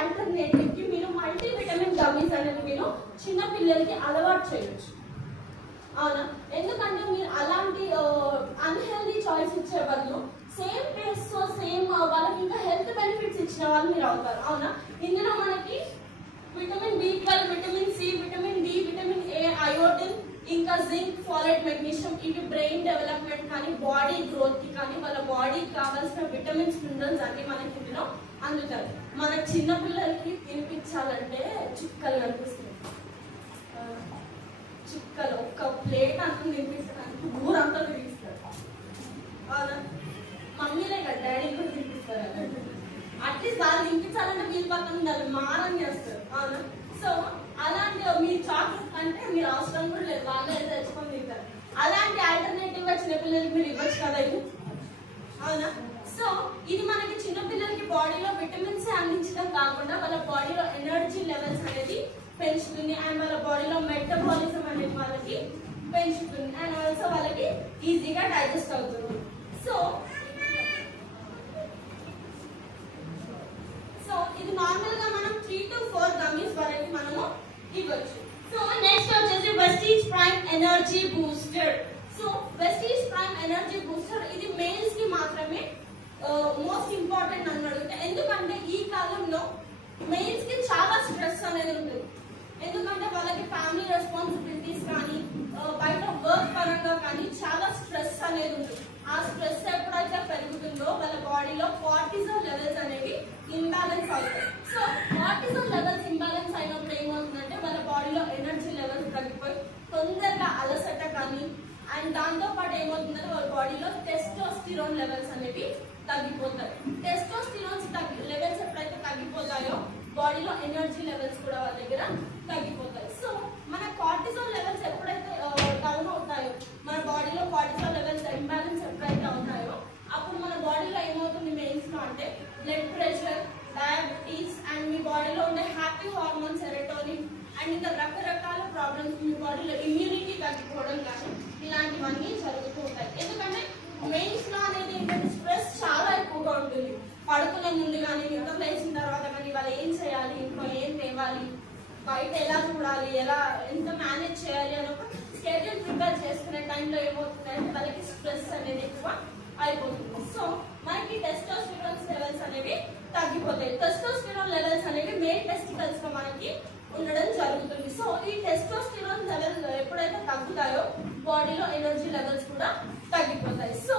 Alternative కి మీరు multivitamin gummies అనేది మీరు చిన్న పిల్లలకి అలవాటు చేయొచ్చు. అవునా? ఎందుకంటే మీరు అలాంటి అన్హెల్దీ చాయిస్ ఇచ్చే బదులు సేమ్ టేస్ట్ తో సేమ్ వాళ్ళకి ఇంకా హెల్త్ బెనిఫిట్స్ ఇచ్చిన వాళ్ళు మీరు అవుతారు. అవునా? ఇందులో మనకి vitamin B12, vitamin C, vitamin D, vitamin A, iodine, ఇంకా జింక్, ఫాలేట్, మెగ్నీషియం ఇవి బ్రెయిన్ డెవలప్మెంట్ కానీ బాడీ గ్రోత్ కి కానీ వాళ్ళ బాడీకి కావాల్సిన విటమిన్స్ మినరల్స్ అన్ని మనకి ఇందులో అందుతాయి. మన చిన్న పిల్లలకి తినిపించాలంటే చుక్కలు కనిపిస్తుంది. చుక్కలు ఒక్క ప్లేట్ అంతా తినిపించడానికి ఊరంతా తినిపిస్తారు. అవునా? మమ్మీలే కదా డాడీ కూడా తినిపిస్తారు. అట్లీస్ట్ వాళ్ళు తినిపించాలంటే వీళ్ళ పక్కన ఉండాలి, మారం చేస్తారు. అవునా? సో అలాంటి మీ చాక్లెట్ అంటే మీరు అవసరం కూడా లేదు, వాళ్ళే తెచ్చుకొని తింటారు. అలాంటి ఆల్టర్నేటివ్ గా చిన్నపిల్లలకి మీరు ఇవ్వచ్చు కదా ఇది. అవునా? సో ఇది మనకి చిన్నపిల్లలకి బాడీలో విటమిన్స్ అందించడం కాకుండా వాళ్ళ బాడీలో ఎనర్జీ లెవెల్స్ అనేది పెంచుతుంది అండ్ వాళ్ళ బాడీలో మెటబాలిజం అనేది వాళ్ళకి పెంచుతుంది అండ్ ఆల్సో వాళ్ళకి ఈజీగా డైజెస్ట్ అవుతుంది. సో ఇది నార్మల్ గా మనం 3 to 4 గమ్మీస్ వరకు మనము ఇవ్వచ్చు. సో నెక్స్ట్ వచ్చేసి Vestige prime energy booster. So Vestige prime energy booster ఇది మేల్స్ కి మాత్రమే మోస్ట్ ఇంపార్టెంట్ అని అడిగితే, ఎందుకంటే ఈ కాలంలో మెయిన్స్ కి చాలా స్ట్రెస్ అనేది ఉంటుంది. ఎందుకంటే వాళ్ళకి ఫ్యామిలీ రెస్పాన్సిబిలిటీస్ కానీ బయట వర్క్ పరంగా కానీ చాలా స్ట్రెస్ అనేది ఉంటుంది. ఆ స్ట్రెస్ ఎప్పుడైతే పెరుగుతుందో వాళ్ళ బాడీలో కార్టిజాల్ లెవెల్స్ అనేవి ఇంబ్యాలెన్స్ అవుతాయి. సో కార్టిజాల్ లెవెల్స్ ఇంబ్యాలెన్స్ అయినప్పుడు ఏమవుతుందంటే వాళ్ళ బాడీలో ఎనర్జీ లెవెల్స్ తగ్గిపోయి తొందరగా అలసట కానీ అండ్ దాంతో పాటు ఏమవుతుందంటే వాళ్ళ బాడీలో టెస్టోస్టిరోన్ లెవెల్స్ అనేవి తగ్గిపోతాయి. టెస్టోస్టిరోన్స్ లెవెల్స్ ఎప్పుడైతే తగ్గిపోతాయో బాడీలో ఎనర్జీ లెవెల్స్ కూడా వాళ్ళ దగ్గర తగ్గిపోతాయి. సో మన కార్టిజాల్ లెవెల్స్ ఎప్పుడైతే డౌన్ అవుతాయో, మన బాడీలో కార్టిజాల్ లెవెల్స్ ఇంబ్యాలెన్స్ ఎప్పుడైతే అవుతాయో అప్పుడు మన బాడీలో ఏమవుతుంది మెయిన్స్ లో అంటే బ్లడ్ ప్రెషర్, డయాబెటీస్ అండ్ మీ బాడీలో ఉండే హ్యాపీ హార్మోన్ సెరోటోనిన్ అండ్ ఇంకా రకరకాల ప్రాబ్లమ్స్ మీ బాడీలో ఇమ్యూనిటీ తగ్గిపోవడం కానీ ఇలాంటివన్నీ జరుగుతూ ఉంటాయి. ఎందుకంటే మెయిన్స్ లో అనేది ఏంటంటే స్ట్రెస్ చాలా ఎక్కువగా ఉంటుంది. పడుకునే ముందు కానీ నిద్ర లేచిన తర్వాత కానీ వాళ్ళు ఏం చేయాలి, ఇంట్లో ఏం తేవాలి, బయట ఎలా చూడాలి, ఎలా ఎంత మేనేజ్ చేయాలి అని ఒక స్కెడ్యూల్ ప్రిపేర్ చేసుకునే టైంలో ఏమవుతుందంటే వాళ్ళకి స్ట్రెస్ అనేది ఎక్కువ అయిపోతుంది. సో మనకి టెస్టోస్టిరోన్ లెవెల్స్ అనేవి తగ్గిపోతాయి. టెస్టోస్టిరోన్ లెవెల్స్ అనేవి మెయిన్ టెస్టికల్స్ లో మనకి ఉండడం జరుగుతుంది. సో ఈ టెస్టోస్టిరోన్ లెవెల్ ఎప్పుడైతే తగ్గుతాయో బాడీలో ఎనర్జీ లెవెల్స్ కూడా తగ్గిపోతాయి. సో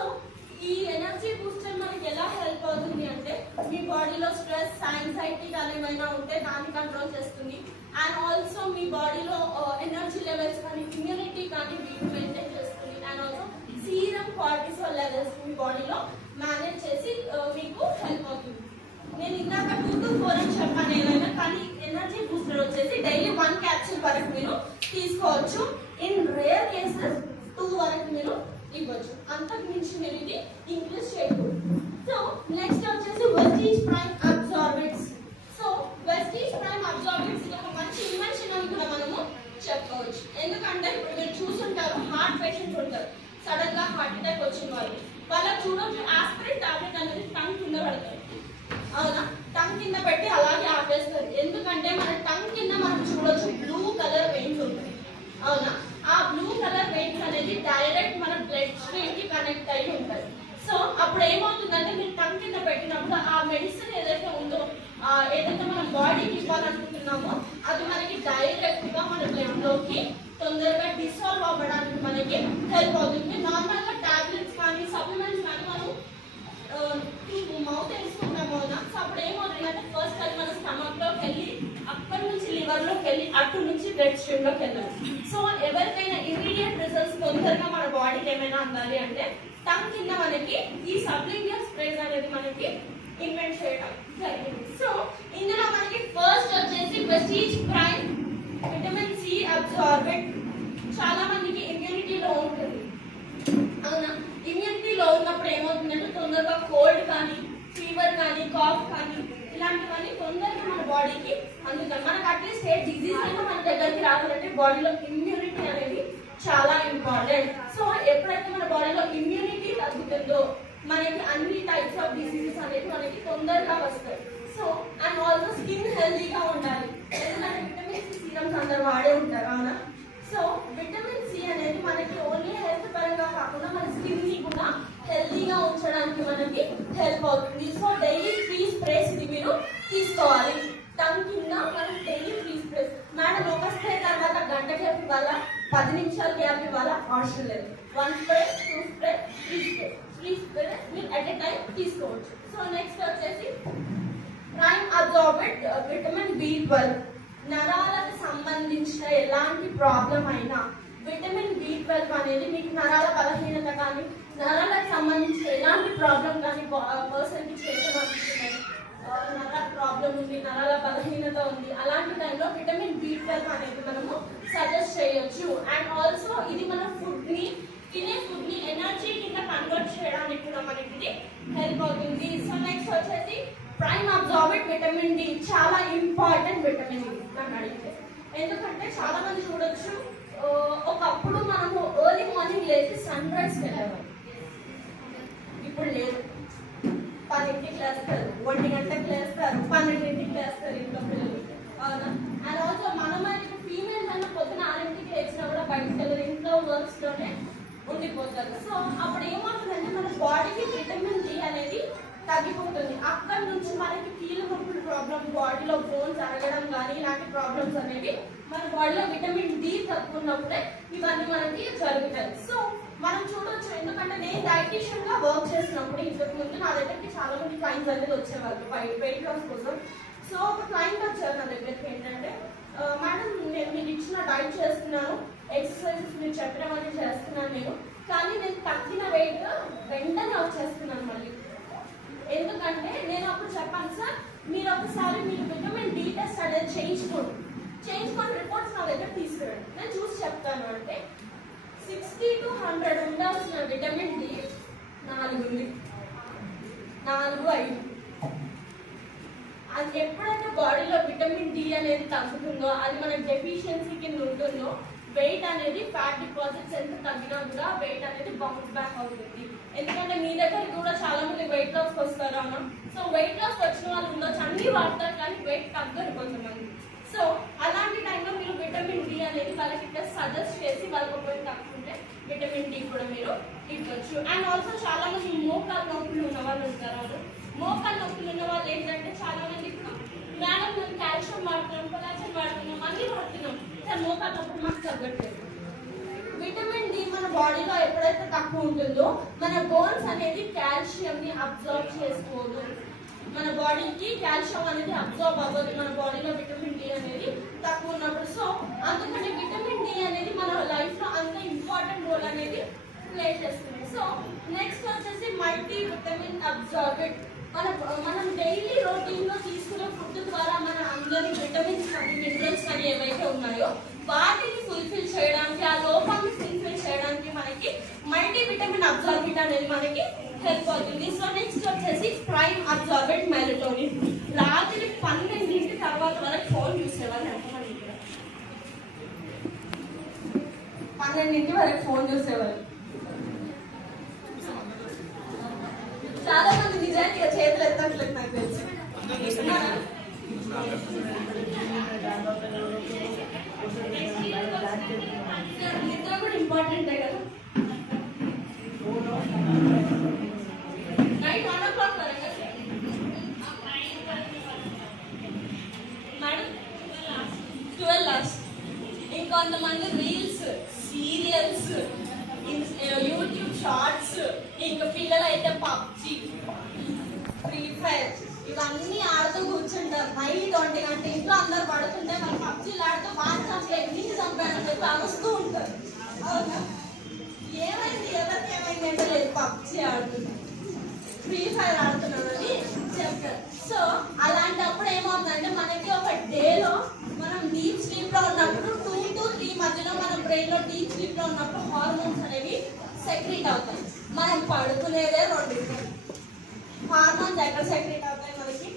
ఈ ఎనర్జీ బూస్టర్ మనకి ఎలా హెల్ప్ అవుతుంది అంటే మీ బాడీలో స్ట్రెస్, యాంగ్జైటీ కానీ ఏమైనా ఉంటే దాన్ని కంట్రోల్ చేస్తుంది అండ్ ఆల్సో మీ బాడీలో ఎనర్జీ లెవెల్స్ కానీ ఇమ్యూనిటీ కానీ మెయింటైన్ చేస్తుంది and also serum cortisol levels మీ బాడీలో మేనేజ్ చేసి మీకు హెల్ప్ అవుతుంది. నేను ఇందాక 2 to 4 అని చెప్పాను ఏదైనా, కానీ ఎనర్జీ బూస్టర్ వచ్చేసి డైలీ 1 క్యాప్సూల్ వరకు మీరు తీసుకోవచ్చు. ఇన్ రేర్ కేసెస్ 2 వరకు మీరు ఇవ్వచ్చు. అంతకు మించి మీరు ఇది ఇంక్రీజ్ చేయకూడదు. సో నెక్స్ట్ వచ్చేసి Vestige prime absorbents. So Vestige prime absorbents ఇది ఒక మంచి ఇన్వెన్షన్ అని కూడా మనము చెప్పుకోవచ్చు. ఎందుకంటే ఇప్పుడు మీరు చూసుంటారు హార్ట్ పేషెంట్స్ ఉంటారు, సడన్ గా హార్ట్ అటాక్ వచ్చిన వాళ్ళకి చూడొచ్చు ఆస్పిరిన్ టాబ్లెట్ అనేది టంగ్ కింద పడతారు. అవునా? టంగ్ కింద పెట్టి అలాగే ఆపేస్తారు. ఎందుకంటే మన టంగ్ కింద మనం చూడొచ్చు బ్లూ కలర్ వెయిన్స్ ఉంటాయి. అవునా? ఆ బ్లూ కలర్ వెయిన్స్ అనేది డైరెక్ట్ మన బ్లడ్ స్ట్రీమ్ కి కనెక్ట్ అయి ఉంటాయి. సో అప్పుడు ఏమవుతుందంటే మీరు టంగ్ కింద పెట్టినప్పుడు ఆ మెడిసిన్ ఏదైతే ఉందో ఏదైతే మనం బాడీకి ఇవ్వాలనుకుంటున్నామో అది మనకి డైరెక్ట్ గా మన బ్లడ్ లోకి తొందరగా డిసాల్వ్ అవ్వడానికి మనకి హెల్ప్ అవుతుంది. నార్మల్ గా టాబ్లెట్స్ కానీ సప్లిమెంట్స్ కానీ మనం మౌత్ వేసుకుంటాము కదా, సో అప్పుడు ఏమవుతుందంటే ఫస్ట్ అది మన స్టమక్ లోకి వెళ్ళి అక్కడి నుంచి లివర్ లోకి వెళ్ళి అటు నుంచి బ్లడ్ స్ట్రీమ్ లోకి వెళ్ళాలి. సో ఎవరికైనా ఇమీడియట్ రిజల్ట్స్ తొందరగా మన బాడీకి ఏమైనా అందాలి అంటే టంగ్ కింద మనకి ఈ సబ్లింగ్వియల్ స్ప్రేస్ అనేది మనకి ఇన్వెంట్ చేయడం జరిగింది. సో ఇందులో మనకి ఫస్ట్ వచ్చేసి Vestige prime vitamin C absorbent. చాలా మందికి ఇమ్యూనిటీలో ఉంటుంది. అవునా? ఇమ్యూనిటీలో ఉన్నప్పుడు ఏమవుతుందంటే తొందరగా కోల్డ్ కానీ ఫీవర్ కానీ కాఫ్ కానీ ఇలాంటివన్నీ తొందరగా మన బాడీకి అందుతాయి. మనకు అట్లీస్ట్ ఏ డిజీజ్ అయినా మన దగ్గరికి రావాలంటే బాడీలో ఇమ్యూనిటీ అనేది చాలా ఇంపార్టెంట్. సో ఎప్పుడైతే మన బాడీలో ఇమ్యూనిటీ తగ్గుతుందో మనకి అన్ని టైప్స్ ఆఫ్ డిసీజెస్ అనేవి మనకి తొందరగా వస్తాయి. సో అండ్ ఆల్సో స్కిన్ హెల్దీగా ఉండాలి. ఎందుకంటే విటమిన్ సి సీరమ్స్ అందరు వాడే ఉంటారు అవునా. సో విటమిన్ సి అనేది మనకి ఓన్లీ హెల్త్ పరంగా కాకుండా మన స్కిన్ ని కూడా హెల్దీగా ఉంచడానికి మనకి హెల్ప్ అవుతుంది. సో డైలీ 3 స్ప్రేస్ ఇది మీరు తీసుకోవాలి. టంగ్ కింద మనం డైలీ 3 స్ప్రేస్. మేడం ఒక స్ప్రే తర్వాత గంట గ్యాప్ ఇవ్వాలా, 10 నిమిషాలు గ్యాప్ ఇవ్వాలా, అవసరం లేదు. 1 స్ప్రే, 2 స్ప్రే, 3 స్ప్రే మీరు అట్ ఎ టైం తీసుకోవచ్చు. సో నెక్స్ట్ వచ్చేసి ప్రైమ్ అబ్జార్బెంట్ విటమిన్ B12. నరాలకు సంబంధించిన ఎలాంటి ప్రాబ్లం అయినా విటమిన్ B12 అనేది మీకు నరాల బలహీనత కానీ నరాలకు సంబంధించిన ఎలాంటి ప్రాబ్లం కానీ పర్సన్ కి చేతనవుతున్నాయి, నరాల ప్రాబ్లం ఉంది, నరాల బలహీనత ఉంది, అలాంటి టైంలో విటమిన్ B12 అనేది మనము సజెస్ట్ చేయొచ్చు. అండ్ ఆల్సో ఇది మన ఫుడ్ ని తినే ఫుడ్ ని ఎనర్జీ కింద కన్వర్ట్ చేయడానికి కూడా మనకి ఇది హెల్ప్ అవుతుంది. సో నెక్స్ట్ వచ్చేసి ప్రైమ్ అబ్జార్బెంట్ విటమిన్ డి. చాలా ఇంపార్టెంట్ విటమిన్ డి నన్ను అడిగితే. ఎందుకంటే చాలా మంది చూడొచ్చు, ఒకప్పుడు మనము ఎర్లీ మార్నింగ్ లేచి సన్ రైజ్ వెళ్ళేవారు, ఇప్పుడు లేదు. 10కి లేస్తారు, 1 గంటకి లేస్తారు, 12కి లేస్తారు ఇంట్లో పిల్లలు అవునా. అండ్ ఆల్సో మనమైనా ఫీమేల్ అయినా పొద్దున 6కి లేచినా కూడా బయటకు వెళ్ళారు, ఇంట్లో వర్క్స్ లోనే ఉండిపోతారు. సో అప్పుడు ఏమవుతుందంటే మన బాడీకి విటమిన్ డి అనేది తగ్గిపోతుంది. అక్కడ నుంచి మనకి కీళ్ళ నొప్పుల ప్రాబ్లం, బాడీలో బోన్స్ అరగడం కానీ ఇలాంటి ప్రాబ్లమ్స్ అనేవి మన బాడీలో విటమిన్ డి తక్కువ ఉన్నప్పుడే ఇవన్నీ మనకి జరుగుతాయి. సో మనం చూడొచ్చు, ఎందుకంటే నేను డైటీషియన్ గా వర్క్ చేసినప్పుడు ఇంతకు ముందు నా దగ్గరికి చాలా మంది క్లయింట్స్ అనేది వచ్చేవాళ్ళు వెయిట్ లాస్ కోసం. సో ఒక క్లయింట్ వచ్చారు నా దగ్గరికి, ఏంటంటే మేడం నేను మీకు ఇచ్చిన డైట్ చేస్తున్నాను, ఎక్సర్సైజెస్ మీరు చెప్పినవన్నీ చేస్తున్నాను నేను, కానీ నేను తగ్గిన వెయిట్ వెంటనే వచ్చేస్తున్నాను మళ్ళీ. ఎందుకంటే నేను అప్పుడు చెప్పాను, సార్ మీరు ఒకసారి మీరు విటమిన్ డి టెస్ట్ అనేది చేయించుకోండి రిపోర్ట్స్ నా దగ్గర తీసుకురండి, నేను చూసి చెప్తాను. అంటే 60 to 100 ఉండాల్సిన విటమిన్ డి 4 ఉంది, 4, 5. అది ఎప్పుడైతే బాడీలో విటమిన్ డి అనేది తగ్గుతుందో, అది మనకి డెఫిషియన్సీ కింద ఉంటుందో, వెయిట్ అనేది ఫ్యాట్ డిపాజిట్స్ ఎంత తగ్గినా కూడా వెయిట్ అనేది బౌన్స్ బ్యాక్ అవుతుంది. ఎందుకంటే మీ దగ్గరికి కూడా చాలా మంది వెయిట్ లాస్ వస్తారు అవునా. సో వెయిట్ లాస్ వచ్చిన వాళ్ళు ఉండొచ్చు, అన్ని వాడతారు కానీ వెయిట్ తగ్గరు కొంతమంది. సో అలాంటి టైంలో మీరు విటమిన్ డి అనేది వాళ్ళకి ఇట్లా సజెస్ట్ చేసి వాళ్ళకి ఒకటి తగ్గుతుంటే విటమిన్ డి కూడా మీరు ఇవ్వచ్చు. అండ్ ఆల్సో చాలా మంది మోకాలు నొప్పులు ఉన్న వాళ్ళు ఉంటారు. మోకాలు నొప్పులు ఉన్న వాళ్ళు ఏంటంటే చాలా మంది ఇప్పుడు మేడం మేము కాల్షియం వాడుతున్నాం, కొలాజన్ వాడుతున్నాం, అన్ని వాడుతున్నాం, కానీ మోకాలు నొప్పులు మాకు తగ్గట్లేదు. విటమిన్ డి మన బాడీలో ఎప్పుడైతే తక్కువ ఉంటుందో మన బోన్స్ అనేది కాల్షియం ని అబ్జర్వ్ చేసుకోదు, మన బాడీకి కాల్షియం అనేది అబ్జర్వ్ అవ్వదు మన బాడీలో విటమిన్ డి అనేది తక్కువ ఉన్నప్పుడు. సో అందుకని విటమిన్ డి అనేది మన లైఫ్ లో అంత ఇంపార్టెంట్ రోల్ అనేది ప్లే చేస్తుంది. సో నెక్స్ట్ వచ్చేసి మల్టీ విటమిన్ అబ్జార్బెంట్. మనం డైలీ రొటీన్ లో తీసుకునే ఫుడ్ ద్వారా మన అందరి విటమిన్స్ కానీ మినరల్స్ కానీ ఏవైతే ఉన్నాయో వాటిని ఫుల్ఫిల్ చేయడానికి, ఆ లోపాన్ని ఫుల్ఫిల్ చేయడానికి మనకి మల్టీ విటమిన్ అబ్జార్బెంట్ అనేది మనకి హెల్ప్ అవుతుంది. సో నెక్స్ట్ వచ్చేసి ప్రైమ్ అబ్జార్బెంట్ మెలటోనిన్. రాత్రి 12 తర్వాత వరకు ఫోన్ చూసేవాళ్ళు ఎంతమంది? 12 వరకు ఫోన్ చూసేవాళ్ళు చాలా మంది. నిజానికి చేతులు ఎత్తట్లేదు నాకు తెలుసు. నిద్ర కూడా ఇంపార్టెంటే కదా. నైట్ 1 o'clock వరకు మేడం 12 hours. ఇంకొంతమంది రీల్స్, సీరియల్స్, యూట్యూబ్ షార్ట్స్, ఇంకా పిల్లలు అయితే పబ్జి, ఫ్రీ ఫైర్ ఇవన్నీ ఆడుతూ కూర్చుంటారు. నైట్ 1 గంట ఇంట్లో అందరు పడుతుంటే వాళ్ళు పబ్జీలు ఆడుతూ బాగా చంపేది, నీకు చంపాయని చెప్పి అరుస్తూ ఉంటారు. ఏమైంది, ఎవరికి ఏమైంది అంటే లేదు, పబ్జీ ఆడుతున్నారు, ఫ్రీ ఫైర్ ఆడుతున్నారని చెప్తారు. సో అలాంటప్పుడు ఏమవుతుందంటే మనకి ఒక డేలో మనం డీప్ స్లీప్ లో ఉన్నప్పుడు 2 to 3 మధ్యలో మన బ్రెయిన్ లో డీప్ స్లీప్ లో ఉన్నప్పుడు హార్మోన్స్ అనేవి సెక్రీట్ అవుతాయి. మనం పడుకునేదే 2 హార్మోన్స్ ఎక్కడ సెక్రీట్ అవుతాయి మనకి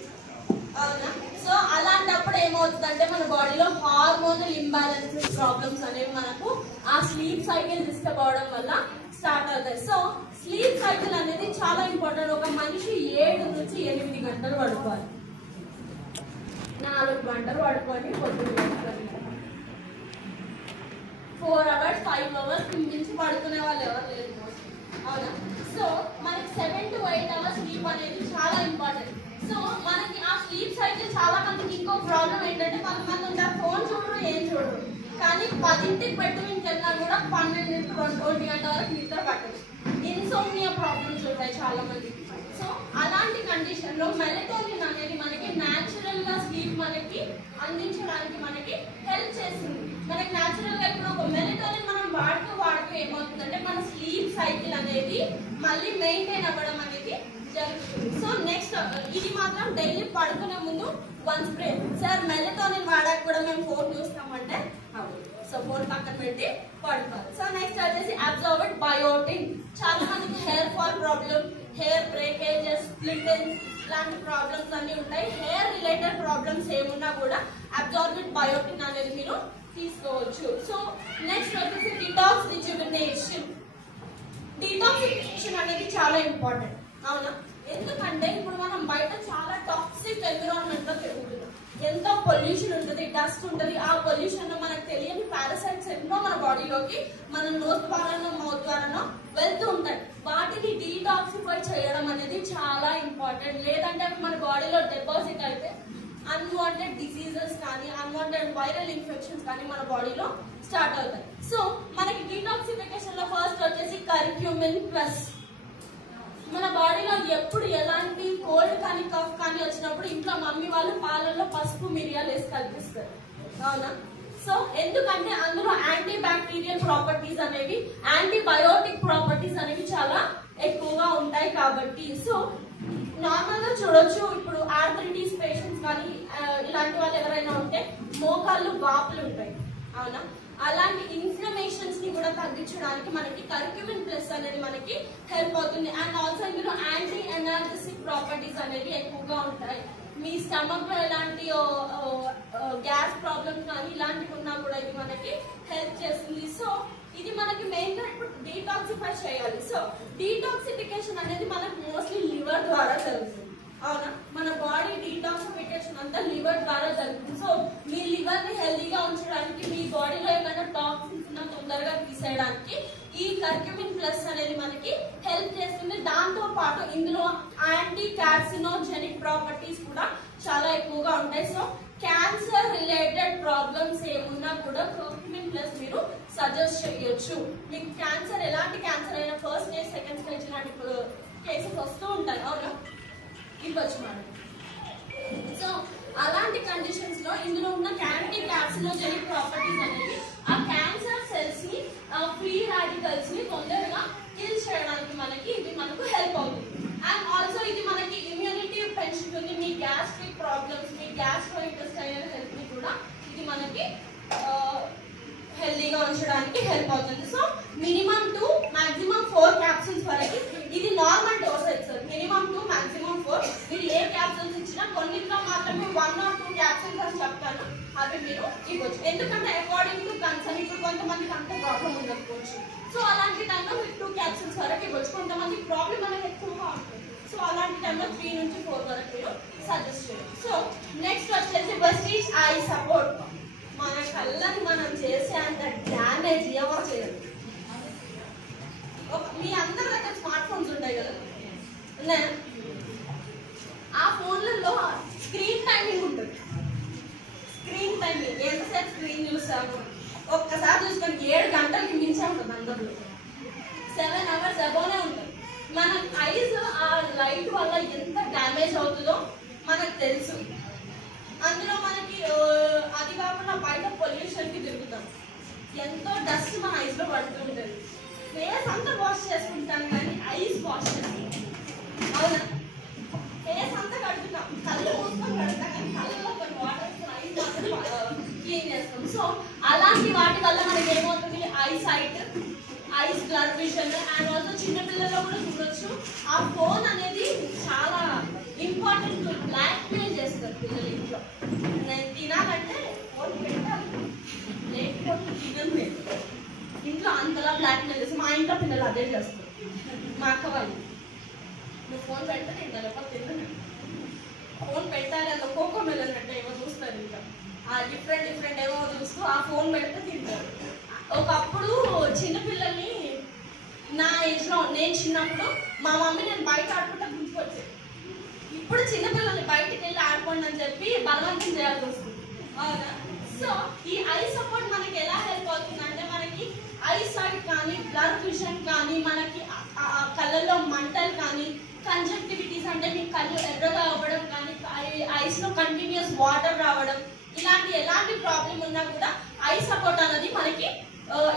అవునా. సో అలాంటప్పుడు ఏమవుతుందంటే మన బాడీలో హార్మోనల్ ఇంబ్యాలెన్సెస్ ప్రాబ్లమ్స్ అనేవి మనకు ఆ స్లీప్ సైకిల్ డిస్టర్బ్ అవడం వల్ల స్టార్ట్ అవుతాయి. సో స్లీప్ సైకిల్ అనేది చాలా ఇంపార్టెంట్. ఒక మనిషి 7 నుంచి 8 గంటలు పడుకోవాలి. నా గంటలు పడుకొని పొద్దున్న 4 hours 5 hours మించి పడుకునే వాళ్ళు ఎవరు లేదు అవునా. సో మనకి 7 to 8 hours స్లీప్ అనేది చాలా ఇంపార్టెంట్. సో మనకి ఆ స్లీప్ సైకిల్ చాలా మందికి ఇంకో ప్రాబ్లం ఏంటంటే కొంతమంది ఉంటారు ఫోన్ చూడరు ఏం చూడరు కానీ 10ంటికి బెడ్రూమ్కి వెళ్ళినా కూడా 12 1 గంట వరకు నిద్ర పట్టదు. ఇన్సోమ్నియా ప్రాబ్లమ్స్ ఉంటాయి చాలా మందికి. సో అలాంటి కండిషన్ లో మెలటోనిన్ అనేది మనకి న్యాచురల్ గా స్లీప్ మనకి అందించడానికి మనకి హెల్ప్ చేస్తుంది. మనకి న్యాచురల్ గా ఇప్పుడు ఒక మెలటోనిన్ మనం వాడుతూ ఏమవుతుందంటే మన స్లీప్ సైకిల్ అనేది మళ్ళీ మెయింటైన్ అవ్వడం అనేది జరుగుతుంది. సో నెక్స్ట్ ఇది మాత్రం డైలీ పడుకునే ముందు 1 స్ప్రే. సార్ మెలటోనిన్ వాడాక కూడా మేము ఫోన్ చూస్తామంటే సో ఫోన్ పక్కన పెట్టి పడుకోవాలి. సో నెక్స్ట్ వచ్చేసి అబ్జార్బెడ్ బయోటిన్. చాలా మందికి hair fall problem, hair breakages, స్ప్లిటెన్స్ ఇలాంటి ప్రాబ్లమ్స్ అన్ని ఉంటాయి. హెయిర్ రిలేటెడ్ ప్రాబ్లమ్స్ ఏమున్నా కూడా అబ్జార్బెడ్ బయోటిన్ అనేది మీరు తీసుకోవచ్చు. సో నెక్స్ట్ వచ్చేసి డిటాక్స్ రిజువినేషన్. డిటాక్సిఫికేషన్ అనేది చాలా ఇంపార్టెంట్ అవునా. ఎందుకంటే ఇప్పుడు మనం బయట చాలా టాక్సిక్ ఎన్విరాన్మెంట్ లో తిరుగుతున్నాం. ఎంతో పొల్యూషన్ ఉంటుంది, డస్ట్ ఉంటుంది. ఆ పొల్యూషన్ లో మనకు తెలియని పారాసైట్స్ ఎన్నో మన బాడీలోకి మన నోస్ ద్వారానో మౌత్ ద్వారానో వెళ్తూ ఉంటాయి. వాటిని డీటాక్సిఫై చేయడం అనేది చాలా ఇంపార్టెంట్. లేదంటే మన బాడీలో డిపాజిట్ అయితే అన్వాంటెడ్ డిసీజెస్ కానీ అన్వాంటెడ్ వైరల్ ఇన్ఫెక్షన్స్ కానీ మన బాడీలో స్టార్ట్ అవుతాయి. సో మనకి డీటాక్సిఫికేషన్ లో ఫస్ట్ వచ్చేసి కర్క్యూమిన్ ప్లస్. మన బాడీలో ఎప్పుడు ఎలాంటి కోల్డ్ కానీ కఫ్ కానీ వచ్చినప్పుడు ఇంట్లో మమ్మీ వాళ్ళు పాలల్లో పసుపు మిరియాలు వేసి కలిపిస్తారు అవునా. సో ఎందుకంటే అందులో యాంటీ బ్యాక్టీరియల్ ప్రాపర్టీస్ అనేవి, యాంటీబయోటిక్ ప్రాపర్టీస్ అనేవి చాలా ఎక్కువగా ఉంటాయి కాబట్టి. సో నార్మల్ గా చూడొచ్చు ఇప్పుడు ఆర్థరైటిస్ పేషెంట్స్ కానీ ఇలాంటి వాళ్ళు ఎవరైనా ఉంటే మోకాళ్ళు వాపులు ఉంటాయి అవునా. అలాంటి ఇన్ఫ్లమేషన్స్ ని కూడా తగ్గించడానికి మనకి కర్క్యూమిన్ ప్లస్ అనేది మనకి హెల్ప్ అవుతుంది. అండ్ ఆల్సో ఇందులో యాంటీ ఎనర్జెసిక్ ప్రాపర్టీస్ అనేవి ఎక్కువగా ఉంటాయి. మీ స్టమక్ లో ఎలాంటి గ్యాస్ ప్రాబ్లమ్స్ కానీ ఇలాంటివి ఉన్నా కూడా ఇది మనకి హెల్ప్ చేస్తుంది. సో ఇది మనకి మెయిన్ గా ఇప్పుడు డీటాక్సిఫై చేయాలి. సో డీటాక్సిఫికేషన్ అనేది మనకి మోస్ట్లీ లివర్ ద్వారా జరుగుతుంది అవునా. మన బాడీ డీటాక్సిఫికేషన్ అంతా లివర్ ద్వారా జరుగుతుంది. సో మీ లివర్ ని హెల్దీగా ఉంచడానికి, మీ బాడీలో ఏమైనా టాక్సిన్స్ ఉన్నా తొందరగా తీసేయడానికి ఈ కర్క్యూమిన్ ప్లస్ అనేది మనకి హెల్ప్ చేస్తుంది. దాంతో పాటు ఇందులో యాంటీ కార్సినోజెనిక్ ప్రాపర్టీస్ కూడా చాలా ఎక్కువగా ఉంటాయి. సో క్యాన్సర్ రిలేటెడ్ ప్రాబ్లమ్స్ ఏమున్నా కూడా కర్క్యూమిన్ ప్లస్ మీరు సజెస్ట్ చేయొచ్చు. మీకు క్యాన్సర్ ఎలాంటి క్యాన్సర్ అయినా ఫస్ట్ స్టేజ్, సెకండ్ స్టేజ్ లాంటి కేసెస్ వస్తూ ఉంటాయి అవునా, ఇవ్వచ్చు మనం. సో అలాంటి కండిషన్స్ లో ఇందులో ఉన్న యాంటీ కార్సినోజెనిక్ ప్రాపర్టీస్ అనేది ఆ క్యాన్సర్ సెల్స్ ని, ఫ్రీ రాడికల్స్ ని తొందరగా కిల్ చేయడానికి మనకి ఇది మనకు హెల్ప్ అవుతుంది. అండ్ ఆల్సో ఇది మనకి ఇమ్యూనిటీ పెంచుతుంది. మీ గ్యాస్ట్రిక్ ప్రాబ్లమ్స్, మీ గ్యాస్ట్రో ఇంటెస్టైనల్ హెల్త్ ని కూడా ఇది మనకి హెల్దీగా ఉంచడానికి హెల్ప్ అవుతుంది. సో మినిమం 2 మాక్సిమం 4 క్యాప్సూల్స్ వరకు. ఇది normal dosage sir, minimum 2 maximum 4. మీరు ఏ క్యాప్సూల్స్ ఇచ్చినా కొన్నిట్లో మాత్రమే 1 or 2 క్యాప్సూల్స్ అని చెప్తాను, అవి మీరు ఇవ్వచ్చు. ఎందుకంటే అకార్డింగ్ టు కన్సర్న్ ఇప్పుడు కొంతమందికి అంత ప్రాబ్లం ఉండకపోవచ్చు. సో అలాంటి టైంలో మీరు 2 క్యాప్సూల్స్ వరకు ఇవ్వచ్చు. కొంతమంది ప్రాబ్లం అనేది ఎక్కువగా ఉంటుంది. సో అలాంటి టైంలో 3 నుంచి 4 వరకు మీరు సజెస్ట్ చేయొచ్చు. సో నెక్స్ట్ వచ్చేసి వెస్టీజ్ ఐ సపోర్ట్. మన కళ్ళని మనం చేసే అంత డ్యామేజ్ ఎవరు చేయరు. మీ అందరి దగ్గర స్మార్ట్ ఫోన్స్ ఉంటాయి కదా, ఆ ఫోన్లలో స్క్రీన్ టైమింగ్ ఉంటుంది. స్క్రీన్ టైమింగ్ ఎంతసేపు స్క్రీన్ చూస్తాము ఒక్కసారి చూసుకొని 7 గంటలకి మించే ఉంటుంది. అందరిలో 7 hours అబోనే ఉంటుంది. మన ఐస్ ఆ లైట్ వల్ల ఎంత డ్యామేజ్ అవుతుందో మనకు తెలుసు. అందులో మనకి అది కాకుండా బయట పొల్యూషన్ కి తిరుగుతాం, ఎంతో డస్ట్ మన ఐస్ లో పడుతూ ఉంటుంది. ఫేస్ అంతా వాష్ చేసుకుంటాను కానీ ఐస్ వాష్ చేసుకుంటాం అవునా. ఫేస్ అంతా కడుగుతాం, కళ్ళు మూసుకొని కడుగుతాం కానీ కళ్ళలో కొన్ని వాటర్ ఐస్ మాత్రం క్లీన్ చేస్తాం. సో అలాంటి వాటి వల్ల మనకి ఏమవుతుంది, eye sight, ice blur vision. And also చిన్నపిల్లల్లో కూడా చూడొచ్చు ఆ ఫోన్ అనేది చాలా ఇంపార్టెంట్. బ్లాక్ మెయిల్ చేస్తారు పిల్లలు ఇంట్లో. నేను తినాలంటే ఫోన్ పెట్టాలి, లేకపోతే తినను. ఇంట్లో అంతలా బ్లాక్ మెయిల్ చేస్తారు. మా ఇంట్లో పిల్లలు అదే చేస్తారు. మా అక్క వాళ్ళు నువ్వు ఫోన్ పెడితే తింటా, లేకపోతే తిన్నాను. ఫోన్ పెట్టాలి అన్న కోకో మెలన్ అంటే ఏమో చూస్తారు. తింటారు. ఇంకా ఆ డిఫరెంట్ ఏమో చూస్తూ ఆ ఫోన్ పెడితే తింటారు. ఒకప్పుడు చిన్నపిల్లల్ని నా ఏజ్ లో నేను చిన్నప్పుడు మా మమ్మీ నేను బయట ఆడుకుంటే గుర్తుకొచ్చేది. ఇప్పుడు చిన్నపిల్లల్ని బయటికి వెళ్ళి ఆడుకోండి అని చెప్పి బలవంతం చేయాల్సి వస్తుంది. అవునా? సో ఈ ఐ సపోర్ట్ మనకి ఎలా హెల్ప్ అవుతుంది అంటే మనకి ఐ సైట్ కానీ బ్లర్ విజన్ కానీ మనకి కళ్ళల్లో మంటలు కానీ కంజక్టివిటీస్ అంటే మీ కళ్ళు ఎర్రగా అవ్వడం కానీ ఐస్ లో కంటిన్యూస్ వాటర్ రావడం ఇలాంటి ఎలాంటి ప్రాబ్లం ఉన్నా కూడా ఐ సపోర్ట్ అనేది మనకి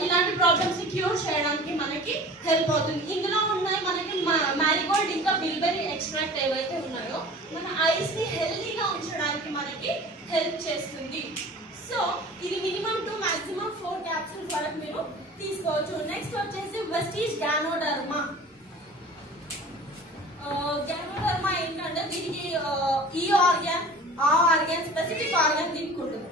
ఇలాంటి ప్రాబ్లమ్స్ ని క్యూర్ చేయడానికి మనకి హెల్ప్ అవుతుంది. ఇందులో ఉన్నాయి మనకి మ్యారిగోల్డ్ ఇంకా బిల్బెరీ ఎక్స్ట్రాక్ట్ ఏవైతే ఉన్నాయో మన ఐస్ ని హెల్తీగా ఉంచడానికి మనకి హెల్ప్ చేస్తుంది. సో ఇది మినిమం 2 మాక్సిమం 4 క్యాప్సూల్స్ వరకు మీరు తీసుకోవచ్చు. నెక్స్ట్ వచ్చేసి వెస్టీజ్ గ్యానోడర్మా. గ్యానోడర్మా ఏంటంటే దీనికి ఈ ఆర్గాన్ ఆ ఆర్గాన్ స్పెసిఫిక్ ఆర్గాన్ దీనికి ఉంటుంది.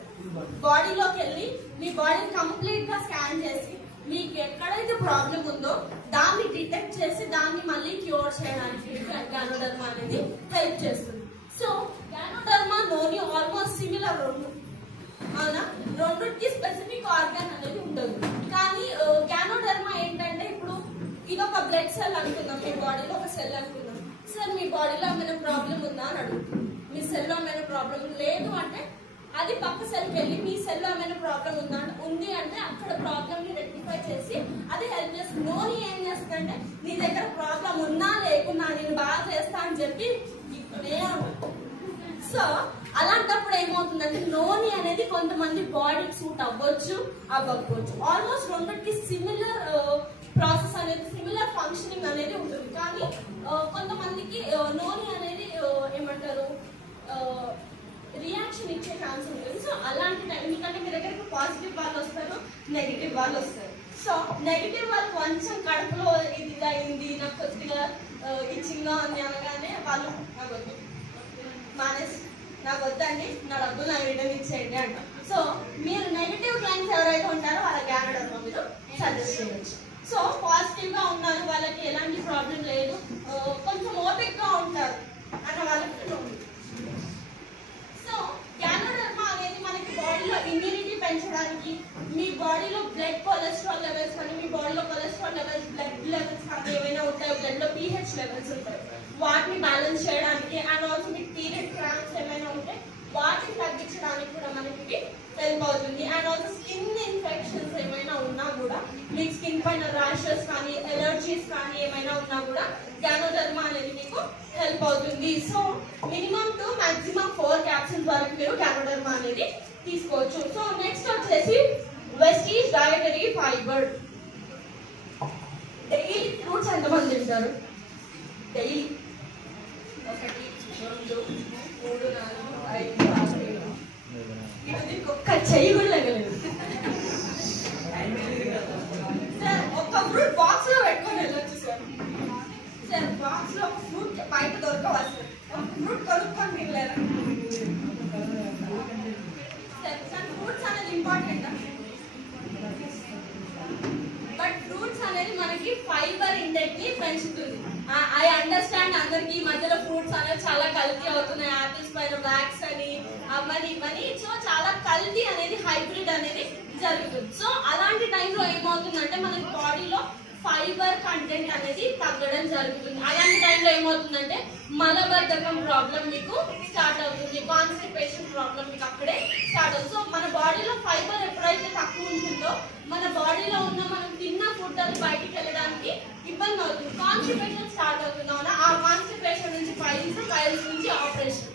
బాడీలోకి వెళ్ళి మీ బాడీని కంప్లీట్ గా స్కాన్ చేసి మీకు ఎక్కడైతే ప్రాబ్లం ఉందో దాన్ని డిటెక్ట్ చేసి దాన్ని మళ్ళీ క్యూర్ చేయడానికి గ్యానోడర్మా అనేది హెల్ప్ చేస్తుంది. సో గ్యానోడర్మా నోని ఆల్మోస్ట్ సిమిలర్ రెండు. అవునా? రెండుకి స్పెసిఫిక్ ఆర్గాన్ అనేది ఉండదు. కానీ గ్యానోడర్మా ఏంటంటే ఇప్పుడు ఇది ఒక బ్లడ్ సెల్ అనుకుందాం, మీ బాడీలో ఒక సెల్ అనుకుందాం. సార్ మీ బాడీలో ఏమైనా ప్రాబ్లం ఉందా అని అడుగుతుంది. మీ సెల్లో ఏమైనా ప్రాబ్లం లేదు అంటే అది పక్క సెల్కి వెళ్ళి మీ సెల్లో ఏమైనా ప్రాబ్లం ఉంది అంటే అక్కడ ప్రాబ్లమ్ ని రెక్టిఫై చేసి అది హెల్ప్ చేస్తుంది. నోని ఏం చేస్తుందంటే నీ దగ్గర ప్రాబ్లం ఉన్నా లేకున్నా నేను బాగా చేస్తా అని చెప్పి ఇక్కడే ఉంటుంది. సో అలాంటప్పుడు ఏమవుతుందంటే నోని అనేది కొంతమంది బాడీకి సూట్ అవ్వచ్చు అవ్వకపోవచ్చు. ఆల్మోస్ట్ రెండుకి సిమిలర్ ప్రాసెస్ అనేది సిమిలర్ ఫంక్షనింగ్ అనేది ఉంటుంది. కానీ కొంతమందికి నోని అనేది ఏమంటారు రియాక్షన్ ఇచ్చే ఛాన్స్ ఉంటుంది. సో అలాంటి టైం ఎందుకంటే మీ దగ్గరికి పాజిటివ్ వాళ్ళు వస్తారు, నెగిటివ్ వాళ్ళు వస్తారు. సో నెగిటివ్ వాళ్ళు కొంచెం కడుపులో ఇది అయింది నాకు కొద్దిగా ఇచ్చింగా ఉంది అనగానే వాళ్ళు నాకు వద్దు మానేసి నాకు వద్దండి నా డబ్బులు నాకు రిటర్న్ ఇచ్చేయండి అంట. సో మీరు నెగిటివ్ క్లైంట్స్ ఎవరైతే ఉంటారో వాళ్ళ గ్యానోడర్మా మీరు సజెస్ట్ చేయవచ్చు. సో పాజిటివ్ గా ఉన్నారు వాళ్ళకి ఎలాంటి ప్రాబ్లం లేదు కొంచెం ఓపిక్ గా ఉంటారు అన్న వాళ్ళకి. సో గ్యానోడర్మా అనేది మనకి బాడీలో ఇమ్యూనిటీ పెంచడానికి మీ బాడీలో బ్లడ్ కొలెస్ట్రాల్ లెవెల్స్ కానీ మీ బాడీలో కొలెస్ట్రాల్ లెవెల్స్ బ్లడ్ లెవెల్స్ కానీ ఏమైనా ఉంటాయో బ్లడ్ లో pH లెవెల్స్ ఉంటాయి వాటిని బ్యాలెన్స్ చేయడానికి అండ్ ఆల్సో మీకు పీరియడ్ క్రాంప్స్ ఏమైనా ఉంటే వాటిని తగ్గించడానికి కూడా మనకి హెల్ప్ అవుతుంది. అండ్ ఆల్సో స్కిన్ ఇన్ఫెక్షన్స్ ఏమైనా ఉన్నా కూడా మీకు స్కిన్ పైన ర్యాషెస్ కానీ ఎలర్జీస్ కానీ ఏమైనా ఉన్నా కూడా గ్యానోడర్మా అనేది మీకు హెల్ప్ అవుతుంది. సో మినిమం 2 మాక్సిమం 4 క్యాప్సూల్స్ వరకు మీరు గ్యానోడర్మా అనేది తీసుకోవచ్చు. సో నెక్స్ట్ వచ్చేసి Vestige dietary fibre. Daily fruits ఎంతమంది తింటారు? డైలీ 1 2 3 4 5 6 7 ఇది ఒక్క చెయ్యి కూడా లెగలేదు. సార్ ఒక్క ఫ్రూట్ బాక్స్ లో పెట్టుకొని వెళ్ళొచ్చు సార్. సార్ బాక్స్ లో ఒక ఫ్రూట్ బయట దొరకవాలి సార్. ఒక ఫ్రూట్ కొనుక్కొని తినలేరా సార్? సార్ ఫ్రూట్స్ అనేది ఇంపార్టెంట్ బట్ ఫ్రూట్స్ అనేది మనకి ఫైబర్ ఇంటెక్ ని పెంచుతుంది. ఐ అండర్స్టాండ్ అందరికి ఈ మధ్యలో ఫ్రూట్స్ అనేది చాలా కల్తీ అవుతున్నాయి. యాపిల్స్ పైన వ్యాక్స్ అని అవన్నీ ఇవన్నీ సో చాలా కల్తీ అనేది హైబ్రిడ్ అనేది జరుగుతుంది. సో అలాంటి టైంలో ఏమవుతుందంటే మనకి బాడీలో ఫైబర్ కంటెంట్ అనేది తగ్గడం జరుగుతుంది. అలాంటి టైంలో ఏమవుతుందంటే మలబద్ధకం ప్రాబ్లం మీకు స్టార్ట్ అవుతుంది, కాన్స్టిపేషన్ ప్రాబ్లం మీకు అక్కడే స్టార్ట్ అవుతుంది. సో మన బాడీలో ఫైబర్ ఎప్పుడైతే తక్కువ ఉంటుందో మన బాడీలో ఉన్న మనం తిన్న ఫుడ్ అది బయటికి వెళ్ళడానికి ఇబ్బంది అవుతుంది, కాన్స్టిపేషన్ స్టార్ట్ అవుతుంది. అవునా? ఆ కాన్స్టిపేషన్ నుంచి ఫైల్స్ నుంచి ఆపరేషన్.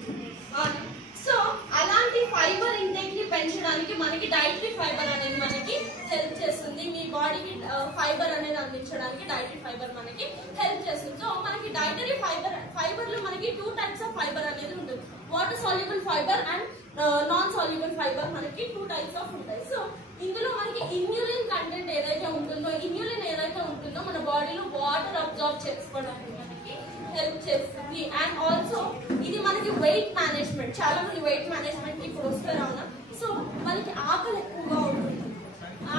సో అలాంటి ఫైబర్ ఇంటేక్ ని పెంచడానికి మనకి డైటరీ ఫైబర్ అనేది మనకి హెల్ప్ చేస్తుంది. మీ బాడీకి ఫైబర్ అనేది అందించడానికి డైటరీ ఫైబర్ మనకి హెల్ప్ చేస్తుంది. సో మనకి డైటరీ ఫైబర్ లో మనకి 2 టైప్స్ ఆఫ్ ఫైబర్ అనేది ఉంటుంది. Water soluble fibre and non soluble fibre మనకి 2 టైప్స్ ఆఫ్ ఉంటాయి. సో ఇందులో మనకి ఇమ్యూలిన్ కంటెంట్ ఏదైతే ఉంటుందో మన బాడీలో వాటర్ అబ్జార్బ్ చేసుకోవడానికి మనకి హెల్ప్ చేస్తుంది. అండ్ ఆల్సో ఇది మనకి వెయిట్ మేనేజ్మెంట్, చాలా మంది వెయిట్ మేనేజ్మెంట్ ఇప్పుడు వస్తారు. అవునా? సో మనకి ఆకలి ఎక్కువగా ఉంటుంది,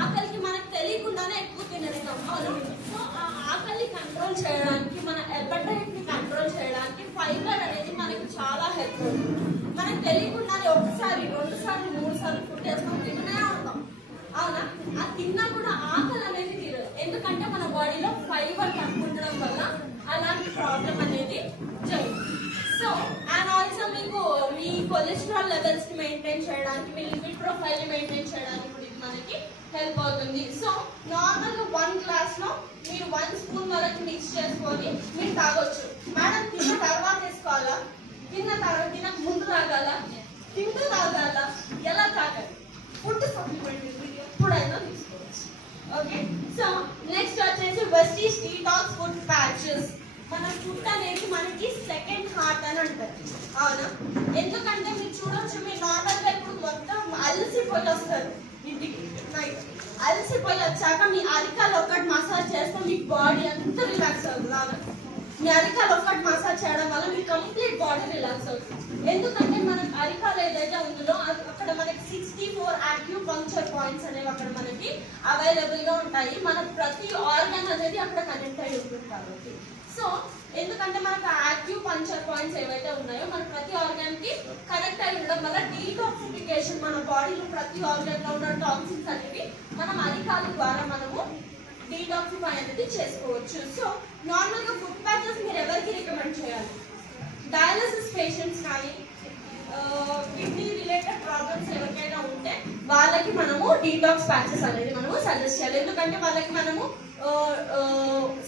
ఆకలికి మనకు తెలియకుండానే ఎక్కువ తినేస్తాం. అవును? సో ఆ ఆకలిని కంట్రోల్ చేయడానికి మన ఎపటైట్ ని కంట్రోల్ చేయడానికి ఫైబర్ అనేది మనకి చాలా హెల్ప్ అవుతుంది. మనకు తెలియకుండానే ఒకసారి 2 సార్లు 3 సార్లు ఫుడ్ వేస్తాం, తింటూనే ఉంటాం. అవునా? ఆ తిన్నా కూడా ఆకలి అనేది తీరదు. ఎందుకంటే మన బాడీలో ఫైబర్ తక్కువ ఉండడం వల్ల అలాంటి ప్రాబ్లం అనేది జరుగుతుంది. సో అండ్ ఆల్సో మీకు మీ కొలెస్ట్రాల్ లెవెల్స్ ని మెయింటైన్ చేయడానికి, మీ లిపిడ్ ప్రొఫైల్ ని మెయింటైన్ చేయడానికి కూడా ఇది మనకి హెల్ప్ అవుతుంది. సో నార్మల్ గా 1 గ్లాస్ లో మీరు 1 స్పూన్ వరకు మిక్స్ చేసుకొని మీరు తాగొచ్చు. మేడం తిన్న తర్వాత వేసుకోవాలా, తినక ముందు తాగాల, తింటూ తాగాల, ఎలా తాగాలి? ఫుడ్ సప్లిమెంట్ ఎప్పుడైనా తీసుకోవచ్చు. ఓకే, సో నెక్స్ట్ వచ్చేసి వెస్టీజ్ డీటాక్స్ ఫుడ్ ప్యాచెస్. మన ఫుడ్ అనేది మనకి సెకండ్ హార్ట్ అని అంటారు. అవునా? ఎందుకంటే మీరు చూడొచ్చు, మీరు నార్మల్ గా ఇప్పుడు మొత్తం అలసిపోయి వస్తారు ఇంటికి, అలసిపోయి వచ్చాక మీ అరికాలు ఒక్కటి మసాజ్ చేస్తే మీ బాడీ అంతా రిలాక్స్ అవుతుంది. అవునా? మీ అరికాలు ఒక్కటి మసాజ్ చేయడం వల్ల మీ కంప్లీట్ బాడీ రిలాక్స్ అవుతుంది. ఎందుకంటే మన అరికాలు ఏదైతే ఉందో అక్కడ మనకి 64 యాక్యూపంక్చర్ పాయింట్స్ అనేవి అక్కడ మనకి అవైలబుల్ గా ఉంటాయి. మన ప్రతి ఆర్గన్ అనేది అక్కడ కనెక్ట్ అయి ఉంటుంది కాబట్టి. సో ఎందుకంటే మనకు యాక్యూపంక్చర్ పాయింట్స్ ఏవైతే ఉన్నాయో మన ప్రతి ఆర్గన్ కి కనెక్ట్ అయి ఉండడం వల్ల డీటాక్సిఫికేషన్, మన బాడీలో ప్రతి ఆర్గన్ లో ఉన్న టాక్సిన్స్ అనేవి మనం అరికాల ద్వారా మనము డీటాక్సిఫై అనేది చేసుకోవచ్చు. సో నార్మల్ గా ఫుడ్ ప్యాచెస్ మీరు ఎవరికి రికమెండ్ చేయాలి? డయాలసిస్ పేషెంట్స్ కానీ, కిడ్నీ రిలేటెడ్ ప్రాబ్లమ్స్ ఎవరికైనా ఉంటే వాళ్ళకి మనము డీటాక్స్ ప్యాచెస్ అనేది మనము సజెస్ట్ చేయాలి. ఎందుకంటే వాళ్ళకి మనము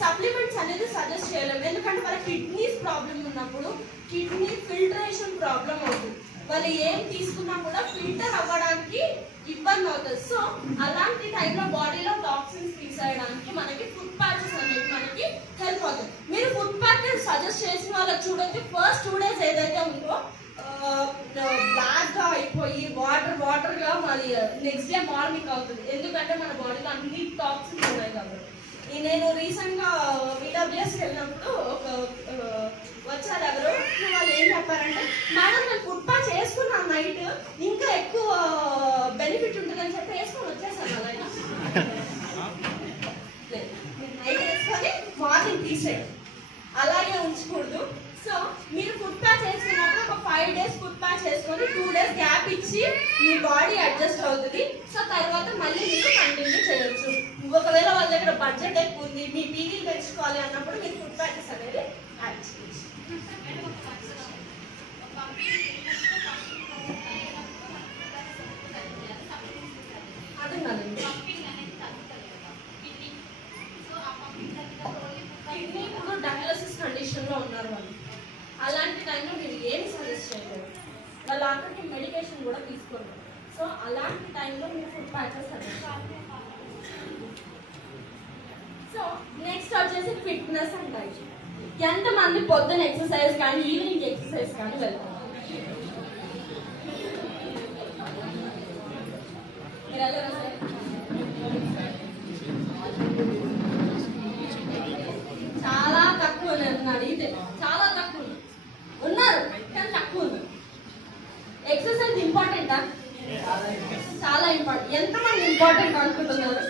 సప్లిమెంట్స్ అనేది సజెస్ట్ చేయలేము. ఎందుకంటే వాళ్ళ కిడ్నీస్ ప్రాబ్లం ఉన్నప్పుడు కిడ్నీ ఫిల్టరేషన్ ప్రాబ్లం అవుతుంది. వాళ్ళు ఏం తీసుకున్నా కూడా ఫిల్టర్ అవ్వడానికి ఇబ్బంది అవుతుంది. సో అలాంటి టైంలో బాడీలో టాక్సిన్స్ తీసేయడానికి మనకి ఫుడ్ ప్యాచెస్ అనేది మనకి హెల్ప్ అవుతుంది. మీరు ఫుడ్ ప్యాచెస్ సజెస్ట్ చేసిన వాళ్ళకి చూడండి, ఫస్ట్ 2 days ఏదైతే ఉందో బ్లాక్ గా అయిపోయి వాటర్ గా మరి నెక్స్ట్ డే మార్నింగ్ అవుతుంది. ఎందుకంటే మన బాడీలో అన్ని టాక్సిన్స్ ఉన్నాయి కాబట్టి. నేను రీసెంట్ గా విడబ్ల్యూఎస్ వెళ్ళినప్పుడు ఒక వచ్చారు ఎవరు, వాళ్ళు ఏం చెప్పారంటే, మేడం నేను ఫుడ్ ప్యాచ్ వేసుకున్నాను నైట్, ఇంకా ఎక్కువ బెనిఫిట్ ఉంటుందని చెప్పి వేసుకొని వచ్చేసాను. అలాగే నైట్ వేసుకొని మార్నింగ్ తీసేయండి, అలాగే ఉంచకూడదు. సో మీరు ఫుడ్ ప్యాచ్ వేసుకున్నప్పుడు ఒక 5 days ఫుడ్ ప్యాచ్ వేసుకొని 2 days గ్యాప్ ఇచ్చి మీ బాడీ అడ్జస్ట్ అవుతుంది. సో తర్వాత మళ్ళీ మీరు కంటిన్యూ చేయొచ్చు. ఒకవేళ వాళ్ళ దగ్గర బడ్జెట్ ఎక్కువ ఉంది, మీ పీవీ పెంచుకోవాలి అన్నప్పుడు మీరు ఫుడ్ ప్యాచెస్ అనేది యాడ్ చేయొచ్చు. అదే కాదండి, కిడ్నీ ఇప్పుడు డయాలసిస్ కండిషన్ లో ఉన్నారు వాళ్ళు. అలాంటి టైంలో మీరు ఏమి సజెస్ట్ చేయలేదు, వాళ్ళ ఆఖరికి మెడికేషన్ కూడా తీసుకోండి. సో అలాంటి టైంలో మీరు food patches suggest. So next వచ్చేసి ఫిట్నెస్ అండ్ డైట్. ఎంతమంది పొద్దున ఎక్సర్సైజ్ కానీ ఈవినింగ్ ఎక్సర్సైజ్ కానీ వెళ్తారు? చాలా తక్కువ అడిగితే చాలా తక్కువ ఉన్నారు, కానీ తక్కువ ఉన్నారు. ఎక్సర్సైజ్ ఇంపార్టెంటా? చాలా ఇంపార్టెంట్. ఎంతమంది ఇంపార్టెంట్ అనుకుంటున్నారు?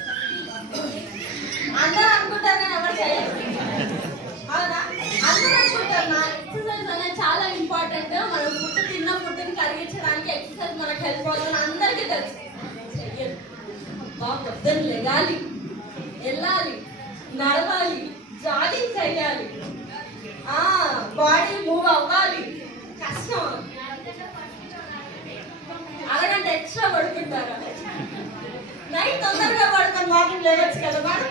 అందరూ అనుకుంటారు కానీ ఎవరు చేయరు. అవునా? అందరూ అనుకుంటారు నా ఎక్సర్సైజ్ అనేది చాలా ఇంపార్టెంట్, మనం ఫుడ్ తిన్న ఫుడ్ని కరిగించడానికి ఎక్సర్సైజ్ మనకు హెల్ప్ అవుతుంది అందరికీ తెలుసు. చెయ్యరు. పొద్దున్న లెగాలి, వెళ్ళాలి, నడవాలి, జాగింగ్ చేయాలి, బాడీ మూవ్ అవ్వాలి, కష్టం. అరగంట ఎక్స్ట్రా పడుకుంటారా? నైట్ తొందరగా పడుకొని మార్నింగ్ లేవచ్చు కదా మేడం.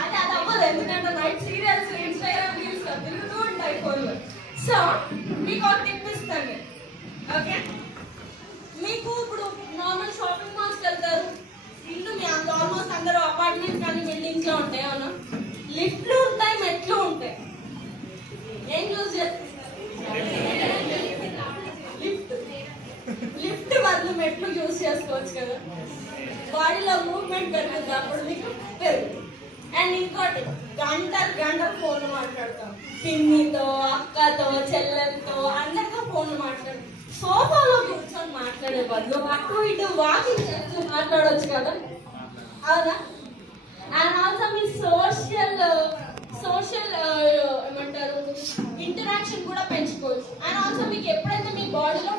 అది అవ్వదు, ఎందుకంటే నైట్ సీరియల్స్, ఇన్స్టాగ్రామ్ రీల్స్ తిరుగుతూ ఉంటాయి ఫోన్లో. సో మీకు ఒక టిప్ ఇస్తాను. ఓకే, మీకు ఇప్పుడు నార్మల్ షాపింగ్ మాల్స్కి వెళ్తారు, ఇల్లు మీ ఆల్మోస్ట్ అందరూ అపార్ట్మెంట్స్ కానీ బిల్డింగ్స్ లో ఉంటాయి. అవునా? లిఫ్ట్లు ఉంటాయి, మెట్లు ఉంటాయి. ఏం యూజ్ చేస్తారు? లిఫ్ట్ బదులు మెట్లు యూజ్ చేసుకోవచ్చు కదా, బాడీలో మూవ్మెంట్ పెరుగుతుంది, అప్పుడు మీకు పెరుగుతుంది. అండ్ ఇంకోటి, గంటలు ఫోన్ మాట్లాడతాం, పిన్నితో, అక్కతో, చెల్లెలతో, అందరితో ఫోన్ మాట్లాడతాం. సోఫాలో కూర్చొని మాట్లాడే బదులు అటు ఇటు వాకింగ్ చేస్తూ మాట్లాడవచ్చు కదా. అవునా? అండ్ ఆల్సో మీ సోషల్ ఏమంటారు ఇంటరాక్షన్ కూడా పెంచుకోవచ్చు. అండ్ ఆల్సో మీకు ఎప్పుడైతే మీ బాడీలో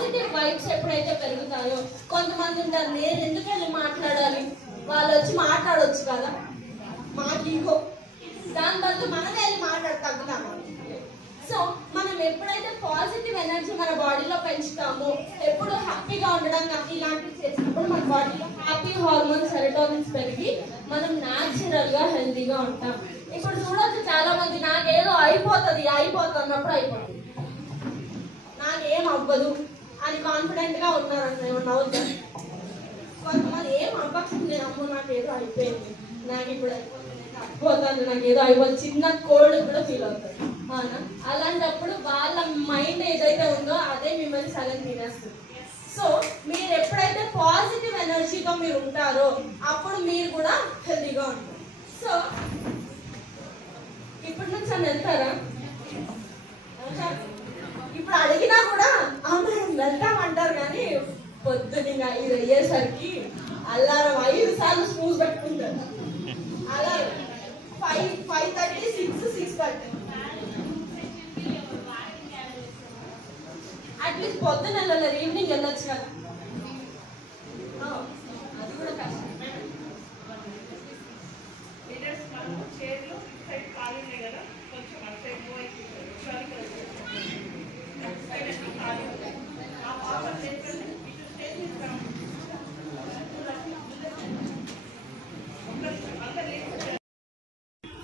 పాజిటివ్ వైబ్స్ ఎప్పుడైతే పెరుగుతాయో, కొంతమంది ఉంటారు నేను ఎందుకు వెళ్ళి మాట్లాడాలి, వాళ్ళు వచ్చి మాట్లాడవచ్చు కదా, మాకు ఈగో, దాని బదులు మనమే వెళ్ళి తగ్గుతాము. సో మనం ఎప్పుడైతే పాజిటివ్ ఎనర్జీ మన బాడీలో పెంచుతామో, ఎప్పుడు హ్యాపీగా ఉండడం ఇలాంటివి చేసినప్పుడు మన బాడీలో హ్యాపీ హార్మోన్స్ సెరోటోనిన్స్ పెరిగి మనం న్యాచురల్ గా హెల్తీగా ఉంటాం. ఇప్పుడు చూడొచ్చు చాలా మంది నాకేదో అయిపోతుంది అన్నప్పుడు అయిపోతుంది, నాకేం అవ్వదు అని కాన్ఫిడెంట్ గా ఉన్నారు. కొంతమంది ఏం అవ్వకుండా అమ్మో నాకేదో అయిపోయింది, నాకు ఇప్పుడు అయిపోతాను, నాకు ఏదో అయిపోతుంది, చిన్న కోల్డ్ కూడా ఫీల్ అవుతుంది. అవునా? అలాంటప్పుడు వాళ్ళ మైండ్ ఏదైతే ఉందో అదే మిమ్మల్ని సగం తినేస్తుంది. సో మీరు ఎప్పుడైతే పాజిటివ్ ఎనర్జీతో మీరు ఉంటారో అప్పుడు మీరు కూడా హెల్తీగా ఉంటారు. సో ఇప్పటి నుంచి అని వెళ్తారా? ఇప్పుడు అడిగినా కూడా వెళ్తామంటారు, కానీ పొద్దున ఇది అయ్యేసరికి అల్లారం 5 సార్లు స్నూజ్ పెట్టుకుంటారు. అలా 5:30, 6, 6:30 అట్లీస్ట్ పొద్దున వెళ్ళలేదు, ఈవినింగ్ వెళ్ళొచ్చు కదా, అది కూడా కష్టం.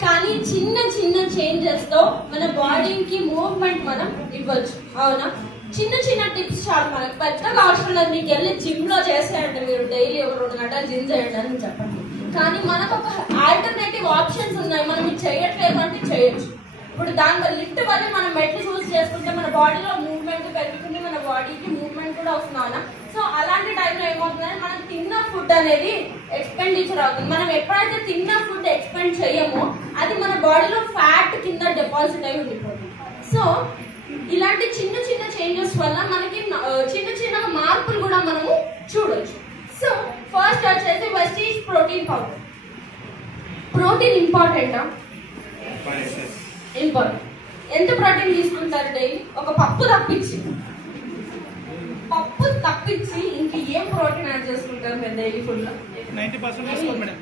కానీ చిన్న చిన్న చేంజెస్ తో మన బాడీకి మూవ్మెంట్ మనం ఇవ్వచ్చు. అవునా? చిన్న చిన్న టిప్స్ చాలు, మనకు పెద్దగా అవసరం లేదు. మీకు వెళ్ళి జిమ్ లో చేసేయండి, మీరు డైలీ ఒక 2 గంటలు జిమ్ చేయండి అని చెప్పండి. కానీ మనకు ఒక ఆల్టర్నేటివ్ ఆప్షన్స్ ఉన్నాయి, మనం ఇది చేయట్లేదు అంటే చేయొచ్చు. ఇప్పుడు దాంట్లో లిఫ్ట్ వల్ల మనం మెట్లు చూస్ చేసుకుంటే మన బాడీలో మూవ్మెంట్ పెరుగుతుంది, మన బాడీకి మూవ్మెంట్ కూడా వస్తున్నావునా. సో అలాంటి టైంలో ఏమవుతుందంటే మనం తిన్న ఫుడ్ అనేది ఎక్స్పెండిచర్ అవుతుంది. మనం ఎప్పుడైతే తిన్న ఫుడ్ ఎక్స్పెండ్ చేయమో అది మన బాడీలో ఫ్యాట్ కింద డిపాజిట్ అయి ఉండిపోతుంది. సో ఇలాంటి చిన్న చిన్న చేంజెస్ వల్ల మనకి చిన్న చిన్న మార్పులు కూడా మనము చూడొచ్చు. సో ఫస్ట్ వచ్చేసి వెస్టీజ్ ప్రోటీన్ పౌడర్. ప్రోటీన్ ఇంపార్టెంటా? ఇంపార్టెంట్. ఎంత ప్రోటీన్ తీసుకుంటారు డైలీ? ఒక పప్పు తప్పించి ఇంక ఏం ప్రోటీన్ యాడ్ చేసుకుంటారు మీరు డైలీ ఫుడ్ లో? 90% తీసుకోరు మేడం.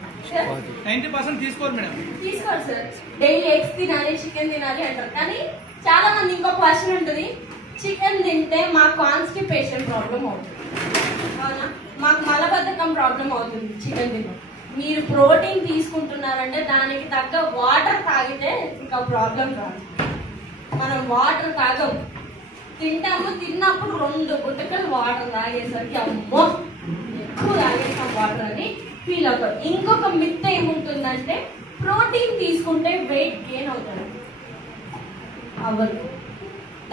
90% తీసుకోరు మేడం. తీసుకోరు సార్. డైలీ ఎగ్స్ తినాలి, చికెన్ తినాలి అంటారు. కానీ చాలా మంది ఇంకో క్వశ్చన్ ఉంటుంది, చికెన్ తింటే మాకు కాన్స్టిపేషన్ ప్రాబ్లం అవుతుంది, అవునా, మాకు మలబద్ధకం ప్రాబ్లం అవుతుంది చికెన్ తింటే. మీరు ప్రోటీన్ తీసుకుంటున్నారంటే దానికి తగ్గ వాటర్ తాగితే ఇంకా ప్రాబ్లం రాదు. మనం వాటర్ తాగం, తింటాము, తిన్నప్పుడు 2 గుట్టకలు వాటర్ తాగేసరికి అమ్మో ఎక్కువ తాగేసాం వాటర్ అని ఫీల్ అవుతారు. ఇంకొక మిత్ ఏముంటుందంటే ప్రోటీన్ తీసుకుంటే వెయిట్ గెయిన్ అవుతారు. అవ్వదు.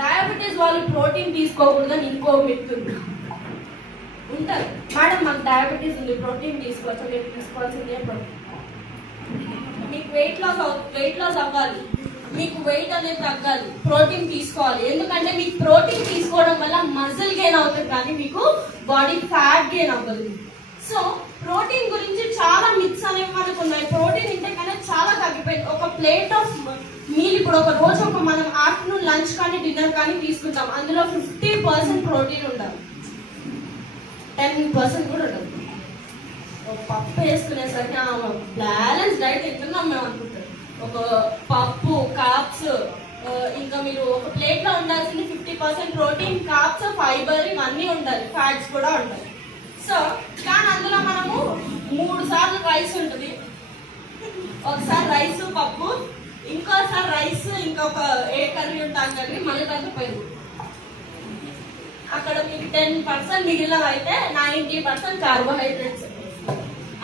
డయాబెటీస్ వాళ్ళు ప్రోటీన్ తీసుకోకూడదని ఇంకో మిత్ ఉంటారు. మేడం మాకు డయాబెటీస్ ఉంది, ప్రోటీన్ తీసుకోవచ్చు, మీరు తీసుకోవాల్సిందే ప్రోటీన్. మీకు వెయిట్ లాస్ అవ్వాలి, మీకు వెయిట్ అనేది తగ్గాలి, ప్రోటీన్ తీసుకోవాలి. ఎందుకంటే మీకు ప్రోటీన్ తీసుకోవడం వల్ల మజిల్ గెయిన్ అవుతుంది, కానీ మీకు బాడీ ఫ్యాట్ గెయిన్ అవ్వదు. సో ప్రోటీన్ గురించి చాలా మిత్స్ అనేవి మనకు ఉన్నాయి. ప్రోటీన్ ఇంటే కానీ చాలా తగ్గిపోయింది. ఒక ప్లేట్ ఆఫ్ మీల్ ఇప్పుడు ఒక రోజు మనం ఆఫ్టర్నూన్ లంచ్ కానీ డిన్నర్ కానీ తీసుకుంటాం, అందులో 50% ప్రోటీన్ ఉండాలి, 10% కూడా ఉండదు. ఒక పప్పు వేసుకునేసరికి బ్యాలెన్స్ డైట్ తింటున్నాం మేము అనుకుంటాం. ఒక పప్పు, కార్బ్స్, ఇంకా మీరు ఒక ప్లేట్ లో ఉండాల్సింది 50% ప్రోటీన్, కార్బ్స్, ఫైబర్ ఇవన్నీ ఉండాలి, ఫ్యాట్స్ కూడా ఉండాలి. సో కానీ అందులో మనము 3 సార్లు రైస్ ఉంటుంది, ఒకసారి రైస్ పప్పు, ఇంకోసారి రైస్, ఇంకొక ఏ కర్రీ ఉంటాం కర్రీ, మళ్ళీ తర్వాత పెరుగు. అక్కడ మీకు 10% మిగిలిన అయితే 90% కార్బోహైడ్రేట్స్.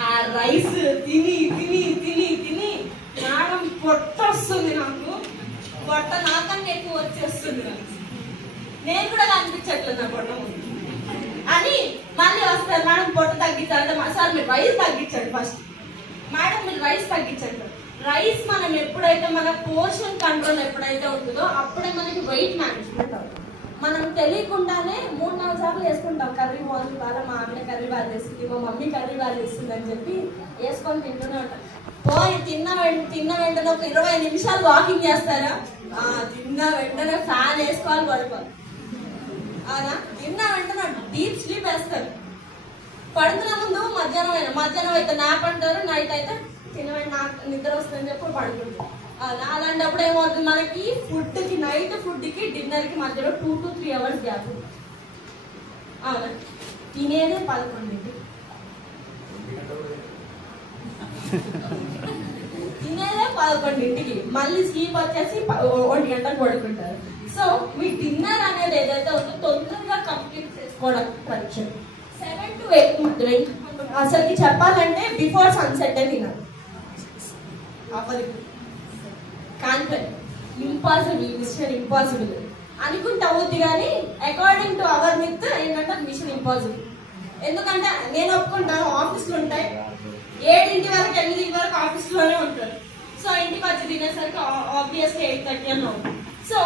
ఆ రైస్ తిని తిని తిని తిని నాడం పొట్ట వస్తుంది, నాకు పొట్ట నాకన్నా ఎక్కువ వచ్చేస్తుంది. నేను కూడా కనిపించట్లేదు నా పొట్ట అని మళ్ళీ వస్తారు. మేడం పొట్ట తగ్గించాలంటే సార్ మీరు రైస్ తగ్గించండి ఫస్ట్, మేడం మీరు రైస్ తగ్గించండి. రైస్ మనం ఎప్పుడైతే మన పోర్షన్ కంట్రోల్ ఎప్పుడైతే ఉంటుందో అప్పుడే మనకి వెయిట్ మేనేజ్మెంట్ అవుతుంది. మనం తెలియకుండానే 3-4 సార్లు వేసుకుంటాం కర్రీ. వాళ్ళ మా ఆమె కర్రీ బాగా వేస్తుంది, మా మమ్మీ కర్రీ బాగా వేస్తుంది అని చెప్పి వేసుకొని తింటూనే ఉంటాం. పోయి తిన్న వెంటనే ఒక 20 నిమిషాలు వాకింగ్ చేస్తారా? తిన్న వెంటనే ఫ్యాన్ వేసుకోవాలి, పడుకోవాలి. అవునా? తిన్న వెంటనే డీప్ స్లీప్ వేస్తారు. పడుకునే ముందు మధ్యాహ్నం అయితే నాప్ అంటారు, నైట్ అయితే తినవేంటి నాకు నిద్ర వస్తుందని చెప్పి పడుకుంటారు. అలాంటప్పుడు ఏమవుతుంది, మనకి ఫుడ్ కి నైట్ ఫుడ్ కి డిన్నర్ కి మధ్యలో 2 to 3 hours గ్యాప్. అవునా, తినేదే 11కి, తినేదే 11కి, మళ్ళీ స్లీప్ వచ్చేసి 1 గంటకు పడుకుంటారు. సో మీ డిన్నర్ అనేది ఏదైతే ఉందో తొందరగా కంప్లీట్ చేసుకోవడం పరీక్ష 7 to 8 మధ్యలో. అసలుకి చెప్పాలంటే బిఫోర్ సన్సెట్ తినాలి. కాన్ఫిడెంట్ ఇంపాసిబుల్, మిషన్ ఇంపాసిబుల్ అనుకుంటే అవుద్ది, కానీ అకార్డింగ్ టు అవర్ మిత్ ఏంటంటే మిషన్ ఇంపాసిబుల్. ఎందుకంటే నేను ఒప్పుకుంటాను, ఆఫీసులు ఉంటాయి 7 వరకు 8 వరకు ఆఫీస్ లోనే ఉంటారు. సో ఇంటికి వచ్చి తినేసరికి ఆబ్వియస్లీ 8:30 అని ఉంటుంది. సో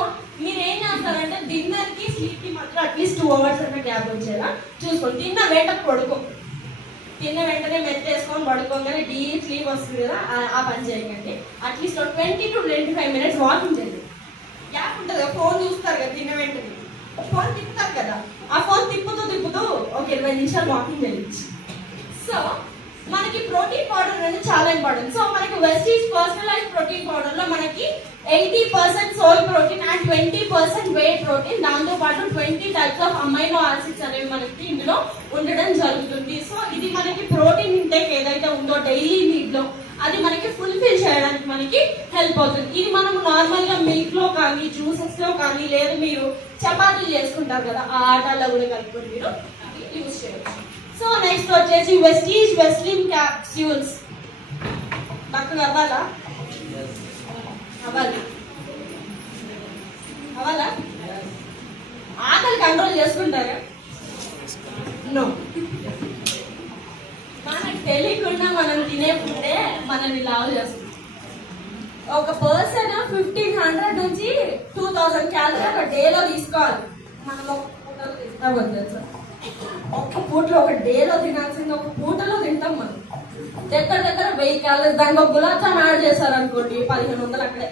మీరు ఏం చేస్తారంటే డిన్నర్ కి స్లీప్ కి మాత్రం అట్లీస్ట్ 2 hours అన్న గ్యాప్ వచ్చేలా చూసుకోండి. తిన్న వెంటనే పడుకో, తిన్న వెంటనే మెత్తేసుకొని పడుకోగానే డీప్ స్లీప్ వస్తుంది కదా, ఆ పని చేయకండి. అట్లీస్ట్ 20 to 25 minutes వాకింగ్ చేయండి. గ్యాప్ ఉంటుంది కదా, ఫోన్ చూస్తారు కదా, తిన్న వెంటనే ఫోన్ తిప్పుతారు కదా, ఆ ఫోన్ తిప్పుతూ ఒక 20 నిమిషాలు వాకింగ్ చేయొచ్చు. సో మనకి ప్రోటీన్ పౌడర్ అనేది చాలా ఇంపార్టెంట్. సో మనకి వెస్టీజ్ పర్సనలైజ్ ప్రోటీన్ పౌడర్ లో మనకి 80% సోయ్ ప్రోటీన్ అండ్ 20% వే ప్రోటీన్, దాంతో పాటు 20 types ఆఫ్ అమైనో ఆసిడ్స్ అనేవి మనకి ఇందులో ఉండడం జరుగుతుంది. సో ఇది మనకి ప్రోటీన్ ఇంటేక్ ఏదైతే ఉందో డైలీ నీడ్ లో అది మనకి ఫుల్ఫిల్ చేయడానికి మనకి హెల్ప్ అవుతుంది. ఇది మనం నార్మల్ గా మిల్క్ లో కానీ జ్యూసెస్ లో కానీ, లేదు మీరు చపాతీలు చేసుకుంటారు కదా, ఆ ఆటాల్లో కూడా కలుపుకొని మీరు యూజ్ చేయవచ్చు. సో నెక్స్ట్ వచ్చేసి వెస్టీజ్ వెస్లిన్ క్యాప్స్యూల్స్. పక్కన అవ్వాలా ఆకలి కంట్రోల్ చేసుకుంటారా? నో. మనకు తెలియకుండా మనం తినే ఫుడ్డే మనల్ని లావు చేస్తుంది. ఒక పర్సన్ 1500 నుంచి 2000 క్యాలరీ ఒక డేలో తీసుకోవాలి. మనం ఒక పూటలో తీసుకోవద్దు. ఒక్క పూటలో ఒక డేలో తినాల్సింది ఒక పూటలో తింటాం మనం. దగ్గర 1000 క్యాలరీస్. దానికి ఒక గులాబ్ జామ్ యాడ్ చేశారనుకోండి 1500 అక్కడే.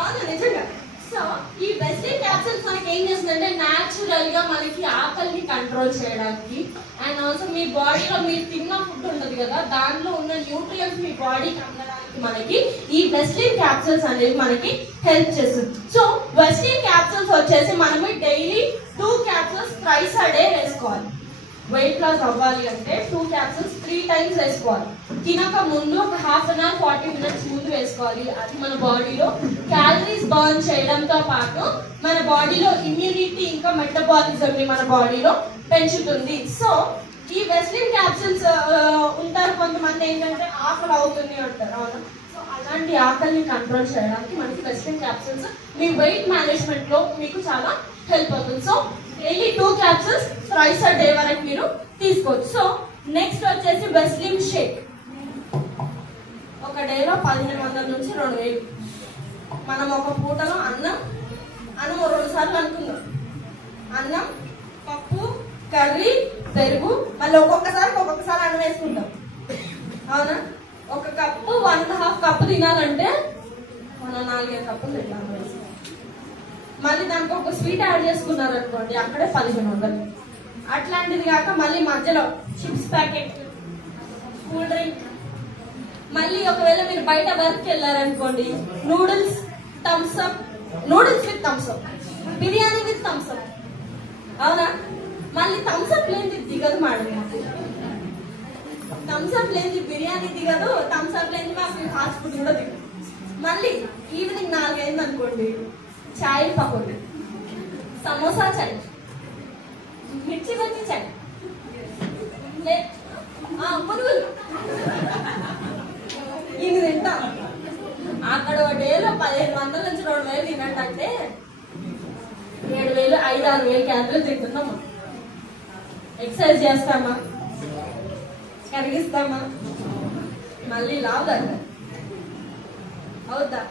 అవును, నిజంగా. సో ఈ వెస్లిన్ క్యాప్సూల్స్ మనకి ఏం చేస్తుందంటే న్యాచురల్ గా మనకి ఆకలిని కంట్రోల్ చేయడానికి అండ్ ఆల్సో మీ బాడీలో మీరు తిన్న ఫుడ్ ఉంటుంది కదా, దాంట్లో ఉన్న న్యూట్రియంట్స్ మీ బాడీకి అందడానికి మనకి ఈ వెస్లిన్ క్యాప్సూల్స్ అనేది మనకి హెల్ప్ చేస్తుంది. సో వెస్లిన్ క్యాప్సూల్స్ వచ్చేసి మనము daily 2 capsules thrice a day వేసుకోవాలి. వెయిట్ లాస్ అవ్వాలి అంటే 2 capsules 3 times వేసుకోవాలి. తినక ముందు ఒక 1/2 hour 40 minutes ముందు వేసుకోవాలి. అది మన బాడీలో క్యాలరీస్ బర్న్ చేయడంతో పాటు మన బాడీలో ఇమ్యూనిటీ ఇంకా మెటబాలిజం ని మన బాడీలో పెంచుతుంది. సో ఈ వెస్లిన్ క్యాప్సూల్స్ ఉంటారు కొంతమంది ఏంటంటే ఆకలి అవుతుంది అంటారు. అవును, సో అలాంటి ఆకలిని కంట్రోల్ చేయడానికి మనకి వెస్లిన్ క్యాప్సూల్స్ మీ వెయిట్ మేనేజ్మెంట్ లో మీకు చాలా హెల్ప్ అవుతుంది. So daily 2 capsules thrice a day వరకు మీరు తీసుకోవచ్చు. సో నెక్స్ట్ వచ్చేసి వెస్లిన్ షేక్. ఒక డేలో 1500 నుంచి 2000. మనం ఒక పూటలో అన్నం 2 సార్లు అనుకుందాం. అన్నం, పప్పు, కర్రీ, పెరుగు, మళ్ళీ ఒక్కొక్కసారి అన్నం వేసుకుంటాం. అవునా, ఒక కప్పు 1.5 కప్పు తినాలంటే మనం 4-5 కప్పులు తింటాం. మళ్ళీ దానికి ఒక స్వీట్ యాడ్ చేసుకున్నారు అనుకోండి, అక్కడే 1500. అట్లాంటిది కాక మళ్ళీ మధ్యలో చిప్స్ ప్యాకెట్, కూల్ డ్రింక్, మళ్ళీ ఒకవేళ మీరు బయట వర్క్ వెళ్ళారనుకోండి noodles, Thums Up, noodles with Thums Up, biryani with Thums Up. అవునా, మళ్ళీ థమ్స్ అప్ లేనిది దిగదు మేడం. థమ్స్ అప్ లేనిది బిర్యానీ దిగదు, థమ్స్ అప్ లేనిది మాకు ఫాస్ట్ ఫుడ్ కూడా దిగదు. మళ్ళీ ఈవినింగ్ 4 అయింది అనుకోండి, చాయ్ పకోడీ, సమోసా చాయ్, మిర్చి బజ్జీ చాయ్, పునుగులు, ఇది తింటాం. అక్కడ ఒక డేలో 1500 నుంచి 2000 తిన్నట్టంటే 7000 5-6,000 క్యాలరీలు తింటున్నాము. ఎక్సర్సైజ్ చేస్తామా, కరిగిస్తామా, మళ్ళీ లావు అవుద్దా?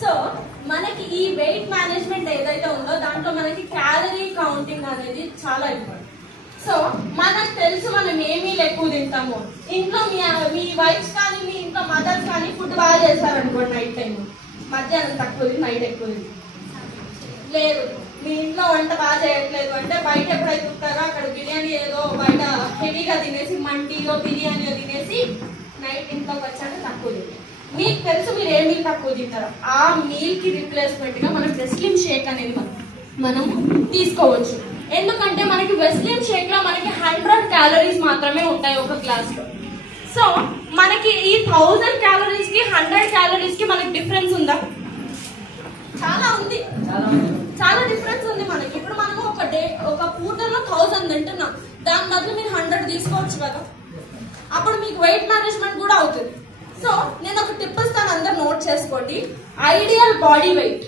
సో మనకి ఈ వెయిట్ మేనేజ్మెంట్ ఏదైతే ఉందో దాంట్లో మనకి క్యాలరీ కౌంటింగ్ అనేది చాలా ఇంపార్టెంట్. సో మనకు తెలుసు మనం ఏమీ ఎక్కువ తింటాము. ఇంట్లో మీ వైఫ్స్ కానీ మీ ఇంట్లో మదర్స్ కానీ ఫుడ్ బాగా చేస్తారనుకోండి, నైట్ టైం మధ్యాహ్నం తక్కువ నైట్ ఎక్కువ లేదు, మీ ఇంట్లో వంట బాగా చేయట్లేదు అంటే బయట ఎప్పుడైతే ఉంటారో అక్కడ బిర్యానీ ఏదో బయట హెవీగా తినేసి మండీలో బిర్యానీలో తినేసి నైట్ ఇంట్లోకి వచ్చాక తక్కువ తింటారు. మీకు తెలుసు మీరు ఏ మీల్ తక్కువ తింటారో ఆ మీల్ కి రిప్లేస్మెంట్ గా మనం వెస్లిన్ షేక్ అనేది మనము తీసుకోవచ్చు. ఎందుకంటే మనకి వెస్లిన్ షేక్ లో మనకి 100 క్యాలరీస్ మాత్రమే ఉంటాయి ఒక గ్లాస్ లో. సో మనకి ఈ 1000 క్యాలరీస్ కి 100 క్యాలరీస్ కి మనకి డిఫరెన్స్ ఉందా? చాలా ఉంది, చాలా డిఫరెన్స్ ఉంది మనకి. ఇప్పుడు మనము ఒక పూటలో 1000 తింటున్నాం, దాని బదులు మీరు 100 తీసుకోవచ్చు కదా, అప్పుడు మీకు వెయిట్ మేనేజ్మెంట్ కూడా అవుతుంది. సో నేను ఒక టిప్ ఇస్తాను, అందరు నోట్ చేసుకోండి. ఐడియల్ బాడీ వెయిట్,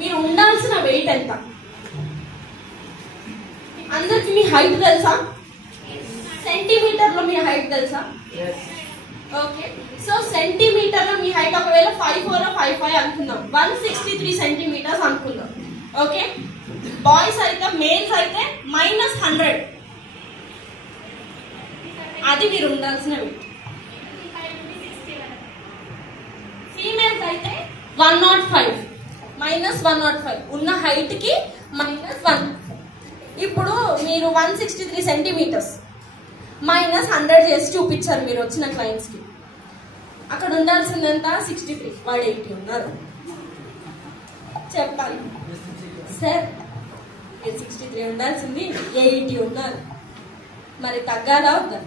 మీరు ఉండాల్సిన వెయిట్ ఎంత? అందరికి మీ హైట్ తెలుసా? సెంటీమీటర్ లో మీ హైట్ తెలుసా? ఓకే, సో సెంటీమీటర్ లో మీ హైట్ ఒకవేళ 5'4" 5'5" అనుకుందాం, 163 సెంటీమీటర్స్ అనుకుందాం. ఓకే, బాయ్స్ అయితే మేల్స్ అయితే -100, అది మీరు ఉండాల్సిన వెయిట్. ఫీమేల్స్ అయితే 105, -105 ఉన్న హైట్ కి -1. ఇప్పుడు మీరు 163 సెంటీమీటర్స్ -100 చేసి చూపించారు మీరు వచ్చిన క్లయింట్స్ కి. అక్కడ ఉండాల్సిందంత 63, వాడు 80 ఉన్నారు. చెప్పాలి సార్, 63 ఉండాల్సింది 80 ఉన్నారు, మరి తగ్గాలా వద్దా?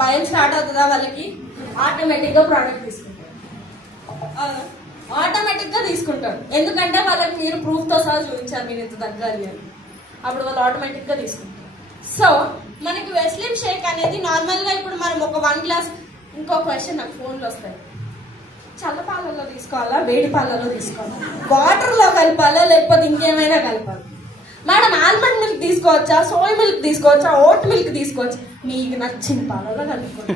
భయం స్టార్ట్ అవుతుందా వాళ్ళకి? ఆటోమేటిక్ గా ప్రోడక్ట్ తీసుకుంటారు, ఆటోమేటిక్ గా తీసుకుంటారు. ఎందుకంటే వాళ్ళకి మీరు ప్రూఫ్ తో సహా చూపించారు మీరు ఇంత తగ్గాలి అని, అప్పుడు వాళ్ళు ఆటోమేటిక్ గా తీసుకుంటారు. సో మనకి వెస్లిన్ షేక్ అనేది నార్మల్ గా ఇప్పుడు మనం ఒక 1 గ్లాస్, ఇంకో క్వశ్చన్ నాకు ఫోన్లో వస్తాయి, చల్ల పాలలో తీసుకోవాలా వేడి పాలలో తీసుకోవాలా, వాటర్ లో కలపాలా లేకపోతే ఇంకేమైనా కలపాలి? మేడం ఆల్మండ్ మిల్క్ తీసుకోవచ్చా, సోయ్ మిల్క్ తీసుకోవచ్చా, ఓట్ మిల్క్ తీసుకోవచ్చా? మీకు నచ్చిన పాలలో కలుపుకోండి,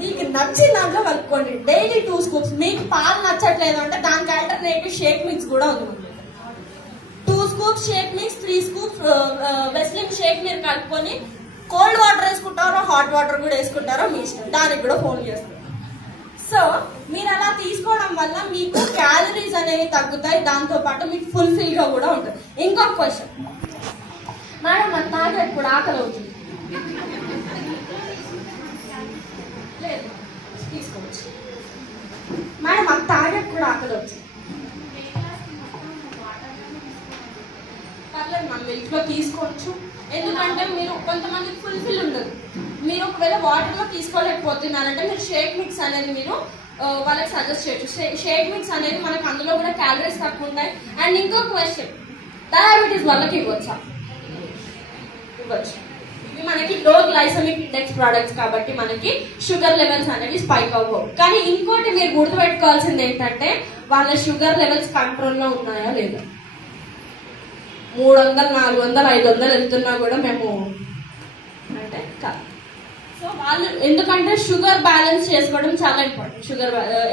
మీకు నచ్చిన దాంట్లో కలుపుకోండి. Daily 2 scoops. మీకు పాలు నచ్చట్లేదు అంటే దానికి ఆల్టర్నేటివ్ షేక్ మిక్స్ కూడా ఉంది. 2 scoops shake mix, 3 scoops Veslim shake మీరు కలుపుకొని కోల్డ్ వాటర్ వేసుకుంటారో హాట్ వాటర్ కూడా వేసుకుంటారో మీ ఇష్టం, దానికి కూడా ఫోన్ చేస్తారు. సో మీరు అలా తీసుకోవడం వల్ల మీకు క్యాలరీస్ అనేవి తగ్గుతాయి, దాంతో పాటు మీకు ఫుల్ఫిల్ గా కూడా ఉంటుంది. ఇంకొక క్వశ్చన్, మేడం మన తాగే ఇప్పుడు ఆకలి అవుతుంది, లేదు తీసుకోవచ్చు. మేడం మన తాగే కూడా ఆకలి అవుతుంది, పర్లేదు మన మిల్క్ లో తీసుకోవచ్చు. ఎందుకంటే మీరు కొంతమంది ఫుల్ఫిల్ ఉండదు, మీరు ఒకవేళ వాటర్ లో తీసుకోలేకపోతున్నారంటే మీరు షేక్ మిక్స్ అనేది మీరు వాళ్ళకి సజెస్ట్ చేయొచ్చు. షేక్ మిక్స్ అనేది మనకు అందులో కూడా క్యాలరీస్ తక్కువ ఉంటాయి. అండ్ ఇంకో క్వశ్చన్, డయాబెటీస్ వాళ్ళకి ఇవ్వచ్చా? ఇవ్వచ్చు. ఇవి మనకి లో గ్లైసమిక్ ఇండెక్స్ ప్రోడక్ట్స్ కాబట్టి మనకి షుగర్ లెవెల్స్ అనేవి స్పైక్ అవ్వవు. కానీ ఇంకోటి మీరు గుర్తుపెట్టుకోవాల్సింది ఏంటంటే వాళ్ళ షుగర్ లెవెల్స్ కంట్రోల్లో ఉన్నాయా లేదా. 300, 400, 500 వెళ్తున్నా కూడా మేము అంటే కాదు. సో వాళ్ళు ఎందుకంటే షుగర్ బ్యాలెన్స్ చేసుకోవడం చాలా ఇంపార్టెంట్.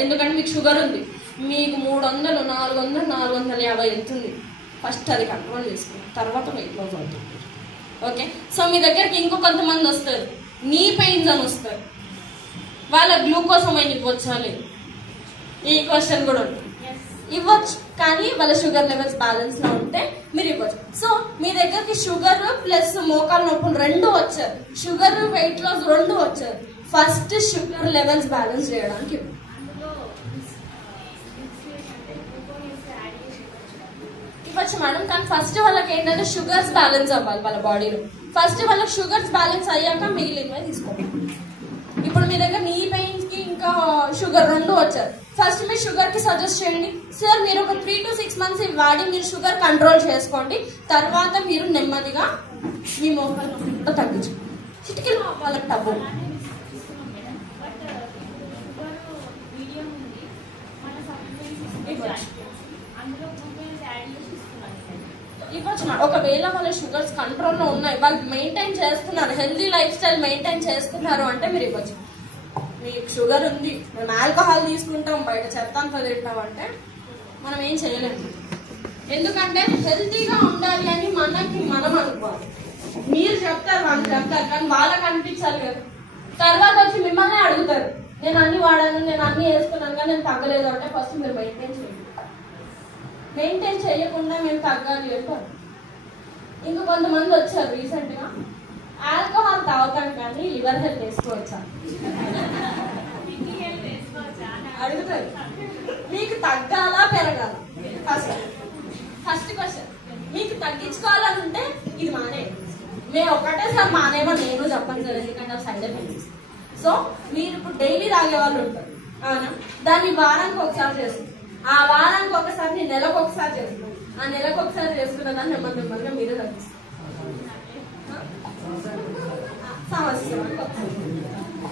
ఎందుకంటే మీకు షుగర్ ఉంది, మీకు 300, 400, 450 వెళ్తుంది, ఫస్ట్ అది కంట్రోల్ చేసుకుని తర్వాత వెయిట్ లాస్ అవుతుంది. ఓకే, సో మీ దగ్గరికి ఇంకో కొంతమంది వస్తారు, నీ పెయిన్స్ అని వస్తారు, వాళ్ళ గ్లూకోసమైన్ ఇవ్వచ్చా లేదు, ఈ క్వశ్చన్ కూడా ఉంటుంది. ఇవ్వచ్చు, కానీ వాళ్ళ షుగర్ లెవెల్స్ బ్యాలెన్స్ లో ఉంటే మీరు ఇవ్వచ్చు. సో మీ దగ్గరికి షుగర్ ప్లస్ మోకాలు నొప్పులు 2 వచ్చారు, షుగర్ వెయిట్ లాస్ 2 వచ్చారు, ఫస్ట్ షుగర్ లెవెల్స్ బ్యాలెన్స్ చేయడానికి ఇవ్వచ్చు మేడం. కానీ ఫస్ట్ వాళ్ళకి ఏంటంటే షుగర్స్ బ్యాలెన్స్ అవ్వాలి వాళ్ళ బాడీలో. ఫస్ట్ వాళ్ళకి షుగర్స్ బ్యాలెన్స్ అయ్యాక మిగిలినవి తీసుకోవాలి. ఇప్పుడు మీ దగ్గర నీ పెయిన్స్ కి ఇంకా షుగర్ 2 వచ్చారు, ఫస్ట్ మీరు షుగర్ కి సజెస్ట్ చేయండి, సార్ మీరు ఒక 3 to 6 months వాడి మీరు షుగర్ కంట్రోల్ చేసుకోండి, తర్వాత మీరు నెమ్మదిగా మీ మోకాలు నొప్పి తగ్గించు. చిటికీలో వాళ్ళకి టబ్బు ఇవ్వచ్చు. ఒకవేళ వాళ్ళ షుగర్స్ కంట్రోల్లో ఉన్నాయి, వాళ్ళు మెయింటైన్ చేస్తున్నారు, హెల్దీ లైఫ్ స్టైల్ మెయింటైన్ చేస్తున్నారు అంటే మీరు ఇవ్వచ్చు. మీకు షుగర్ ఉంది, మేము ఆల్కహాల్ తీసుకుంటాం, బయట చెత్తాను తింటాం అంటే మనం ఏం చేయలేము. ఎందుకంటే హెల్తీగా ఉండాలి అని మనం అనుకోవాలి. మీరు చెప్తారు, వాళ్ళు చెప్తారు, కానీ వాళ్ళకి అనిపించాలి కదా. తర్వాత వచ్చి మిమ్మల్ని అడుగుతారు, నేను అన్ని వాడాను, నేను అన్ని వేసుకున్నాను కానీ నేను తగ్గలేదు అంటే ఫస్ట్ మీరు మెయింటైన్ చేయండి. మెయింటైన్ చేయకుండా మేము తగ్గాలి అంటారు. ఇంకా కొంతమంది వచ్చారు రీసెంట్ గా, ఆల్కహాల్ తాగుతాం కానీ లివర్ హెల్త్ వేసుకోవచ్చా అడుగుతారు. మీకు తగ్గాలా పెరగాల? First question. మీకు తగ్గించుకోవాలని ఉంటే ఇది మానే. మేము ఒకటేసారి మానేమో నేను చెప్పను సార్, ఎందుకంటే సైడ్ ఎఫెక్ట్స్. సో మీరు ఇప్పుడు డైలీ తాగే వాళ్ళు ఉంటారు అవునా, దాన్ని వారానికి ఒకసారి చేస్తుంది. ఆ వారానికి ఒకసారి నెలకు ఒకసారి చేస్తుంది. ఆ నెలకు ఒకసారి చేసుకున్న దాన్ని నెమ్మదిగా మీరే తగ్గిస్తారు. సంవత్సరం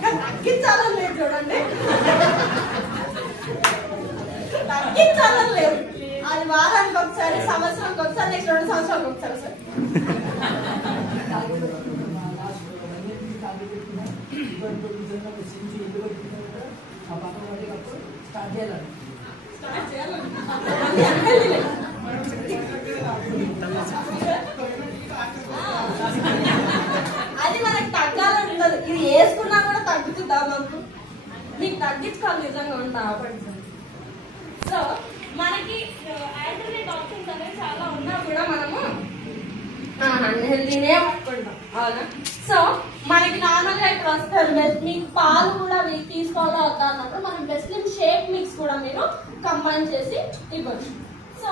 తగ్గించాలని లేదు చూడండి, తగ్గించాలని లేదు. అది వారానికి ఒకసారి, సంవత్సరానికి ఒకసారి, నెక్స్ట్ 2 సంవత్సరాలకు ఒకసారి సార్. అది మనకి తగ్గాలని ఉండదు, ఇది వేసుకున్నా కూడా తగ్గుతుందా మాకు? మీకు తగ్గించుకోవాలి నిజంగా ఉంటా. సో మనకి ఆల్టర్నేట్ ఆప్షన్స్ అనేవి చాలా ఉన్నా కూడా మనము అన్హెల్దీనే అనుకుంటాం అవునా. సో మనకి నార్మల్ గా ఇప్పుడు వస్తారు, మీకు పాలు కూడా తీసుకోవాలో వద్దా అన్నప్పుడు మనం వెస్లిమ్ షేక్ మిక్స్ కూడా మీరు కంబైన్ చేసి ఇవ్వచ్చు. సో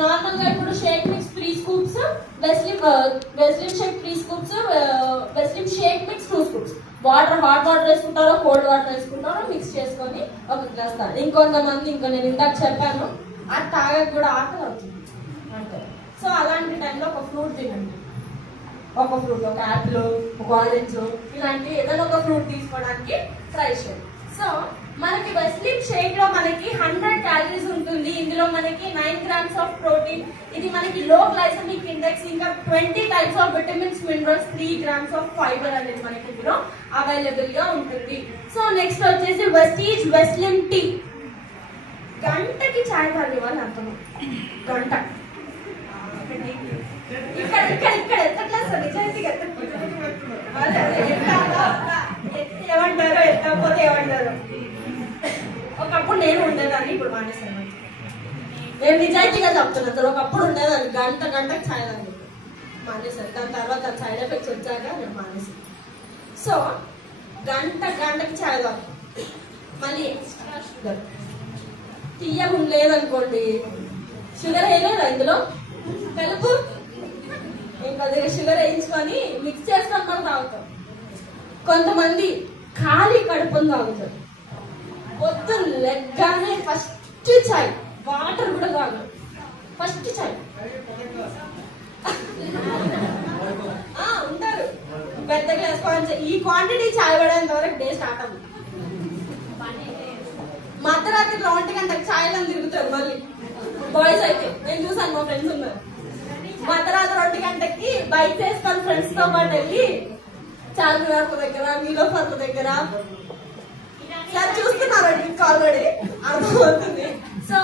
నార్మల్ గా ఇప్పుడు shake mix 3 scoops, Veslim shake 3 scoops, Veslim shake mix 2 scoops. Hot water వేసుకుంటారో కోల్డ్ వాటర్ వేసుకుంటారో మిక్స్ చేసుకొని ఒక గ్లాస్ తాగు. ఇంకొంతమంది నేను ఇందాక చెప్పాను అది తాగక కూడా ఆకలి అవుతుంది అంటే, సో అలాంటి టైంలో ఒక ఫ్రూట్ తినండి. ఒక ఫ్రూట్, ఒక యాపిల్, ఒక ఆరెంజ్, ఇలాంటి ఏదైనా ఒక ఫ్రూట్ తీసుకోవడానికి ట్రై చేయండి. సో మనకి వెస్లిమ్ షేక్ లో మనకి 100 క్యాలరీస్ ఉంటుంది. ఇందులో మనకి 9 గ్రామ్స్ ఆఫ్ ప్రోటీన్, ఇది మనకి లో గ్లైసెమిక్ ఇండెక్స్, ఇంకా 20 types of vitamins, minerals, 3 grams of fibre అనేది మనకి ఇందులో అవైలబుల్ గా ఉంటుంది. సో నెక్స్ట్ వచ్చేసి వెస్టీజ్ వెస్లిమ్ టీ. గంటకి చాయ్ తాగేవాళ్ళు అర్థం. గంట ఇక్కడ ఇక్కడ ఇక్కడ ఎత్తట్లేదు సార్, నిజాయితీగా ఏమంటారో ఎత్తకపోతే ఏమంటారు. ఒకప్పుడు నేను ఉండేదాన్ని, ఇప్పుడు మానేసాను. నేను నిజాయితీగా చెప్తున్నాను సార్, ఒకప్పుడు ఉండేదాన్ని గంటకి ఛాయ్ తాగి మానేసాను. దాని తర్వాత సైడ్ ఎఫెక్ట్స్ వచ్చాక నేను మానేసాను. సో గంటకి ఛాయ్ తాగు, మళ్ళీ ఎక్స్ట్రా షుగర్. తీయగా ఉండలేదనుకోండి, షుగర్ వేయలేదా ఇందులో, కలుపు ఇంకొద్దిగా షుగర్ వేయించుకొని మిక్స్ చేసుకొని మనం తాగుతాం. కొంతమంది ఖాళీ కడుపుని తాగుతారు. పొద్దున్న లెగ్గానే ఫస్ట్ చాయ్, వాటర్ కూడా తాగరు, ఫస్ట్ చాయ్. ఉంటారు పెద్ద గ్లాస్. ఈ క్వాంటిటీ చాయ్ పడేంత వరకు డే స్టార్ట్ అవుతుంది. మధ్యరాత్రి 1 గంటకు ఛాయలను తిరుగుతారు. మళ్ళీ బాయ్స్ అయితే నేను చూసాను, మా ఫ్రెండ్స్ ఉన్నారు. మధ్యరాత్రి 1 గంటకి బైక్ వేసుకొని ఫ్రెండ్స్ తో పాటు వెళ్ళి చార్మినార్ దగ్గర, నీలోఫర్ దగ్గర సార్ చూస్తున్నారు మీకు ఆల్రెడీ అర్థమవుతుంది. సో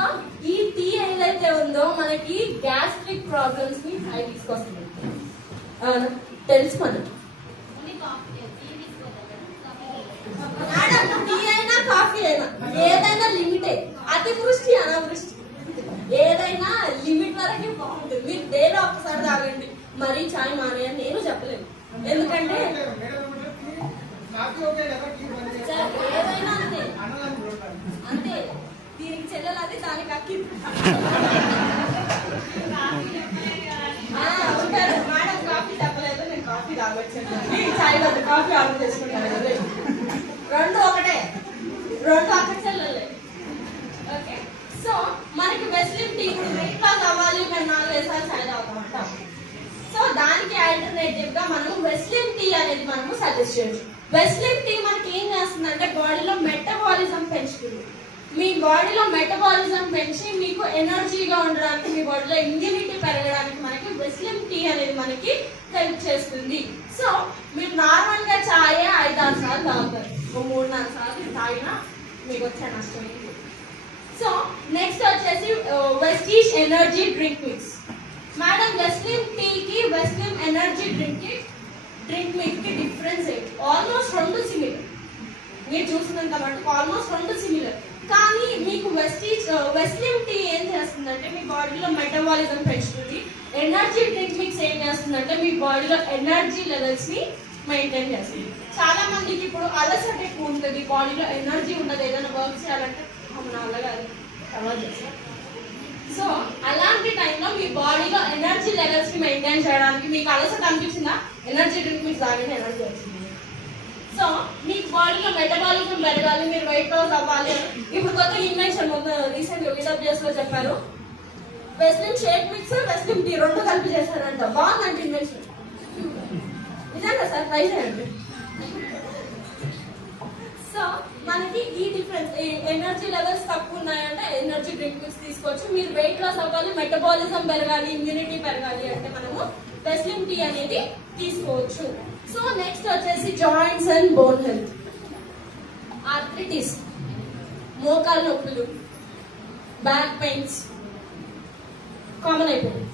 ఈ టీ ఏదైతే ఉందో మనకి గ్యాస్ట్రిక్ ప్రాబ్లమ్స్ ని హై తీసుకొస్తుంది తెలుసు మనకి. టీ అయినా కాఫీ అయినా ఏదైనా లిమిటే, అతివృష్టి అనావృష్టి ఏదైనా లిమిట్ వరకే బాగుంటుంది. మీరు డేలో ఒకసారి తాగండి, మరీ చాయ్ మానేయని నేను చెప్పలేను. ఎందుకంటే ఏదైనా అంతే అంతే, దీనికి చెల్లెలది దానికి అక్కి ఉంటారు. మేడం కాఫీ చెప్పలేదు, నేను కాఫీ తాగొచ్చు, చాయ్ వద్ద కాఫీ ఆర్డర్ చేసుకుంటాను. 2 ఒకటే, 2 అక్క చెల్లెలే. ఓకే, సో మనకి వెస్లిమ్ టీ వెయిట్ లాస్ అవ్వాలి, మేము 4-5 సార్లు చాయ్ తాగుతాం. సో దానికి ఆల్టర్నేటివ్ గా మనం వెస్లిమ్ టీ అనేది మనము సజెస్ట్ చేయొచ్చు. వెస్లిమ్ టీ మనకి ఏం చేస్తుందంటే బాడీలో మెటబాలిజం పెంచుతుంది. మీ బాడీలో మెటబాలిజం పెంచి మీకు ఎనర్జీగా ఉండడానికి, మీ బాడీలో ఇమ్యూనిటీ పెరగడానికి మనకి వెస్లిమ్ టీ అనేది మనకి హెల్ప్ చేస్తుంది. సో మీరు నార్మల్ గా చాయ్ 5-6 సార్లు తాగుతారు, 3-4 సార్లు తాగినా మీకు వచ్చే నష్టం ఏంటి. సో నెక్స్ట్ వచ్చేసి Vestige energy drink mix. Madam Veslim టీకి వెస్లిమ్ ఎనర్జీ డ్రింక్ మిక్స్ కి డిఫరెన్స్ ఏంటి? ఆల్మోస్ట్ 2 సిమిలర్, మీరు చూసినంత మటుకు ఆల్మోస్ట్ 2 సిమిలర్. కానీ మీకు వెస్లిమ్ టీ ఏం చేస్తుందంటే మీ బాడీలో మెటబాలిజం పెంచుతుంది. ఎనర్జీ డ్రింక్ మిక్స్ ఏం చేస్తుందంటే మీ బాడీలో ఎనర్జీ లెవెల్స్ ని మెయింటైన్ చేస్తుంది. చాలా మందికి ఇప్పుడు అలసట ఎక్కువ ఉంటుంది, బాడీలో ఎనర్జీ ఉండదు, ఏదైనా వర్క్ చేయాలంటే మన అలాగా తర్వాత చేస్తాం. సో అలాంటి టైంలో మీ బాడీలో ఎనర్జీ లెవెల్స్ ని మెయింటైన్ చేయడానికి మీకు అలసట అనిపించిందా, ఎనర్జీ డ్రింక్ మీకు తాగిన ఎనర్జీ వచ్చింది. సో మీకు బాడీలో మెటబాలిజం పెరగాలి, మీరు వెయిట్ లాస్ అవ్వాలి. ఇప్పుడు కొత్త ఇన్వెన్షన్ రీసెంట్ WWS లో చెప్పారు, వెస్లిమ్ షేక్ మిక్స్ వెస్లిమ్ టీ రెండు కలిపి చేశారంట. బాగుందంటే ఇన్వెన్షన్ నిజంగా సార్, ట్రై చేయండి. సో మనకి ఈ డిఫరెన్స్, ఎనర్జీ లెవెల్స్ తక్కువ ఉన్నాయంటే ఎనర్జీ డ్రింక్ మిక్స్ తీసుకోవచ్చు. మీరు వెయిట్ లాస్ అవ్వాలి, మెటబాలిజం పెరగాలి, ఇమ్యూనిటీ పెరగాలి అంటే మనము వెస్లిమ్ టీ అనేది తీసుకోవచ్చు. సో నెక్స్ట్ వచ్చేసి joints and bone health. Arthritis, మోకాల నొప్పులు, బ్యాక్ పెయిన్స్ కామన్ అయిపోయింది.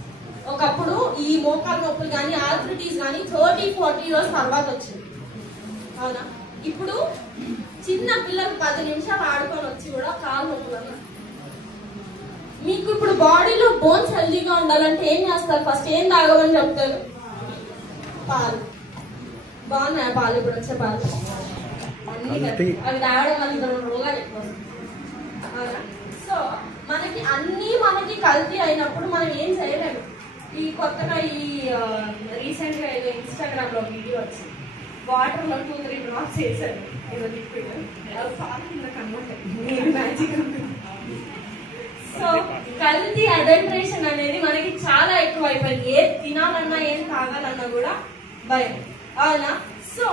ఒకప్పుడు ఈ మోకాల నొప్పులు కానీ ఆర్థరైటిస్ కానీ 30-40 ఇయర్స్ తర్వాత వచ్చింది, అవునా? ఇప్పుడు చిన్న పిల్లలు 10 నిమిషాలు ఆడుకొని వచ్చి కూడా కాలు నొప్పులు. మీకు ఇప్పుడు బాడీలో బోన్స్ హెల్దీగా ఉండాలంటే ఏం చేస్తారు? ఫస్ట్ ఏం తాగమని చెప్తారు? పాలు. బాగున్నాయి పాలు, ఇప్పుడు వచ్చే పాలు అవి తాగడం వల్ల రోగాలు ఎక్కువ వస్తాయి. సో మనకి కల్తీ అయినప్పుడు మనం ఏం చేయలేము. ఈ కొత్తగా ఈ రీసెంట్ గా ఏదో ఇన్స్టాగ్రామ్ లో వీడియో వచ్చింది, వాటర్ లో 2-3 డ్రాప్స్ వేసారు, ఏదో లిక్విడ్ మ్యాజిక్. సో కల్తీ అడల్ట్రేషన్ అనేది మనకి చాలా ఎక్కువ అయిపోయింది. ఏది తినాలన్నా ఏం తాగాలన్నా కూడా భయం, అవునా? సో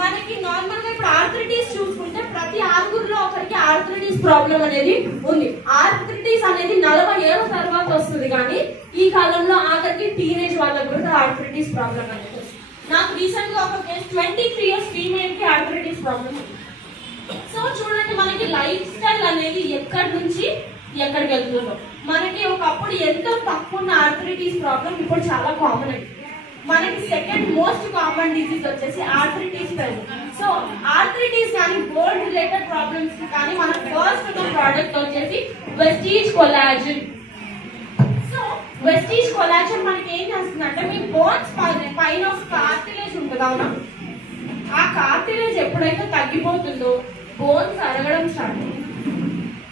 మనకి నార్మల్ గా ఇప్పుడు ఆర్థరైటిస్ చూసుకుంటే ప్రతి 6 ఒకరికి ఆర్థరైటిస్ ప్రాబ్లం అనేది ఉంది. ఆర్థరైటిస్ అనేది 40 ఏళ్ల తర్వాత వస్తుంది, కానీ ఈ కాలంలో ఆఖరికి టీనేజ్ వాళ్ళకు కూడా ఆర్థరైటిస్ ప్రాబ్లం అనేది వస్తుంది. నాకు రీసెంట్ గా ఒక కేసు 23 ఇయర్స్ ఫీమేల్ కి ఆర్థరైటిస్ ప్రాబ్లం ఉంది. సో చూడండి, మనకి లైఫ్ స్టైల్ అనేది ఎక్కడి నుంచి ఎక్కడికి వెళ్తుందో. మనకి ఒకప్పుడు ఎంతో తక్కువ ఉన్న ఆర్థరైటిస్ ప్రాబ్లం ఇప్పుడు చాలా కామన్ అయింది. మనకి సెకండ్ మోస్ట్ కామన్ డిసీజ్ వచ్చేసి ఆర్థరైటిస్. సో ఆర్థరైటిస్ కానీ బోన్ రిలేటెడ్ ప్రాబ్లమ్స్ కానీ మన ఫస్ట్ ప్రోడక్ట్ వచ్చేసి Vestige collagen. So Vestige collagen మనకి ఏం చేస్తుందంటే మీ బోన్స్ పైన కార్టిలేజ్ ఉంటుంది, అవునా? ఆ కార్టిలేజ్ ఎప్పుడైతే తగ్గిపోతుందో బోన్స్ అరగడం స్టార్ట్ అవుతుంది.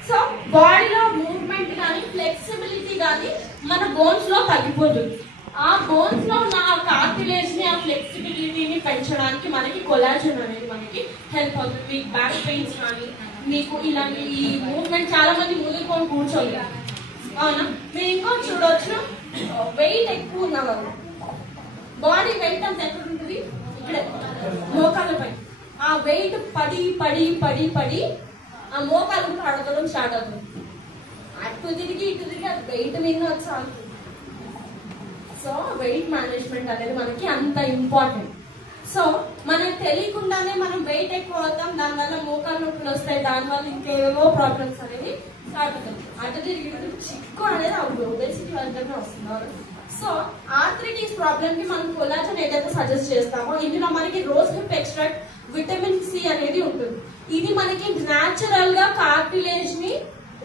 సో బాడీలో మూవ్మెంట్ కానీ ఫ్లెక్సిబిలిటీ కానీ మన బోన్స్ లో తగ్గిపోతుంది. ఆ బోన్స్ లో ఉన్న ఆ కార్టిలేజ్ ని, ఆ ఫ్లెక్సిబిలిటీని పెంచడానికి మనకి కొలాజన్ అనేది మనకి హెల్ప్ అవుతుంది. మీకు బ్యాక్ పెయిన్స్ కానీ మీకు ఇలాంటి ఈ మూవ్మెంట్, చాలా మంది ముదురుకొని కూర్చోండి, అవునా? మీరు ఇంకో చూడొచ్చు, వెయిట్ ఎక్కువ ఉన్న వాళ్ళు బాడీ వెయిట్ అంత ఎక్కడ ఉంటుంది? ఇక్కడే మోకాళ్ళపై. ఆ వెయిట్ పడి పడి పడి పడి ఆ మోకాలు కూడా అడగడం స్టార్ట్ అవుతుంది. అటు తిరిగి ఇటు తిరిగి అది వెయిట్ మీద వచ్చి. సో వెయిట్ మేనేజ్మెంట్ అనేది మనకి అంత ఇంపార్టెంట్. సో మనకు తెలియకుండానే మనం వెయిట్ ఎక్కువ అవుతాం, దానివల్ల మోకాలు నొప్పులు వస్తాయి, దానివల్ల ఇంకేవో ప్రాబ్లమ్స్ అనేది స్టార్ట్ అవుతాయి. అటు తిరిగి చిక్కు అనేది ఒబేసిటీ వల్లనే వస్తుంది. సో ఆర్థరైటిస్ ప్రాబ్లమ్ కి మనం కొలాజన్ ఏదైతే సజెస్ట్ చేస్తామో ఇందులో మనకి rose hip extract, vitamin C అనేది ఉంటుంది. ఇది మనకి న్యాచురల్ గా కార్టిలేజ్ ని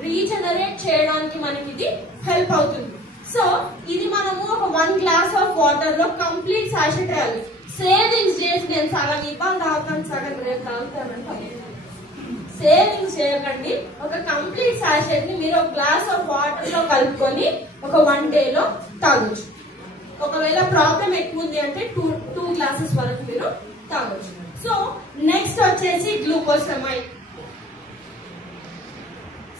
రీజనరేట్ చేయడానికి మనకి ఇది హెల్ప్ అవుతుంది. సో ఇది మనము ఒక 1 గ్లాస్ ఆఫ్ వాటర్ లో కంప్లీట్ సాషెట్ వేయాలి. సేవింగ్స్ చేసి నేను సగం ఇవ్వాలి తాగుతాను, సగం రేపు తాగుతానని సేవింగ్స్ చేయకండి. ఒక కంప్లీట్ సాషెట్ ని మీరు ఒక గ్లాస్ ఆఫ్ వాటర్ లో కలుపుకొని ఒక 1 డే లో తాగొచ్చు. ఒకవేళ ప్రాబ్లం ఎక్కువ ఉంది అంటే 2 గ్లాసెస్ వరకు మీరు తాగొచ్చు. సో నెక్స్ట్ వచ్చేసి గ్లూకోసమైడ్.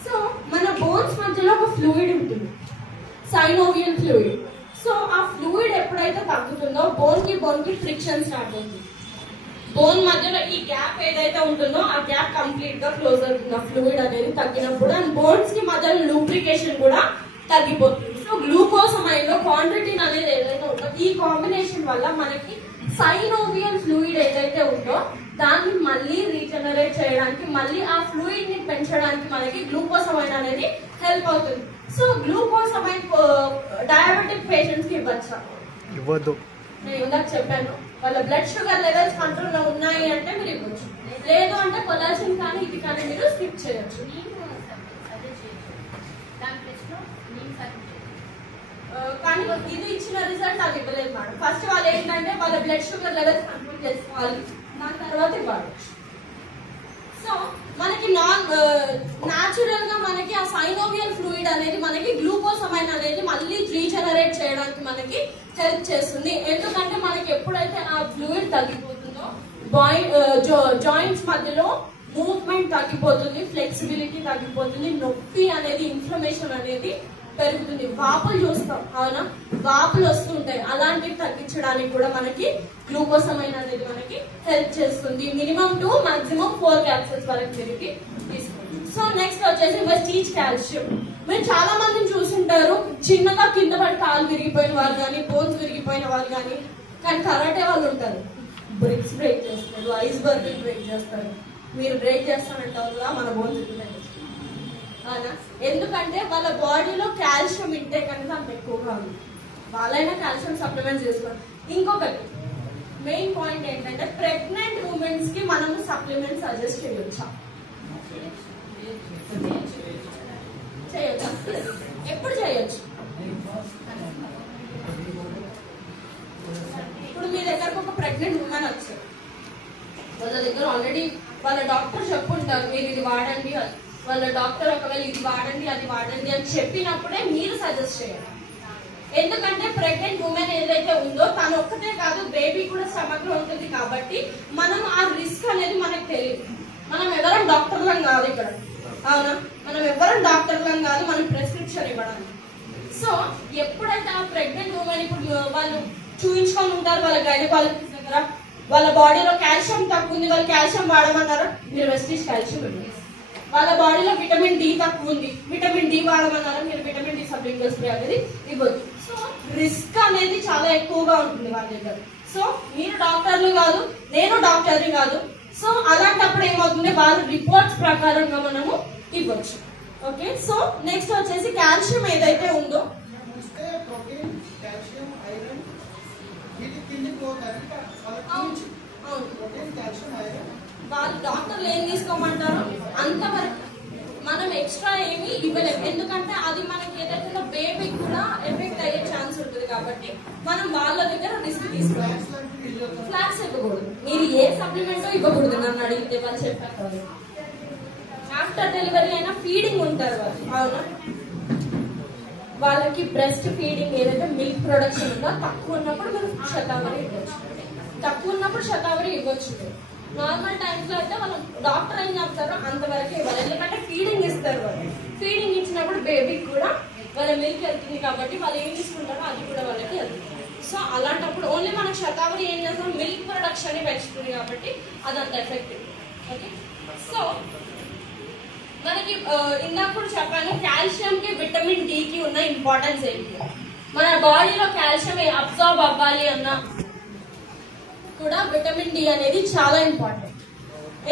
సో మన బోన్స్ మధ్యలో ఒక ఫ్లూయిడ్ ఉంటుంది, సైనోవియల్ ఫ్లూయిడ్. సో ఆ ఫ్లూయిడ్ ఎప్పుడైతే తగ్గుతుందో బోన్ కి ఫ్రిక్షన్ స్టార్ట్ అవుతుంది. బోన్ మధ్యలో ఈ గ్యాప్ ఏదైతే ఉంటుందో ఆ గ్యాప్ కంప్లీట్ గా క్లోజ్ అవుతుంది. ఆ ఫ్లూయిడ్ అనేది తగ్గినప్పుడు అండ్ బోన్స్ కి మధ్యలో లూబ్రికేషన్ కూడా తగ్గిపోతుంది. సో గ్లూకోసమైడ్ లో క్వాంటిటీన్ అనేది ఏదైతే ఉందో ఈ కాంబినేషన్ వల్ల మనకి సైనోవియల్ ఫ్లూయిడ్ ఏదైతే ఉందో దాన్ని మళ్ళీ రీజనరేట్ చేయడానికి, మళ్ళీ ఆ ఫ్లూయిడ్ ని పెంచడానికి మనకి గ్లూకోసమైడ్ అనేది హెల్ప్ అవుతుంది. సో గ్లూకోసమైడ్ డయాబెటిక్ పేషెంట్స్ కి ఇవ్వద్దు. నేను ఇందాక చెప్పాను, వాళ్ళ బ్లడ్ షుగర్ లెవెల్స్ కంట్రోల్ లో ఉన్నాయి అంటే మీరు ఇవ్వచ్చు, లేదు అంటే కొలాజిన్ కానీ ఇది కానీ మీరు స్కిప్ చేయొచ్చు. కానీ ఇది ఇచ్చిన రిజల్ట్ అది ఇవ్వలేదు మేడం. ఫస్ట్ వాళ్ళు ఏంటంటే వాళ్ళ బ్లడ్ షుగర్ లెవెల్స్ కంట్రోల్ చేసుకోవాలి, దాని తర్వాత ఇవ్వాలి. సో మనకి న్యాచురల్ గా మనకి ఆ సైనోవియల్ ఫ్లూయిడ్ అనేది మనకి గ్లూకోసమైన్ అనేది మళ్ళీ రీజనరేట్ చేయడానికి మనకి హెల్ప్ చేస్తుంది. ఎందుకంటే మనకి ఎప్పుడైతే ఆ ఫ్లూయిడ్ తగ్గిపోతుందో జాయింట్స్ మధ్యలో మూవ్మెంట్ తగ్గిపోతుంది, ఫ్లెక్సిబిలిటీ తగ్గిపోతుంది, నొప్పి అనేది ఇన్ఫ్లమేషన్ అనేది పెరుగుతుంది. వాపులు చూస్తాం అవునా, వాపులు వస్తుంటాయి, అలాంటివి తగ్గించడానికి కూడా మనకి గ్లూకోసమైన్ అనేది మనకి హెల్ప్ చేస్తుంది. మినిమం 2 మాక్సిమం 4 క్యాప్సూల్స్ వరకు తిరిగి తీసుకోండి. సో నెక్స్ట్ వచ్చేసి వెస్టీజ్ కాల్షియం. మీరు చాలా మందిని చూసుంటారు, చిన్నగా కింద పడి కాలు విరిగిపోయిన వాళ్ళు కానీ, బోన్స్ విరిగిపోయిన వాళ్ళు కానీ కరాటే వాళ్ళు ఉంటారు, బ్రిక్స్ బ్రేక్ చేస్తారు, ఐస్ బర్గ్ బ్రేక్ చేస్తారు. మీరు బ్రేక్ చేస్తానంటారు మన బోన్స్ విరిగిపోయి, ఎందుకంటే వాళ్ళ బాడీలో కాల్షియం ఇంటేక్ అనేది అంత ఎక్కువగా ఉంది. వాళ్ళైనా కాల్షియం సప్లిమెంట్స్ చేసుకోవాలి. ఇంకొకటి మెయిన్ పాయింట్ ఏంటంటే ప్రెగ్నెంట్ ఉమెన్స్ కి మనము సప్లిమెంట్ సజెస్ట్ చేయొచ్చా? చేయొచ్చా? ఎప్పుడు చేయొచ్చు? ఇప్పుడు మీ దగ్గరకు ఒక ప్రెగ్నెంట్ ఉమెన్ వచ్చారు, వాళ్ళ దగ్గర ఆల్రెడీ వాళ్ళ డాక్టర్ చెప్పుంటారు మీరు ఇది వాడండి, వాళ్ళ డాక్టర్ ఒకవేళ ఇది వాడండి అది వాడండి అని చెప్పినప్పుడే మీరు సజెస్ట్ చేయాలి. ఎందుకంటే ప్రెగ్నెంట్ ఉమెన్ ఏదైతే ఉందో తను ఒక్కటే కాదు, బేబీ కూడా స్టమక్ లో ఉంటుంది కాబట్టి మనం ఆ రిస్క్ అనేది మనకు తెలియదు. మనం ఎవరం డాక్టర్లం కాదు ఇక్కడ, అవునా, మనం ఎవరం డాక్టర్లం కాదు, మనం ప్రిస్క్రిప్షన్ ఇవ్వడానికి. సో ఎప్పుడైతే ఆ ప్రెగ్నెంట్ ఉమెన్ ఇప్పుడు వాళ్ళు చూపించుకొని ఉంటారు వాళ్ళ గైనకాలజిస్ట్ దగ్గర, వాళ్ళ బాడీలో కాల్షియం తక్కువ ఉంది, వాళ్ళు కాల్షియం వాడమన్నారు, మీరు వెస్టీజ్ కాల్షియం ఇవ్వండి. వాళ్ళ బాడీలో విటమిన్ డి తక్కువ ఉంది, విటమిన్ డి వాడమన్నారు, మీరు విటమిన్ డి సబ్లింగల్ స్ప్రే అనేది ఇవ్వద్దు. సో రిస్క్ అనేది చాలా ఎక్కువగా ఉంటుంది వాళ్ళ దగ్గర. సో మీరు డాక్టర్లు కాదు, నేను డాక్టర్ని కాదు. సో అలాంటప్పుడు ఏమవుతుంది, వాళ్ళ రిపోర్ట్స్ ప్రకారంగా మనము ఇవ్వచ్చు. ఓకే, సో నెక్స్ట్ వచ్చేసి కాల్షియం ఏదైతే ఉందో వాళ్ళు డాక్టర్లు ఏం తీసుకోమంటారు అంతవరకు మనం ఎక్స్ట్రా ఏమి ఇవ్వలేము. ఎందుకంటే అది మనకి ఏదైతే బేబీకి కూడా ఎఫెక్ట్ అయ్యే ఛాన్స్ ఉంటుంది కాబట్టి మనం వాళ్ళ దగ్గర రిస్క్ తీసుకోవాలి. ఫ్లాక్స్ ఇవ్వకూడదు, మీరు ఏ సప్లిమెంటో ఇవ్వకూడదు నన్ను అడిగితే, వాళ్ళు చెప్పారు. ఆఫ్టర్ డెలివరీ అయినా ఫీడింగ్ ఉంటారు వాళ్ళు, అవునా, వాళ్ళకి బ్రెస్ట్ ఫీడింగ్ ఏదైతే మిల్క్ ప్రొడక్షన్ ఉందో తక్కువ ఉన్నప్పుడు మనం శతావరి ఇవ్వచ్చు, తక్కువ ఉన్నప్పుడు శతావరి ఇవ్వచ్చు. నార్మల్ టైమ్స్ లో అయితే మనం డాక్టర్ ఏం చెప్తారో అంతవరకు ఇవ్వాలి. ఎందుకంటే ఫీడింగ్ ఇస్తారు వాళ్ళు, ఫీడింగ్ ఇచ్చినప్పుడు బేబీకి కూడా వాళ్ళ మిల్క్ వెళ్తుంది కాబట్టి వాళ్ళు ఏం తీసుకుంటారో అది కూడా వాళ్ళకి వెళ్తుంది. సో అలాంటప్పుడు ఓన్లీ మనకు శతావరి ఏం చేస్తాం, మిల్క్ ప్రొడక్షన్ పెంచుతుంది కాబట్టి అదంత ఎఫెక్టివ్. ఓకే, సో మనకి ఇందాక చెప్పాను కాల్షియం కి విటమిన్ డి కి ఉన్న ఇంపార్టెన్స్ ఏంటి. మన బాడీలో కాల్షియం అబ్జార్బ్ అవ్వాలి అన్నా కూడా విటమిన్ డి అనేది చాలా ఇంపార్టెంట్.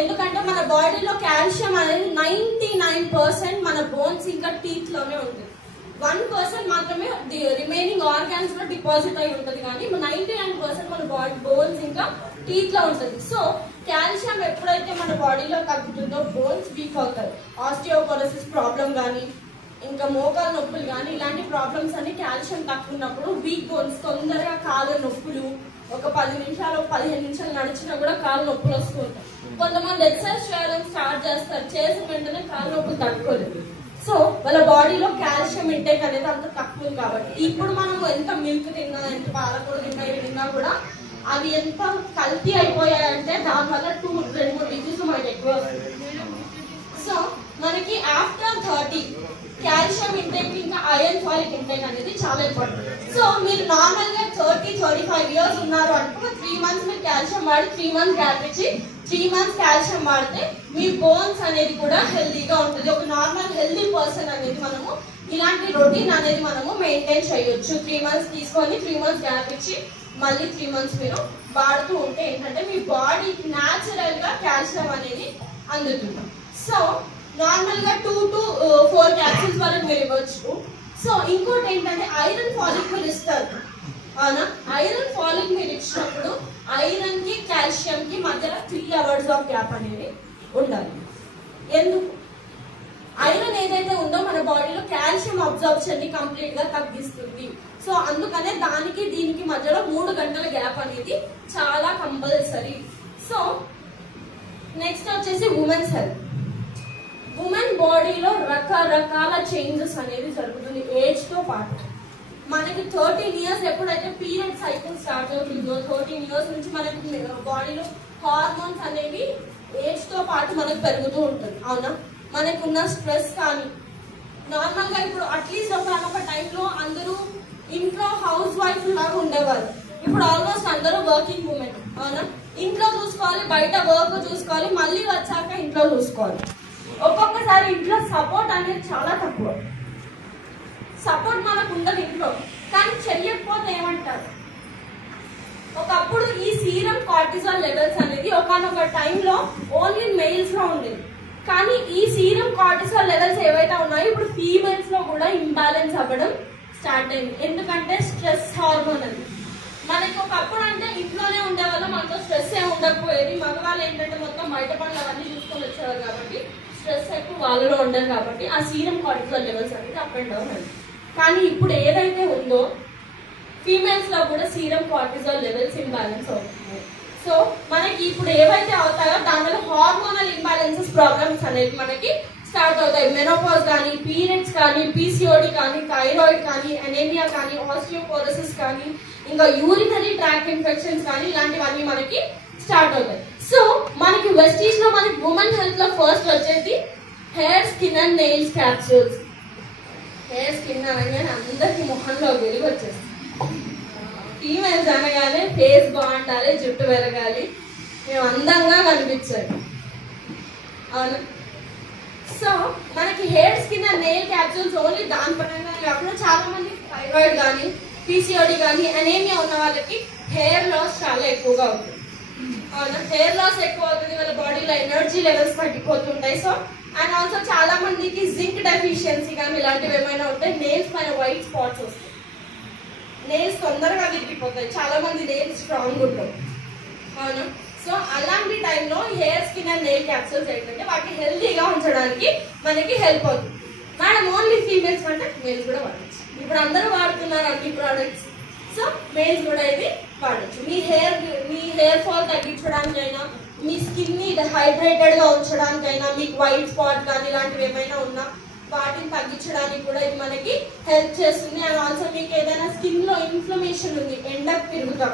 ఎందుకంటే మన బాడీలో కాల్షియం అనేది 99% మన బోన్స్ ఇంకా టీత్ లోనే ఉంటుంది. 1% మాత్రమే రిమైనింగ్ ఆర్గాన్స్ లో డిపాజిట్ అయి ఉంటుంది, కానీ 99% మన బాడీ బోన్స్ ఇంకా టీత్ లో ఉంటుంది. సో కాల్షియం ఎప్పుడైతే మన బాడీలో తగ్గుతుందో బోన్స్ వీక్ అవుతాయి. ఆస్టియోపోరోసిస్ ప్రాబ్లం కానీ, ఇంకా మోకాలు నొప్పులు కానీ, ఇలాంటి ప్రాబ్లమ్స్ అన్ని కాల్షియం తక్కువ ఉన్నప్పుడు వీక్ బోన్స్, తొందరగా కాలు నొప్పులు, ఒక 10 నిమిషాలు 15 నిమిషాలు నడిచినా కూడా కాలు నొప్పులు వస్తూ ఉంటాయి. కొంతమంది ఎక్సర్సైజ్ చేయడం స్టార్ట్ చేస్తారు, చేసిన వెంటనే కాలు నొప్పులు తట్టుకోలేదు. సో వాళ్ళ బాడీలో కాల్షియం ఇంటేక్ అనేది అంత తక్కువ కాబట్టి ఇప్పుడు మనం ఎంత మిల్క్ తిన్నా, ఎంత పాలకూర తిన్నా, ఇవి తిన్నా కూడా అవి ఎంత కల్తీ అయిపోయాయంటే దానివల్ల 2-3 డిసీజ్ మనకి ఎక్కువ వస్తుంది. సో మనకి ఆఫ్టర్ 30 కాల్షియం ఇంటేక్ ఇంకా ఐరన్ ఫాలిక్ ఇంటేక్ అనేది చాలా ఇంపార్టెంట్. సో మీరు నార్మల్ గా 30-35 ఇయర్స్ ఉన్నారు అంటే 3 మంత్స్ మీరు కాల్షియం వాడి 3 మంత్స్ గ్యాప్ ఇచ్చి 3 మంత్స్ కాల్షియం వాడితే మీ బోన్స్ అనేది కూడా హెల్దీగా ఉంటుంది. ఒక నార్మల్ హెల్దీ పర్సన్ అనేది మనము ఇలాంటి రొటీన్ అనేది మనము మెయింటైన్ చేయొచ్చు. 3 మంత్స్ తీసుకొని 3 మంత్స్ గ్యాప్ ఇచ్చి మళ్ళీ 3 మంత్స్ మీరు వాడుతూ ఉంటే ఏంటంటే మీ బాడీకి న్యాచురల్ గా కాల్షియం అనేది అందుతుంది. సో నార్మల్ గా 2 to 4 క్యాప్సూల్స్ వరకు మీరు ఇవ్వచ్చు. సో ఇంకోటి ఏంటంటే ఐరన్ ఫాలిక్ మీరు ఇస్తారు, అవునా, ఐరన్ ఫాలిక్ మీరు ఇచ్చినప్పుడు ఐరన్ కి కాల్షియం కి మధ్యలో 3 hours ఆఫ్ గ్యాప్ అనేది ఉండాలి. ఎందుకు ఐరన్ ఏదైతే ఉందో మన బాడీలో కాల్షియం అబ్జార్ప్షన్ ని కంప్లీట్ గా తగ్గిస్తుంది. సో అందుకనే దానికి దీనికి మధ్యలో 3 గంటల గ్యాప్ అనేది చాలా కంపల్సరీ. సో నెక్స్ట్ వచ్చేసి ఉమెన్స్ హెల్త్. ఉమెన్ బాడీలో రకరకాల చేంజెస్ అనేది జరుగుతుంది ఏజ్ తో పాటు. మనకి 13 ఇయర్స్ ఎప్పుడైతే పీరియడ్ సైకిల్ స్టార్ట్ అవుతుందో 13 ఇయర్స్ నుంచి మనకి బాడీలో హార్మోన్స్ అనేవి ఏజ్ తో పాటు మనకు పెరుగుతూ ఉంటుంది. అవునా? మనకున్న స్ట్రెస్ కానీ నార్మల్ గా ఇప్పుడు అట్లీస్ట్ ఒక టైంలో అందరూ ఇంట్లో హౌస్ వైఫ్ లాగా ఉండేవారు. ఇప్పుడు ఆల్మోస్ట్ అందరూ వర్కింగ్ ఉమెన్. అవునా? ఇంట్లో చూసుకోవాలి, బయట వర్క్ చూసుకోవాలి, మళ్ళీ వచ్చాక ఇంట్లో చూసుకోవాలి. ఒక్కొక్కసారి ఇంట్లో సపోర్ట్ అనేది చాలా తక్కువ. సపోర్ట్ మనకు ఉండదు ఇంట్లో, కానీ చెయ్యకపోతే ఏమంటారు? ఒకప్పుడు ఈ సీరం కార్టిజాల్ లెవెల్స్ అనేది ఒకనొక టైంలో ఓన్లీ మెయిల్స్ లో ఉండేది. కానీ ఈ సీరం కార్టిజాల్ లెవెల్స్ ఏవైతే ఉన్నాయో ఇప్పుడు ఫీమేల్స్ లో కూడా ఇంబ్యాలెన్స్ అవ్వడం స్టార్ట్ అయింది. ఎందుకంటే స్ట్రెస్ హార్మోన్ అది. మనకి ఒకప్పుడు అంటే ఇంట్లోనే ఉండేవాళ్ళు, మనతో స్ట్రెస్ ఏమి ఉండకపోయేది. మగవాళ్ళు ఏంటంటే మొత్తం బయట పనులు అవన్నీ చూసుకొని వచ్చేవారు కాబట్టి స్ట్రెస్ ఎక్కువ వాళ్ళలో ఉండదు కాబట్టి ఆ సీరం కార్టిజాల్ లెవెల్స్ అనేది అప్ అండ్ డౌన్ అయింది. కానీ ఇప్పుడు ఏదైతే ఉందో ఫీమేల్స్ లో కూడా సీరం కార్టిజాల్ లెవెల్స్ ఇంబ్యాలెన్స్ అవుతున్నాయి. సో మనకి ఇప్పుడు ఏవైతే అవుతాయో దానివల్ల హార్మోనల్ ఇంబ్యాలెన్సెస్ ప్రాబ్లమ్స్ అనేది మనకి స్టార్ట్ అవుతాయి. మెనోపాజ్ కానీ, పీరియడ్స్ కానీ, పీసీఓడి కానీ, థైరాయిడ్ కానీ, అనేమియా కానీ, ఆస్టియోపోరోసిస్ కానీ, ఇంకా యూరినరీ ట్రాక్ ఇన్ఫెక్షన్స్ కానీ ఇలాంటివన్నీ మనకి స్టార్ట్ అవుతాయి. సో మనకి వెస్టీజ్ లో మనకి ఉమెన్ హెల్త్ లో ఫస్ట్ వచ్చేది hair, skin and nails capsules. Hair, skin అనగానే అందరికి మొహంలో వెలుగు వచ్చేస్తుంది. ఫీమేల్స్ అనగానే ఫేస్ బాగుండాలి, జుట్టు పెరగాలి, మేము అందంగా కనిపించాలి. అవును. సో మనకి hair, skin and nail capsules only దాని పరంగా కాకుండా చాలా మంది థైరాయిడ్ కానీ, పీసీఓడి కానీ, అనేమియా ఉన్న వాళ్ళకి హెయిర్ లాస్ చాలా ఎక్కువగా అవుతుంది. అవునా? హెయిర్ లాస్ ఎక్కువ అవుతుంది, వాళ్ళ బాడీలో ఎనర్జీ లెవెల్స్ తగ్గిపోతుంటాయి. సో అండ్ ఆల్సో చాలా మందికి జింక్ డెఫిషియన్సీ కానీ ఇలాంటివి ఏమైనా ఉంటే నెయిల్స్ పైన వైట్ స్పాట్స్ వస్తాయి. నెయిల్స్ తొందరగా విరిగిపోతాయి. చాలా మంది నెయిల్స్ స్ట్రాంగ్ ఉంటాయి. అవునా? సో అలాంటి టైంలో hair, skin and nail capsules ఏంటంటే వాటిని హెల్తీగా ఉంచడానికి మనకి హెల్ప్ అవుతుంది. మేడం ఓన్లీ ఫీమేల్స్ అంటే మేల్స్ కూడా వాడచ్చు. ఇప్పుడు అందరూ వాడుతున్నారు అన్ని ప్రోడక్ట్స్. సో మేల్స్ కూడా ఇది వాడచ్చు. మీ హెయిర్ ఫాల్ తగ్గించడానికైనా, మీ స్కిన్ ని హైడ్రేటెడ్ గా ఉంచడానికైనా, మీకు వైట్ స్పాట్ కానీ ఇలాంటివి ఏమైనా ఉన్నా వాటిని తగ్గించడానికి కూడా ఇది మనకి హెల్ప్ చేస్తుంది. అండ్ ఆల్సో మీకు ఏదైనా స్కిన్ లో ఇన్ఫ్లమేషన్ ఉంది, ఎండకు తిరుగుతాం,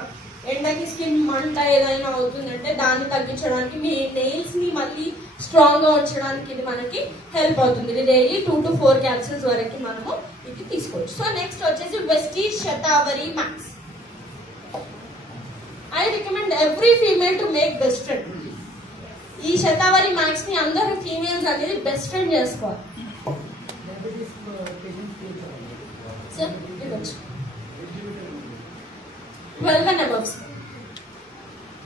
ఎండకి స్కిన్ మంట ఏదైనా అవుతుందంటే దాన్ని తగ్గించడానికి, మీ నెయిల్స్ ని మళ్ళీ స్ట్రాంగ్ గా ఉంచడానికి ఇది మనకి హెల్ప్ అవుతుంది. ఇది డైలీ 2 to 4 క్యాప్సూల్స్ వరకు మనము ఇది తీసుకోవచ్చు. సో నెక్స్ట్ వచ్చేసి Vestige shatavari max. I recommend every female to make best friend. ఈ శతావరి మ్యాక్స్ ని అందరూ ఫీమేల్స్ అనేది బెస్ట్ ఫ్రెండ్ చేసుకోవాలి. సార్ ఇవ్వచ్చు 12 and above,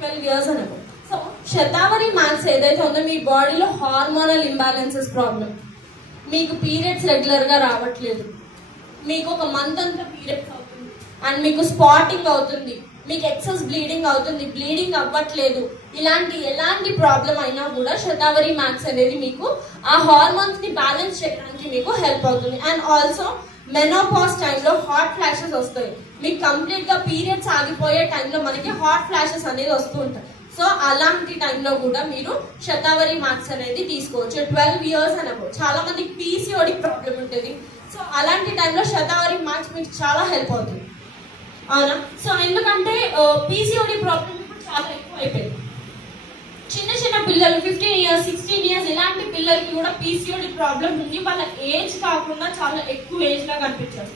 12 years and above. So shatavari max ఏదైతే ఉందో మీ బాడీలో హార్మోనల్ ఇంబ్యాలెన్సెస్ ప్రాబ్లం, మీకు పీరియడ్స్ రెగ్యులర్ గా రావట్లేదు, మీకు ఒక మంత్ అంతా పీరియడ్స్ అవుతుంది అండ్ మీకు స్పాటింగ్ అవుతుంది, మీకు ఎక్సెస్ బ్లీడింగ్ అవుతుంది, బ్లీడింగ్ అవ్వట్లేదు, ఎలాంటి ప్రాబ్లం అయినా కూడా శతావరి మ్యాక్స్ అనేది మీకు ఆ హార్మోన్స్ ని బ్యాలెన్స్ చేయడానికి మీకు హెల్ప్ అవుతుంది. అండ్ ఆల్సో మెనోపాజ్ టైంలో హాట్ ఫ్లాషెస్ వస్తాయి. మీకు కంప్లీట్ గా పీరియడ్స్ ఆగిపోయే టైంలో మనకి హాట్ ఫ్లాషెస్ అనేది వస్తూ ఉంటాయి. సో అలాంటి టైంలో కూడా మీరు శతావరి మ్యాక్స్ అనేది తీసుకోవచ్చు. 12 years and above. చాలా మందికి పీసీఓడి ప్రాబ్లం ఉంటుంది. సో అలాంటి టైంలో శతావరి మ్యాక్స్ మీకు చాలా హెల్ప్ అవుతుంది. అవునా? సో ఎందుకంటే పీసీఓడి ప్రాబ్లం ఇప్పుడు చాలా ఎక్కువ అయిపోయింది. చిన్న పిల్లలు 15 years, 16 years ఇలాంటి పిల్లలకి కూడా పీసీఓడి ప్రాబ్లం ఉంది. వాళ్ళ ఏజ్ కాకుండా చాలా ఎక్కువ ఏజ్ లా కనిపించారు.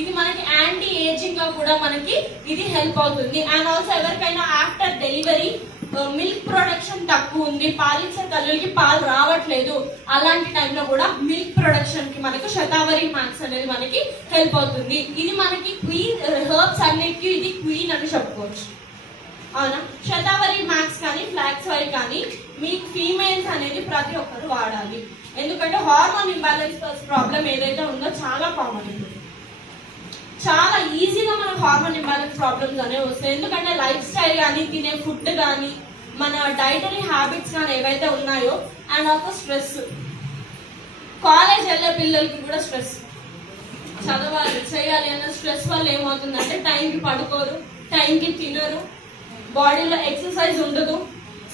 ఇది మనకి యాంటీ ఏజింగ్ గా కూడా మనకి ఇది హెల్ప్ అవుతుంది. అండ్ ఆల్సో ఎవరికైనా ఆఫ్టర్ డెలివరీ మిల్క్ ప్రొడక్షన్ తక్కువ ఉంది, పాలిచ్చే తల్లులకి పాలు రావట్లేదు, అలాంటి టైంలో కూడా మిల్క్ ప్రొడక్షన్ కి మనకు శతావరి మ్యాక్స్ అనేది మనకి హెల్ప్ అవుతుంది. ఇది మనకి క్వీన్ హెర్బ్స్ అన్నిటికీ ఇది క్వీన్ అని చెప్పుకోవచ్చు. అవునా? శతావరి మ్యాక్స్ కానీ ఫ్లాక్స్ వైర్ కానీ మీకు ఫీమేల్స్ అనేది ప్రతి ఒక్కరు వాడాలి. ఎందుకంటే హార్మోన్ ఇంబ్యాలెన్స్ ప్రాబ్లం ఏదైతే ఉందో చాలా కామన్ ఉంటుంది. చాలా ఈజీగా మనకు హార్మోన్ ఇంబ్యాలెన్స్ ప్రాబ్లమ్స్ అనేవి వస్తాయి. ఎందుకంటే లైఫ్ స్టైల్ కానీ, తినే ఫుడ్ కానీ, మన డైటరీ హ్యాబిట్స్ కానీ ఏవైతే ఉన్నాయో, అండ్ ఆల్సో స్ట్రెస్. కాలేజ్ వెళ్ళే పిల్లలకి కూడా స్ట్రెస్, చదవాలి చేయాలి అన్న స్ట్రెస్ వల్ల ఏమవుతుందంటే టైంకి పడుకోరు, టైంకి తినరు, బాడీలో ఎక్సర్సైజ్ ఉండదు.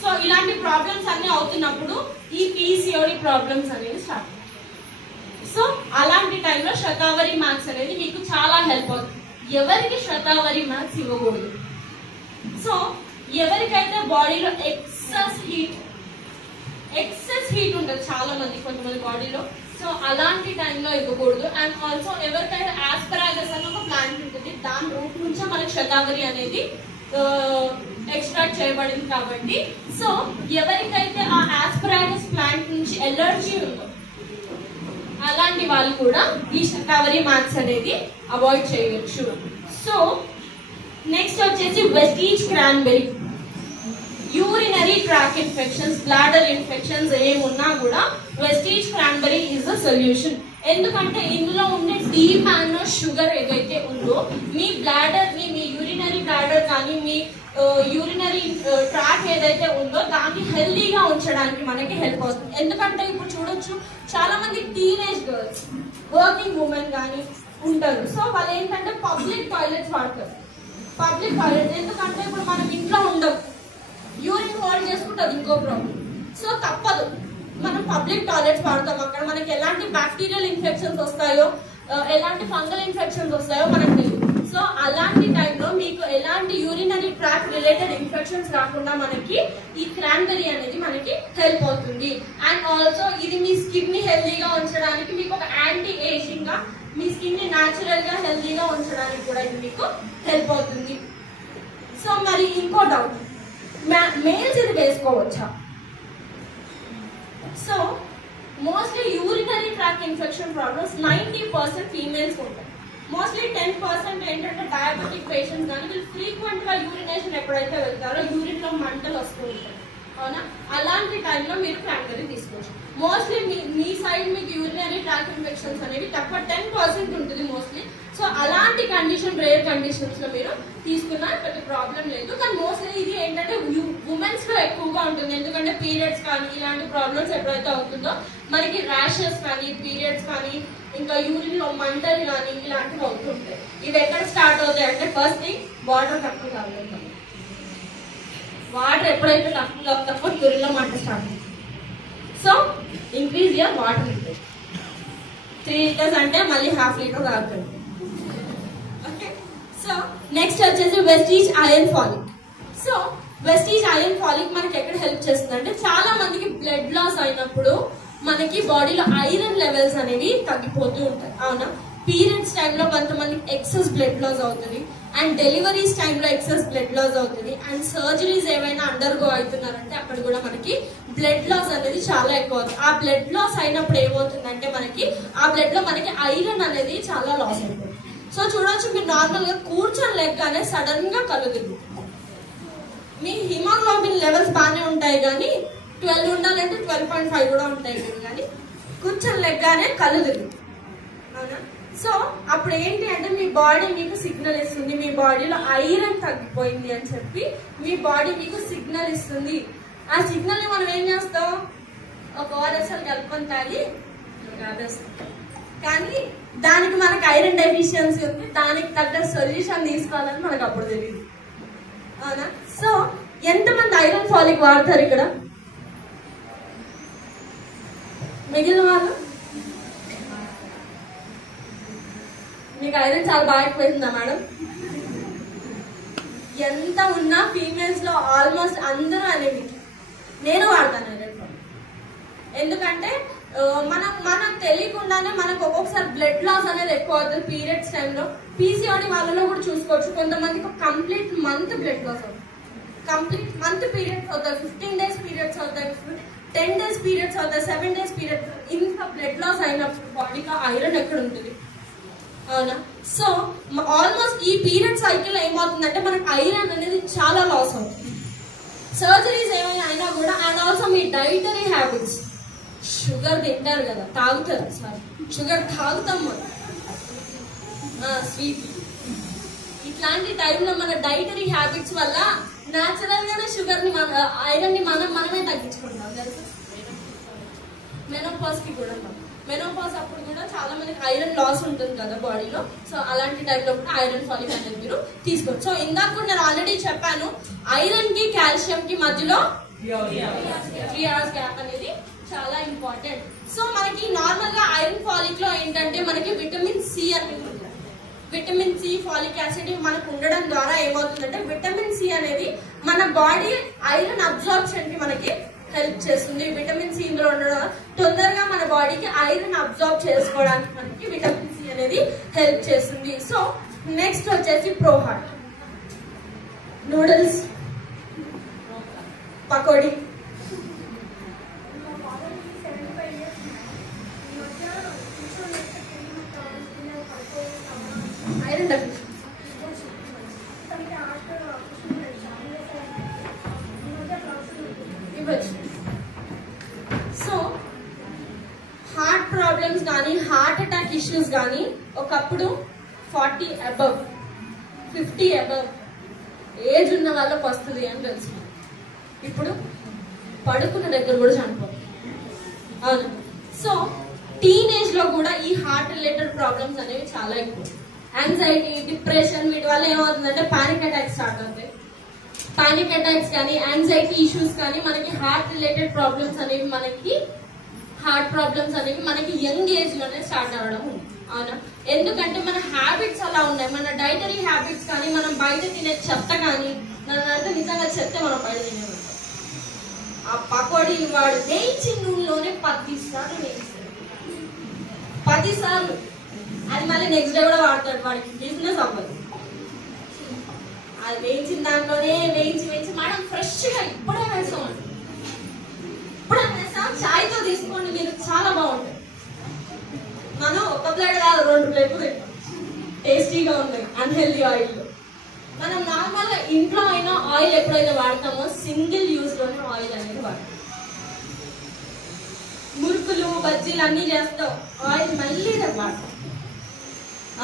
సో ఇలాంటి ప్రాబ్లమ్స్ అన్ని అవుతున్నప్పుడు ఈ PCOD ప్రాబ్లమ్స్ అనేది స్టార్ట్. సో అలాంటి టైంలో శతావరి మ్యాక్స్ అనేది మీకు చాలా హెల్ప్ అవుతుంది. ఎవరికి శతావరి మ్యాక్స్ ఇవ్వకూడదు? సో ఎవరికైతే బాడీలో ఎక్సెస్ హీట్ ఉంటుంది చాలా మంది, కొంతమంది బాడీలో, సో అలాంటి టైంలో ఇవ్వకూడదు. అండ్ ఆల్సో ఎవరికైతే ఆస్పరాగస్ అని ఒక ప్లాంట్ ఉంటుంది, దాని రూట్ నుంచే మనకి శతావరి అనేది ఎక్స్ట్రాక్ట్ చేయబడింది కాబట్టి, సో ఎవరికైతే ఆ ఆస్పరాగస్ ప్లాంట్ నుంచి ఎలర్జీ ఉందో అలాంటి వాళ్ళు కూడా ఈ శతావరి మ్యాక్స్ అనేది అవాయిడ్ చేయవచ్చు. సో నెక్స్ట్ వచ్చేసి Vestige cranberry. Urinary tract infections, bladder infections ఏమున్నా కూడా Vestige cranberry is the solution. ఎందుకంటే ఇందులో ఉండే డీమానో షుగర్ ఏదైతే ఉందో మీ బ్లాడర్ ని, మీ యూరినరీ బ్లాడర్ కానీ మీ యూరినరీ ట్రాక్ ఏదైతే ఉందో దాన్ని హెల్దీగా ఉంచడానికి మనకి హెల్ప్ అవుతుంది. ఎందుకంటే ఇప్పుడు చూడొచ్చు చాలా మంది టీనేజ్ గర్ల్స్, వర్కింగ్ ఉమెన్ కానీ ఉంటారు. సో వాళ్ళు ఏంటంటే పబ్లిక్ టాయిలెట్స్ వాడతారు. పబ్లిక్ టాయిలెట్స్ ఎందుకంటే ఇప్పుడు మనం ఇంట్లో ఉండవు, యూరిన్ హోల్డ్ చేసుకుంటుంది ఇంకో ప్రాబ్లం. సో తప్పదు, మనం పబ్లిక్ టాయిలెట్స్ వాడతాం. అక్కడ మనకి ఎలాంటి బ్యాక్టీరియల్ ఇన్ఫెక్షన్స్ వస్తాయో, ఎలాంటి ఫంగల్ ఇన్ఫెక్షన్స్ వస్తాయో మనకు తెలియదు. సో అలాంటి టైంలో మీకు ఎలాంటి యూరినరీ ట్రాక్ రిలేటెడ్ ఇన్ఫెక్షన్స్ రాకుండా మనకి ఈ క్రాన్బెర్రీ అనేది మనకి హెల్ప్ అవుతుంది. అండ్ ఆల్సో ఇది మీ స్కిన్ ని హెల్దీగా ఉంచడానికి, మీకు ఒక యాంటీ ఏజింగ్ గా మీ స్కిన్ ని న్యాచురల్ గా హెల్దీగా ఉంచడానికి కూడా ఇది మీకు హెల్ప్ అవుతుంది. సో మరి ఇంకో డౌట్, మేల్స్ ఇది వేసుకోవచ్చా? So mostly urinary tract infection problems 90% females ఉంటాయి. మోస్ట్లీ 10% ఏంటంటే డయాబెటిక్ పేషెంట్స్ కానీ వీళ్ళు ఫ్రీక్వెంట్ గా యూరినేషన్ ఎప్పుడైతే వెళ్తారో యూరిన్ లో మంటలు వస్తూ ఉంటాయి, అవునా? అలాంటి టైంలో మీరు క్రాన్బెర్రీ తీసుకోవచ్చు. మోస్ట్లీ మీ సైడ్ మీకు యూరినరీ ట్రాక్ ఇన్ఫెక్షన్స్ అనేవి తక్కువ 10% ఉంటుంది మోస్ట్లీ. సో అలాంటి కండిషన్, రేర్ కండిషన్స్ లో మీరు తీసుకున్నా పెద్ద ప్రాబ్లం లేదు. కానీ మోస్ట్లీ ఇది ఏంటంటే ఉమెన్స్ లో ఎక్కువగా ఉంటుంది. ఎందుకంటే పీరియడ్స్ కానీ ఇలాంటి ప్రాబ్లమ్స్ ఎప్పుడైతే అవుతుందో మనకి ర్యాషెస్ కానీ, పీరియడ్స్ కానీ, ఇంకా యూరిన్ లో మంటలు కానీ ఇలాంటివి అవుతుంటాయి. ఇవి ఎక్కడ స్టార్ట్ అవుతాయి అంటే ఫస్ట్ థింగ్ వాటర్ తక్కువ తాగుతాం. వాటర్ ఎప్పుడైతే తక్కువ యూరిన్ లో మంట స్టార్ట్ అవుతుంది. So increase your water intake. 3 litres అంటే మళ్ళీ ½ లీటర్ తాగుతుంది. ఓకే, సో నెక్స్ట్ వచ్చేసి Vestige iron phallic. So Vestige iron phallic మనకి ఎక్కడ హెల్ప్ చేస్తుంది అంటే చాలా మందికి బ్లడ్ లాస్ అయినప్పుడు మనకి బాడీలో ఐరన్ లెవెల్స్ అనేవి తగ్గిపోతూ ఉంటాయి, అవునా? పీరియడ్స్ టైంలో కొంతమందికి ఎక్సెస్ బ్లడ్ లాస్ అవుతుంది, అండ్ డెలివరీస్ టైంలో ఎక్సెస్ బ్లడ్ లాస్ అవుతుంది, అండ్ సర్జరీస్ ఏమైనా అండర్గో అవుతున్నారంటే అక్కడ కూడా మనకి బ్లడ్ లాస్ అనేది చాలా ఎక్కువ అవుతుంది. ఆ బ్లడ్ లాస్ అయినప్పుడు ఏమవుతుందంటే మనకి ఆ బ్లడ్ లో మనకి ఐరన్ అనేది చాలా లాస్ అయిపోతుంది. సో చూడొచ్చు, మీరు నార్మల్ గా కూర్చొని లెగ్గానే సడన్ గా కళ్ళు తిరుగుతుంది. మీ హిమోగ్లోబిన్ లెవెల్స్ బాగానే ఉంటాయి కానీ 12 ఉండాలంటే 12.5 కూడా ఉంటాయి కానీ కూర్చొని లెగ్గానే కళ్ళు తిరుగుతుంది, అవునా? సో అప్పుడు ఏంటి అంటే మీ బాడీ మీకు సిగ్నల్ ఇస్తుంది, మీ బాడీలో ఐరన్ తగ్గిపోయింది అని చెప్పి మీ బాడీ మీకు సిగ్నల్ ఇస్తుంది. ఆ సిగ్నల్ ని మనం ఏం చేస్తాం, ఒక ఓఆర్ఎస్ఎల్ కలుపుకొని తాగి కానీ దానికి మనకి ఐరన్ డెఫిషియన్సీ ఉంది, దానికి తగ్గ సొల్యూషన్ తీసుకోవాలని మనకు అప్పుడు తెలియదు, అవునా? సో ఎంతమంది ఐరన్ ఫాలిక్ వాడతారు ఇక్కడ? మిగిలిన వాళ్ళు మీకు ఐరన్ చాలా బాగా ఎక్కువైతుందా మేడం? ఎంత ఉన్నా ఫీమేల్స్ లో ఆల్మోస్ట్ అందరూ అనేవి నేను వాడతాను ఐరన్ ఫాలిక్. ఎందుకంటే మనం తెలియకుండానే మనకు ఒక్కొక్కసారి బ్లడ్ లాస్ అనేది ఎక్కువ అవుతుంది పీరియడ్స్ టైంలో. పీసీఓడి వాళ్ళలో కూడా చూసుకోవచ్చు, కొంతమందికి కంప్లీట్ మంత్ బ్లడ్ లాస్ అవుతుంది, కంప్లీట్ మంత్ పీరియడ్స్ అవుతాయి, 15 days పీరియడ్స్ అవుతాయి, 10 days పీరియడ్స్ అవుతాయి, 7 days పీరియడ్స్. ఇంత బ్లడ్ లాస్ అయినప్పుడు బాడీలో ఐరన్ ఎక్కడ ఉంటుంది, అవునా? సో ఆల్మోస్ట్ ఈ పీరియడ్ సైకిల్ ఏమవుతుందంటే మనకు ఐరన్ అనేది చాలా లాస్ అవుతుంది. సర్జరీస్ ఏమైనా అయినా కూడా, and also me dietary habits, sugar తింటారు కదా, తాగుతారు, సారీ షుగర్ తాగుతాం మనం, స్వీట్, ఇట్లాంటి టైంలో మన డైటరీ హ్యాబిట్స్ వల్ల న్యాచురల్ గానే షుగర్ ని ఐరన్ ని మనమే తగ్గించుకుంటాం తెలుసు. మెనోపాజ్ కి కూడా మెనోపాజ్ అప్పుడు కూడా చాలా మందికి ఐరన్ లాస్ ఉంటుంది కదా బాడీలో. సో అలాంటి టైంలో కూడా ఐరన్ ఫాలిక్ అనేది మీరు తీసుకోవచ్చు. సో ఇందాక కూడా నేను ఆల్రెడీ చెప్పాను, ఐరన్ కి కాల్షియం కి మధ్యలో 3 hours గ్యాప్ అనేది చాలా ఇంపార్టెంట్. సో మనకి నార్మల్ గా ఐరన్ ఫాలిక్ లో ఏంటంటే మనకి విటమిన్ సి అనేది ఉంటుంది. విటమిన్ సి, ఫాలిక్ యాసిడ్ మనకు ఉండడం ద్వారా ఏమవుతుందంటే విటమిన్ సి అనేది మన బాడీ ఐరన్ అబ్జార్ప్షన్ కి మనకి హెల్ప్ చేస్తుంది. విటమిన్ సి ఇందులో ఉండడం తొందరగా మన బాడీకి ఐరన్ అబ్జార్బ్ చేసుకోవడానికి మనకి విటమిన్ సి అనేది హెల్ప్ చేస్తుంది. సో నెక్స్ట్ వచ్చేసి ProHeart, noodles, pakodi, iron deficiency. So heart problems కానీ హార్ట్ అటాక్ ఇష్యూస్ కానీ ఒకప్పుడు 40 above 50 above ఏజ్ ఉన్న వాళ్ళకి వస్తుంది అని తెలుసు. ఇప్పుడు పడుకున్న దగ్గర కూడా చనిపోతుంది. అవును. సో టీనేజ్ లో కూడా ఈ హార్ట్ రిలేటెడ్ ప్రాబ్లమ్స్ అనేవి చాలా ఎక్కువ. యాంగ్జైటీ, డిప్రెషన్, వీటి వల్ల ఏమవుతుందంటే పానిక్ అటాక్స్ స్టార్ట్ అవుతాయి. పానిక్ అటాక్స్ కానీ యాంగ్జైటీ ఇష్యూస్ కానీ మనకి హార్ట్ రిలేటెడ్ ప్రాబ్లమ్స్ అనేవి మనకి యంగ్ ఏజ్ లోనే స్టార్ట్ అవ్వడం ఉంది. అవునా? ఎందుకంటే మన హ్యాబిట్స్ అలా ఉన్నాయి. మన డైటరీ హ్యాబిట్స్ కానీ మనం బయట తినే చెత్త కానీ, నన్ను అంటే నిజంగా చెత్త మనం బయట తినేవాళ్ళం. ఆ పకోడీ వాడు వేయించిన నూనెలోనే 10 సార్లు వేయిస్తాడు. 10 సార్లు. అది మళ్ళీ నెక్స్ట్ డే కూడా వాడతాడు. వాడికి బిజినెస్ అవ్వదు. అది వేయించిన దాంట్లోనే వేయించి మనం ఫ్రెష్ గా ఇప్పుడే వేసామండి. ఇప్పుడే వేసాం, చాయ్ తో తీసుకోండి మీరు, చాలా బాగుంటుంది. మనం ఒక ప్లేట్ కాదు 2 ప్లేట్లు తింటాం. టేస్టీగా ఉంటాయి అన్హెల్దీ ఆయిల్ లో. మనం నార్మల్ గా ఇంట్లో అయినా ఆయిల్ ఎప్పుడైతే వాడతామో సింగిల్ యూజ్ లోనే ఆయిల్ అనేది వాడతాం. మురుకులు, బజ్జీలు అన్ని చేస్తాం, ఆయిల్ మళ్ళీ వాడతాం.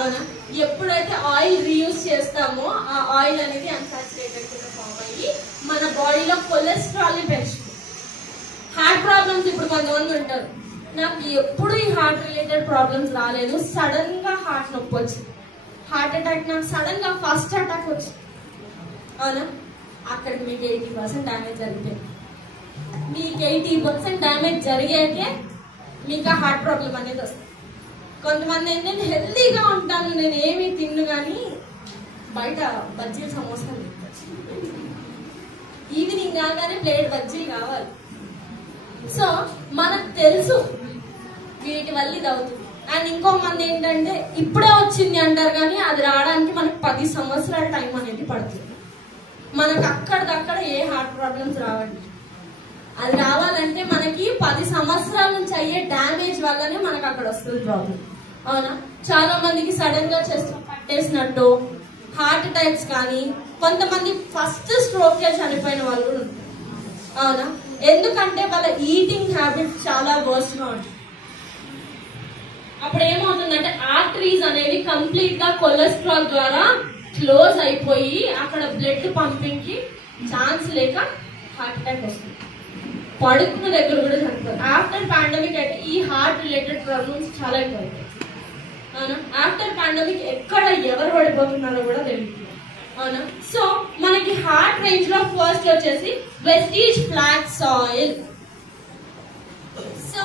అవునా? ఎప్పుడైతే ఆయిల్ రీయూజ్ చేస్తామో ఆ ఆయిల్ అనేది అన్సాచురేటెడ్ కింద ఫామ్ అయ్యి మన బాడీలో కొలెస్ట్రాల్ ని పెంచుతుంది. హార్ట్ ప్రాబ్లమ్స్ ఇప్పుడు కొంతమంది ఉంటారు, నాకు ఎప్పుడు ఈ హార్ట్ రిలేటెడ్ ప్రాబ్లమ్స్ రాలేదు, సడన్ గా హార్ట్ నొప్పి వచ్చింది, హార్ట్ అటాక్, నాకు సడన్ గా ఫస్ట్ అటాక్ వచ్చింది. అవునా? అక్కడికి మీకు 80% డ్యామేజ్ జరిగిపోయింది. మీకు 80% డ్యామేజ్ జరిగాకే మీకు ఆ హార్ట్ ప్రాబ్లం అనేది వస్తుంది. కొంతమంది ఏంటంటే హెల్దీగా ఉంటాను, నేను ఏమి తిన్ను కానీ బయట బజ్జీలు, సమోసాలు తింటాను. ఈవినింగ్ కాగానే ప్లేట్ బజ్జీలు కావాలి. సో మనకు తెలుసు వీటి వల్ల ఇది అవుతుంది. అండ్ ఇంకో మంది ఏంటంటే ఇప్పుడే వచ్చింది అంటారు కానీ అది రావడానికి మనకు 10 సంవత్సరాల టైం అనేది పడుతుంది. మనకు అక్కడికక్కడ ఏ హార్ట్ ప్రాబ్లమ్స్ రావండి. అది రావాలంటే మనకి 10 సంవత్సరాల నుంచి అయ్యే డ్యామేజ్ వల్లనే మనకు అక్కడ వస్తుంది ప్రాబ్లం. అవునా? చాలా మందికి సడన్ గా చెస్ట్ పట్టేసినట్టు హార్ట్ అటాక్స్ కానీ, కొంతమంది ఫస్ట్ స్ట్రోక్ కే చనిపోయిన వాళ్ళు కూడా ఉంటారు. అవునా? ఎందుకంటే వాళ్ళ ఈటింగ్ హ్యాబిట్స్ చాలా వర్స్ట్ గా ఉంటాయి. అప్పుడు ఏమవుతుందంటే ఆర్టరీస్ అనేవి కంప్లీట్ గా కొలెస్ట్రాల్ ద్వారా క్లోజ్ అయిపోయి అక్కడ బ్లడ్ పంపింగ్ కి ఛాన్స్ లేక హార్ట్ అటాక్ వస్తుంది. పడుకున్న దగ్గర కూడా చనిపోతారు. ఆఫ్టర్ పాండమిక్ అయితే ఈ హార్ట్ రిలేటెడ్ ప్రాబ్లమ్స్ చాలా ఎక్కువ అవుతాయి. అవునా? ఆఫ్టర్ పాండమిక్ ఎక్కడ ఎవరు పడిపోతున్నారో కూడా తెలియదు. అవునా? సో మనకి హార్ట్ రేంజ్ లో ఫస్ట్ వచ్చేసి Vestige flax oil. So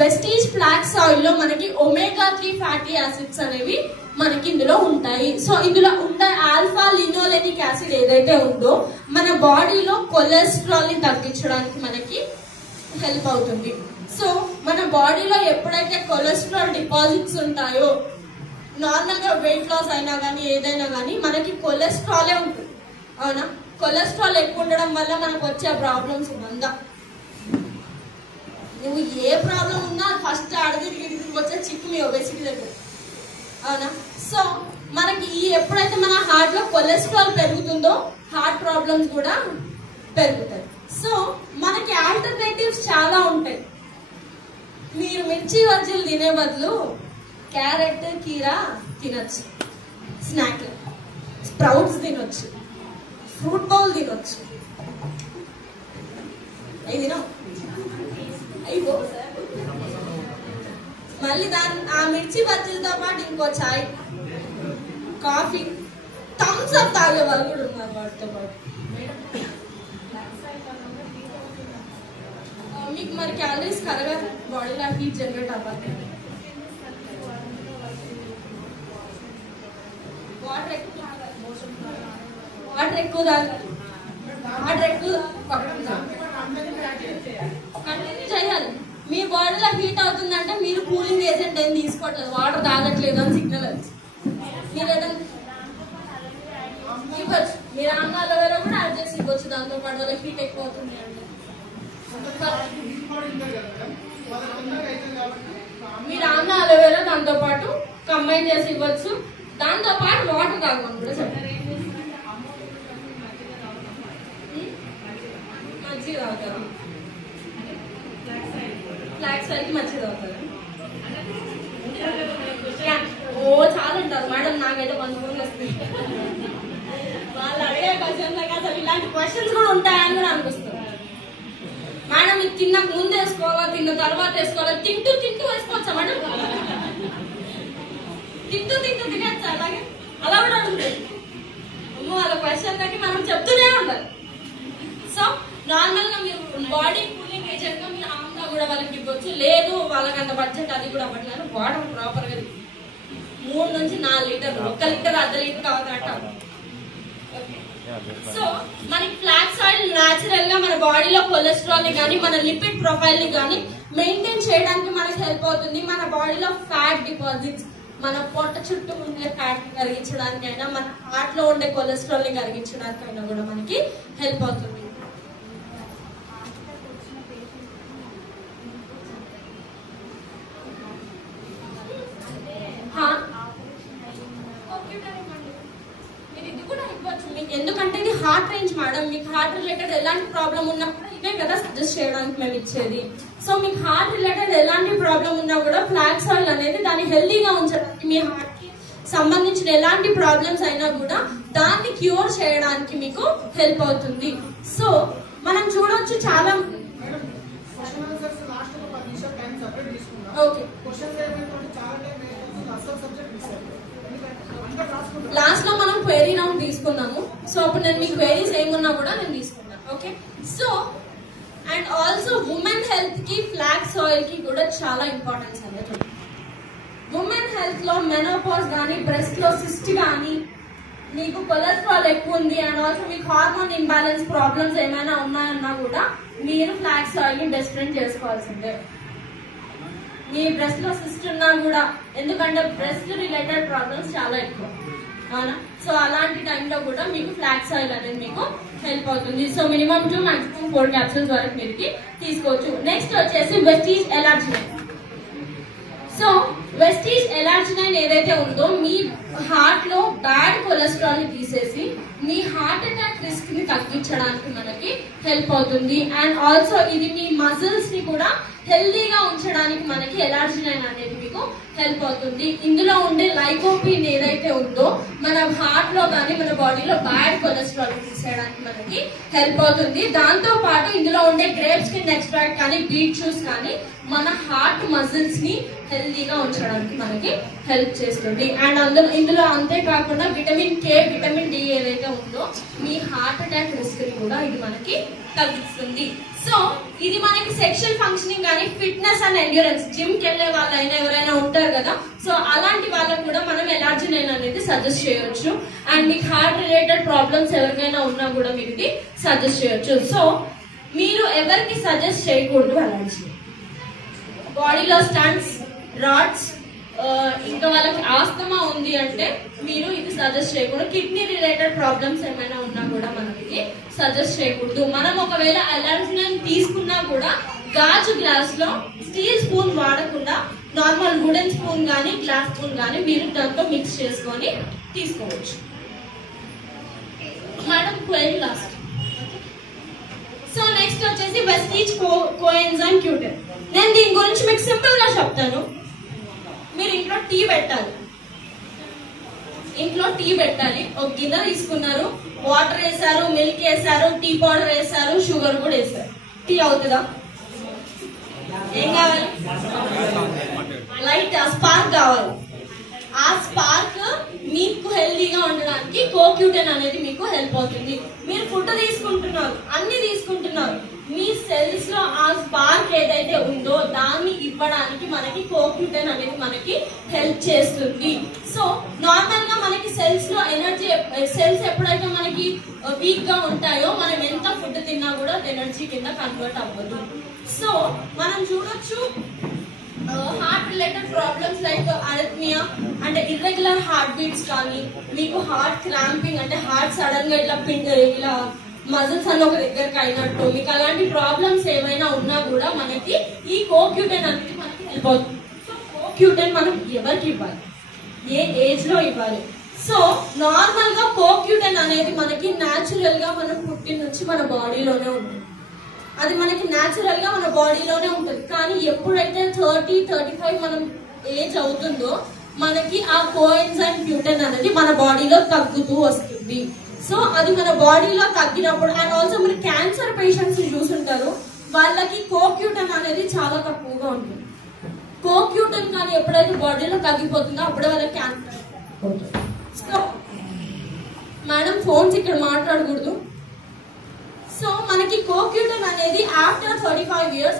Vestige flax oil లో మనకి ఒమేగా 3 ఫ్యాటీ యాసిడ్స్ అనేవి మనకి ఇందులో ఉంటాయి. సో ఇందులో ఉండే ఆల్ఫా లినోలెనిక్ యాసిడ్ ఏదైతే ఉందో మన బాడీలో కొలెస్ట్రాల్ ని తగ్గించడానికి మనకి హెల్ప్ అవుతుంది. సో మన బాడీలో ఎప్పుడైతే కొలెస్ట్రాల్ డిపాజిట్స్ ఉంటాయో, నార్మల్ గా వెయిట్ లాస్ అయినా కానీ ఏదైనా కానీ మనకి కొలెస్ట్రాలే ఉంటుంది. అవునా? కొలెస్ట్రాల్ ఎక్కువ ఉండడం వల్ల మనకు వచ్చే ప్రాబ్లమ్స్ ఉందా? నువ్వు ఏ ప్రాబ్లం ఉన్నా ఫస్ట్ అడిగి వచ్చే చిక్కు మీ ఒబెసిటీ దగ్గర. అవునా? సో మనకి ఎప్పుడైతే మన హార్ట్ లో కొలెస్ట్రాల్ పెరుగుతుందో హార్ట్ ప్రాబ్లమ్స్ కూడా పెరుగుతాయి. సో మనకి ఆల్టర్నేటివ్స్ చాలా ఉంటాయి. మీరు మిర్చి బజ్జీలు తినే బదులు క్యారెట్, కీరా తినొచ్చు, స్నాక్ స్ప్రౌట్స్ తినొచ్చు, ఫ్రూట్ బౌల్ తినొచ్చు. అవి తినో అయిపో మళ్ళీ ఆ మిర్చి బజ్జీలతో పాటు ఇంకో చాయ్, కాఫీ, థమ్స్ అప్ తాగే వాళ్ళు కూడా ఉన్నారు వాటితో పాటు. మీకు మరి క్యాలరీస్ కరగాలి, బాడీలో హీట్ జనరేట్ అవ్వాలి. వాటర్ ఎక్కువ తాగాలి, కంటిన్యూ చేయాలి. మీ బాడీలో హీట్ అవుతుందంటే మీరు కూలింగ్ ఏజెంట్ ఏం తీసుకోవట్లేదు, వాటర్ తాగట్లేదు అని సిగ్నల్ అది. మీరు ఏదైనా ఇవ్వచ్చు, మీరు ఆమ్లాల వేరే కూడా యాడ్ చేసి ఇవ్వచ్చు, దాంతో పాటు వాళ్ళకి హీట్ ఎక్కువ అవుతుంది అంటే. మీరు ఆమ్లా అలోవేరా దాంతో పాటు కంబైన్ చేసి ఇవ్వచ్చు, దాంతో పాటు వాటర్ తాగమని కూడా చెప్పారు. మజ్జిగ తాగుతారు, ఫ్లాక్స్ ఆయిల్ మజ్జిగ తాగుతారు. ఓ చాలా ఉంటారు మేడం, నాకైతే 100 ఫోన్లు వస్తాయి. వాళ్ళు అడిగే క్వశ్చన్ అసలు ఇలాంటి క్వశ్చన్స్ కూడా ఉంటాయని కూడా అనిపిస్తుంది. మేడం ఇది తిన్నాక ముందు వేసుకోవాలా, తిన్న తర్వాత వేసుకోవాలా, తింటూ వేసుకోవచ్చా మేడం? తింటూ తినచ్చా? అలాగే అలా కూడా ఉంటుంది. వాళ్ళ క్వశ్చన్ లకి మనం చెప్తూనే ఉండాలి. సో నార్మల్ గా మీరు బాడీ కూలింగ్ ఏజెంట్ గా మీరు ఆమ్లా కూడా వాళ్ళకి ఇవ్వచ్చు. లేదు వాళ్ళకి అంత బడ్జెట్ అది కూడా అవ్వట్లేదు, వాటర్ ప్రాపర్ గా 3 నుంచి 4 లీటర్లు, 1 లీటర్ అర్ధ లీటర్ కావాలంట. సో మనకి ఫ్లాక్స్ ఆయిల్ న్యాచురల్ గా మన బాడీలో కొలెస్ట్రాల్ ని కానీ మన లిపిడ్ ప్రొఫైల్ ని కానీ మెయింటైన్ చేయడానికి మనకి హెల్ప్ అవుతుంది. మన బాడీలో ఫ్యాట్ డిపాజిట్స్, మన పొట్ట చుట్టూ ఉండే ఫ్యాట్ ని కరిగించడానికైనా, మన హార్ట్ లో ఉండే కొలెస్ట్రాల్ ని కరిగించడానికైనా కూడా మనకి హెల్ప్ అవుతుంది. ఎందుకంటే ఇది హార్ట్ రేంజ్ మేడం, మీకు హార్ట్ రిలేటెడ్ ఎలాంటి ప్రాబ్లం ఉన్నా కూడా ఇవే కదా సజెస్ట్ చేయడానికి మేము ఇచ్చేది. సో మీకు హార్ట్ రిలేటెడ్ ఎలాంటి ప్రాబ్లం ఉన్నా కూడా ఫ్లాక్స్ ఆయిల్ అనేది దాన్ని హెల్దీగా ఉంచడానికి, మీ హార్ట్ కి సంబంధించిన ఎలాంటి ప్రాబ్లమ్స్ అయినా కూడా దాన్ని క్యూర్ చేయడానికి మీకు హెల్ప్ అవుతుంది. సో మనం చూడొచ్చు చాలా ఓకే లాస్ట్ లో మనం క్వెరీ రౌండ్ తీసుకున్నాము. సో అప్పుడు నేను మీ క్వెరీస్ ఏమున్నా కూడా నేను తీసుకున్నాను. Okay, so and also women health కి ఫ్లాక్స్ ఆయిల్ కి కూడా చాలా ఇంపార్టెన్స్ అనేది. ఉమెన్ హెల్త్ లో మెనోపాజ్ కానీ, బ్రెస్ట్ లో సిస్ట్ కానీ, మీకు కొలెస్ట్రాల్ ఎక్కువ ఉంది అండ్ ఆల్సో మీకు హార్మోన్ ఇంబ్యాలెన్స్ ప్రాబ్లమ్స్ ఏమైనా ఉన్నాయన్నా కూడా మీరు ఫ్లాక్స్ ఆయిల్ ని డిస్ట్రెంట్ చేసుకోవాల్సిందే. మీ బ్రెస్ట్ లో సిస్ట్ ఉన్నా కూడా, ఎందుకంటే బ్రెస్ట్ రిలేటెడ్ ప్రాబ్లమ్స్ చాలా ఎక్కువ అవునా. సో అలాంటి టైంలో కూడా మీకు ఫ్లాక్స్ ఆయిల్ అనేది మీకు హెల్ప్ అవుతుంది. సో మినిమం 2 మాక్సిమం 4 క్యాప్సూల్స్ వరకు మీరు తీసుకోవచ్చు. నెక్స్ట్ వచ్చేసి Vestige L-arginine. So Vestige L-arginine ఏదైతే ఉందో మీ హార్ట్ లో బ్యాడ్ కొలెస్ట్రాల్ ని తీసేసి మీ హార్ట్ అటాక్ రిస్క్ ని తగ్గించడానికి మనకి హెల్ప్ అవుతుంది. అండ్ ఆల్సో ఇది మీ మజిల్స్ ని కూడా హెల్దీగా ఉంచడానికి మనకి ఎలార్జినైన్ అనేది మీకు హెల్ప్ అవుతుంది. ఇందులో ఉండే లైకోపీన్ ఏదైతే ఉందో మన హార్ట్ లో కానీ మన బాడీలో బ్యాడ్ కొలెస్ట్రాల్ తీసేయడానికి మనకి హెల్ప్ అవుతుంది. దాంతో పాటు ఇందులో ఉండే గ్రేప్ స్కిన్ ఎక్స్ట్రాక్ట్ కానీ, బీట్ జ్యూస్ కానీ మన హార్ట్ మజిల్స్ ని హెల్దీగా ఉంచడానికి మనకి హెల్ప్ చేస్తుంది. అండ్ ఇందులో అంతేకాకుండా విటమిన్ కే, విటమిన్ డి ఏదైతే ఉందో మీ హార్ట్ అటాక్ రిస్క్ ని కూడా ఇది మనకి తగ్గిస్తుంది. సో ఇది మనకి సెక్షువల్ ఫంక్షనింగ్ కానీ, ఫిట్నెస్ అండ్ ఎండ్యూరెన్స్, జిమ్ కి వెళ్లే వాళ్ళైనా ఎవరైనా ఉంటారు కదా, సో అలాంటి వాళ్ళకు కూడా మనం ఎలార్జినైన్ అనేది సజెస్ట్ చేయొచ్చు. అండ్ మీకు హార్ట్ రిలేటెడ్ ప్రాబ్లమ్స్ ఎవరికైనా ఉన్నా కూడా మీరు ఇది సజెస్ట్ చేయొచ్చు. సో మీరు ఎవరికి సజెస్ట్ చేయకూడదు ఎలర్జీ, బాడీలో స్టంట్స్, రాడ్స్, ఇంకా వాళ్ళకి ఆస్తమా ఉంది అంటే మీరు ఇది సజెస్ట్ చేయకూడదు. కిడ్నీ రిలేటెడ్ ప్రాబ్లమ్స్ ఏమైనా ఉన్నా కూడా మనం ఇది సజెస్ట్ చేయకూడదు. మనం ఒకవేళ ఎలర్జీని తీసుకున్నా కూడా గాజు గ్లాస్ లో స్టీల్ స్పూన్ వాడకుండా నార్మల్ వుడెన్ స్పూన్ కానీ, గ్లాస్ స్పూన్ కానీ మీరు దాంతో మిక్స్ చేసుకొని తీసుకోవచ్చు. Madam query last. So next వచ్చేసి వెస్టీజ్ కోఎంజైమ్ Q10. నేను దీని గురించి మీకు సింపుల్ గా చెప్తాను. మీరు ఇంట్లో టీ పెట్టాలి, ఒక గిన్నె తీసుకున్నారు, వాటర్ వేసారు, మిల్క్ వేసారు, టీ పౌడర్ వేసారు, షుగర్ కూడా వేసారు. టీ అవుతుందా? ఏం కావాలి? రైట్ స్పార్క్ కావాలి. ఆ స్పార్క్ మీకు హెల్దీగా ఉండడానికి కోక్యూటెన్ అనేది మీకు హెల్ప్ అవుతుంది. మీరు ఫుడ్ తీసుకుంటున్నారు, అన్ని తీసుకుంటున్నారు, మీ సెల్స్ లో ఆ స్పార్క్ ఏదైతే ఉందో దాన్ని ఇవ్వడానికి మనకి కోక్యూటెన్ అనేది మనకి హెల్ప్ చేస్తుంది. సో నార్మల్ గా మనకి సెల్స్ లో ఎనర్జీ, సెల్స్ ఎప్పుడైతే మనకి వీక్ గా ఉంటాయో మనం ఎంత ఫుడ్ తిన్నా కూడా ఎనర్జీ కింద కన్వర్ట్ అవ్వదు. సో మనం చూడొచ్చు heart related problems like arrhythmia అంటే ఇర్రెగ్యులర్ హార్ట్ బీట్స్ కానీ, మీకు హార్ట్ క్రాంపింగ్ అంటే హార్ట్ సడన్ గా ఇలా మజిల్స్ అన్న ఒక దగ్గరకు అయినట్టు, మీకు అలాంటి ప్రాబ్లమ్స్ ఏమైనా ఉన్నా కూడా మనకి ఈ కోక్యూటెన్ అనేది మనకి హెల్ప్ అవుతుంది. సో కోక్యూటెన్ మనం ఎవరికి ఇవ్వాలి, ఏ ఏజ్ లో ఇవ్వాలి? సో నార్మల్ గా కోక్యూటెన్ అనేది మనకి న్యాచురల్ గా మనం పుట్టిన నుంచి మన బాడీలోనే ఉంటుంది. అది మనకి న్యాచురల్ గా మన బాడీలోనే ఉంటుంది. కానీ ఎప్పుడైతే 30-35 మనం ఏజ్ అవుతుందో మనకి ఆ కోఎంజైమ్ క్యూటెన్ అనేది మన బాడీలో తగ్గుతూ వస్తుంది. సో అది మన బాడీలో తగ్గినప్పుడు, అండ్ ఆల్సో మీరు క్యాన్సర్ పేషెంట్స్ చూసుంటారు, వాళ్ళకి కోక్యూటెన్ అనేది చాలా తక్కువగా ఉంటుంది. కోక్యూటెన్ కానీ ఎప్పుడైతే బాడీలో తగ్గిపోతుందో అప్పుడే వాళ్ళకి క్యాన్సర్ అవుతుంది. సో మేడం ఫోన్స్ ఇక్కడ మాట్లాడకూడదు. సో మనకి కోక్యూటెన్ అనేది ఆఫ్టర్ 35 years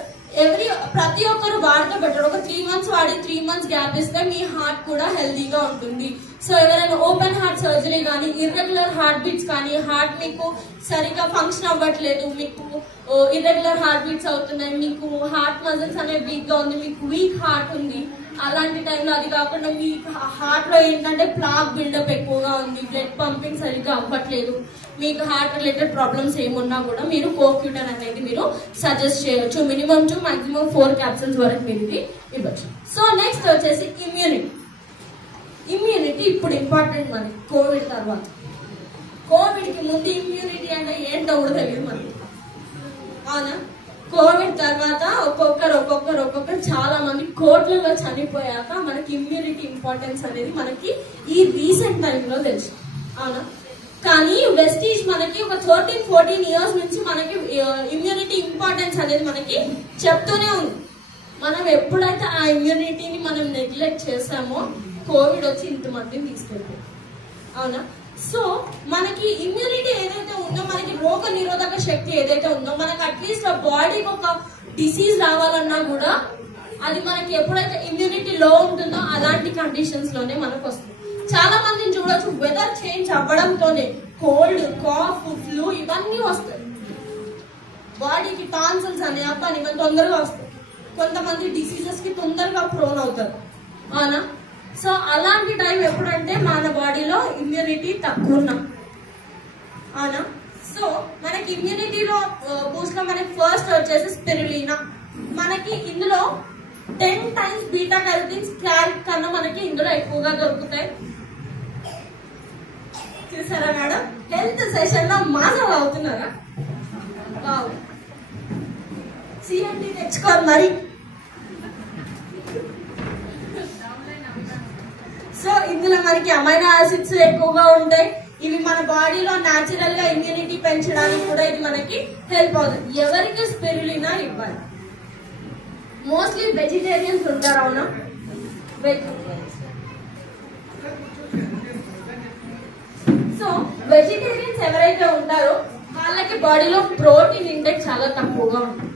ప్రతి ఒక్కరు వాడితే బెటర్. ఒక 3 months వాడి 3 months గ్యాప్ ఇస్తే మీ హార్ట్ కూడా హెల్దీగా ఉంటుంది. సో ఎవరైనా ఓపెన్ హార్ట్ సర్జరీ కానీ, ఇర్రెగ్యులర్ హార్ట్ బీట్స్ కానీ, హార్ట్ మీకు సరిగా ఫంక్షన్ అవ్వట్లేదు, మీకు ఇర్రెగ్యులర్ హార్ట్ బీట్స్ అవుతున్నాయి, మీకు హార్ట్ మజిల్స్ అనేవి వీక్ గా ఉంది, మీకు వీక్ హార్ట్ ఉంది, అలాంటి టైంలో అది కాకుండా మీ హార్ట్ లో ఏంటంటే ప్లాక్ బిల్డప్ ఎక్కువగా ఉంది, బ్లడ్ పంపింగ్ సరిగ్గా అవ్వట్లేదు, మీకు హార్ట్ రిలేటెడ్ ప్రాబ్లమ్స్ ఏమున్నా కూడా మీరు కోక్యూటెన్ అనేది మీరు సజెస్ట్ చేయొచ్చు. మినిమం టు మాక్సిమం 4 capsules వరకు మీరు ఇది ఇవ్వచ్చు. సో నెక్స్ట్ వచ్చేసి ఇమ్యూనిటీ. ఇమ్యూనిటీ ఇప్పుడు ఇంపార్టెంట్ మనకి కోవిడ్ తర్వాత. కోవిడ్ కి ముందు ఇమ్యూనిటీ అంటే ఏంటో కూడా తెలియదు మనకి, అవునా? కోవిడ్ తర్వాత ఒక్కొక్కరు చాలా మంది కోట్లలో చనిపోయాక మనకి ఇమ్యూనిటీ ఇంపార్టెన్స్ అనేది మనకి ఈ రీసెంట్ టైంలో తెలుసు, అవునా? కానీ వెస్టీజ్ మనకి ఒక 13-14 years నుంచి మనకి ఇమ్యూనిటీ ఇంపార్టెన్స్ అనేది మనకి చెప్తూనే ఉంది. మనం ఎప్పుడైతే ఆ ఇమ్యూనిటీని మనం నెగ్లెక్ట్ చేసామో కోవిడ్ వచ్చి ఇంతమందిని తీసుకెళ్తాం, అవునా? సో మనకి ఇమ్యూనిటీ ఏదైతే ఉందో, మనకి రోగ నిరోధక శక్తి ఏదైతే ఉందో, మనకి అట్లీస్ట్ ఆ బాడీకి ఒక డిసీజ్ రావాలన్నా కూడా అది మనకి ఎప్పుడైతే ఇమ్యూనిటీ లో ఉంటుందో అలాంటి కండిషన్స్ లోనే మనకు వస్తుంది. చాలా మందిని చూడొచ్చు, వెదర్ చేంజ్ అవ్వడంతోనే కోల్డ్, కాఫ్, ఫ్లూ ఇవన్నీ వస్తాయి. బాడీకి టాన్సిల్స్ అని అబ్బని ఇవన్నీ తొందరగా వస్తాయి. కొంతమంది డిసీజెస్ కి తొందరగా ప్రోన్ అవుతారు, అవునా? సో అలాంటి టైం ఎప్పుడంటే మన బాడీలో ఇమ్యూనిటీ తక్కువ ఉన్నాం, అవునా? సో మనకి ఇమ్యూనిటీలో బూస్ట్ లో మనకి ఫస్ట్ వచ్చేసి స్పిరులినా. మనకి ఇందులో 10 times బీటా కెరటిన్స్ క్యారెట్ కన్నా మనకి ఇందులో ఎక్కువగా దొరుకుతాయి. చూసారా మేడం, హెల్త్ సెషన్ లో మానవ అవుతున్నారా? సిఎండి తెచ్చుకోవాలి మరి. సో ఇందులో మనకి అమైనో యాసిడ్స్ ఎక్కువగా ఉంటాయి. ఇవి మన బాడీలో న్యాచురల్ గా ఇమ్యూనిటీ పెంచడానికి కూడా ఇది మనకి హెల్ప్ అవుతుంది. ఎవరికి స్పిరులినా ఇవ్వాలి? మోస్ట్లీ వెజిటేరియన్స్ ఉంటారు, అవునా? సో వెజిటేరియన్స్ ఎవరైతే ఉంటారో వాళ్ళకి బాడీలో ప్రోటీన్ ఇంటెక్ చాలా తక్కువగా ఉంటుంది.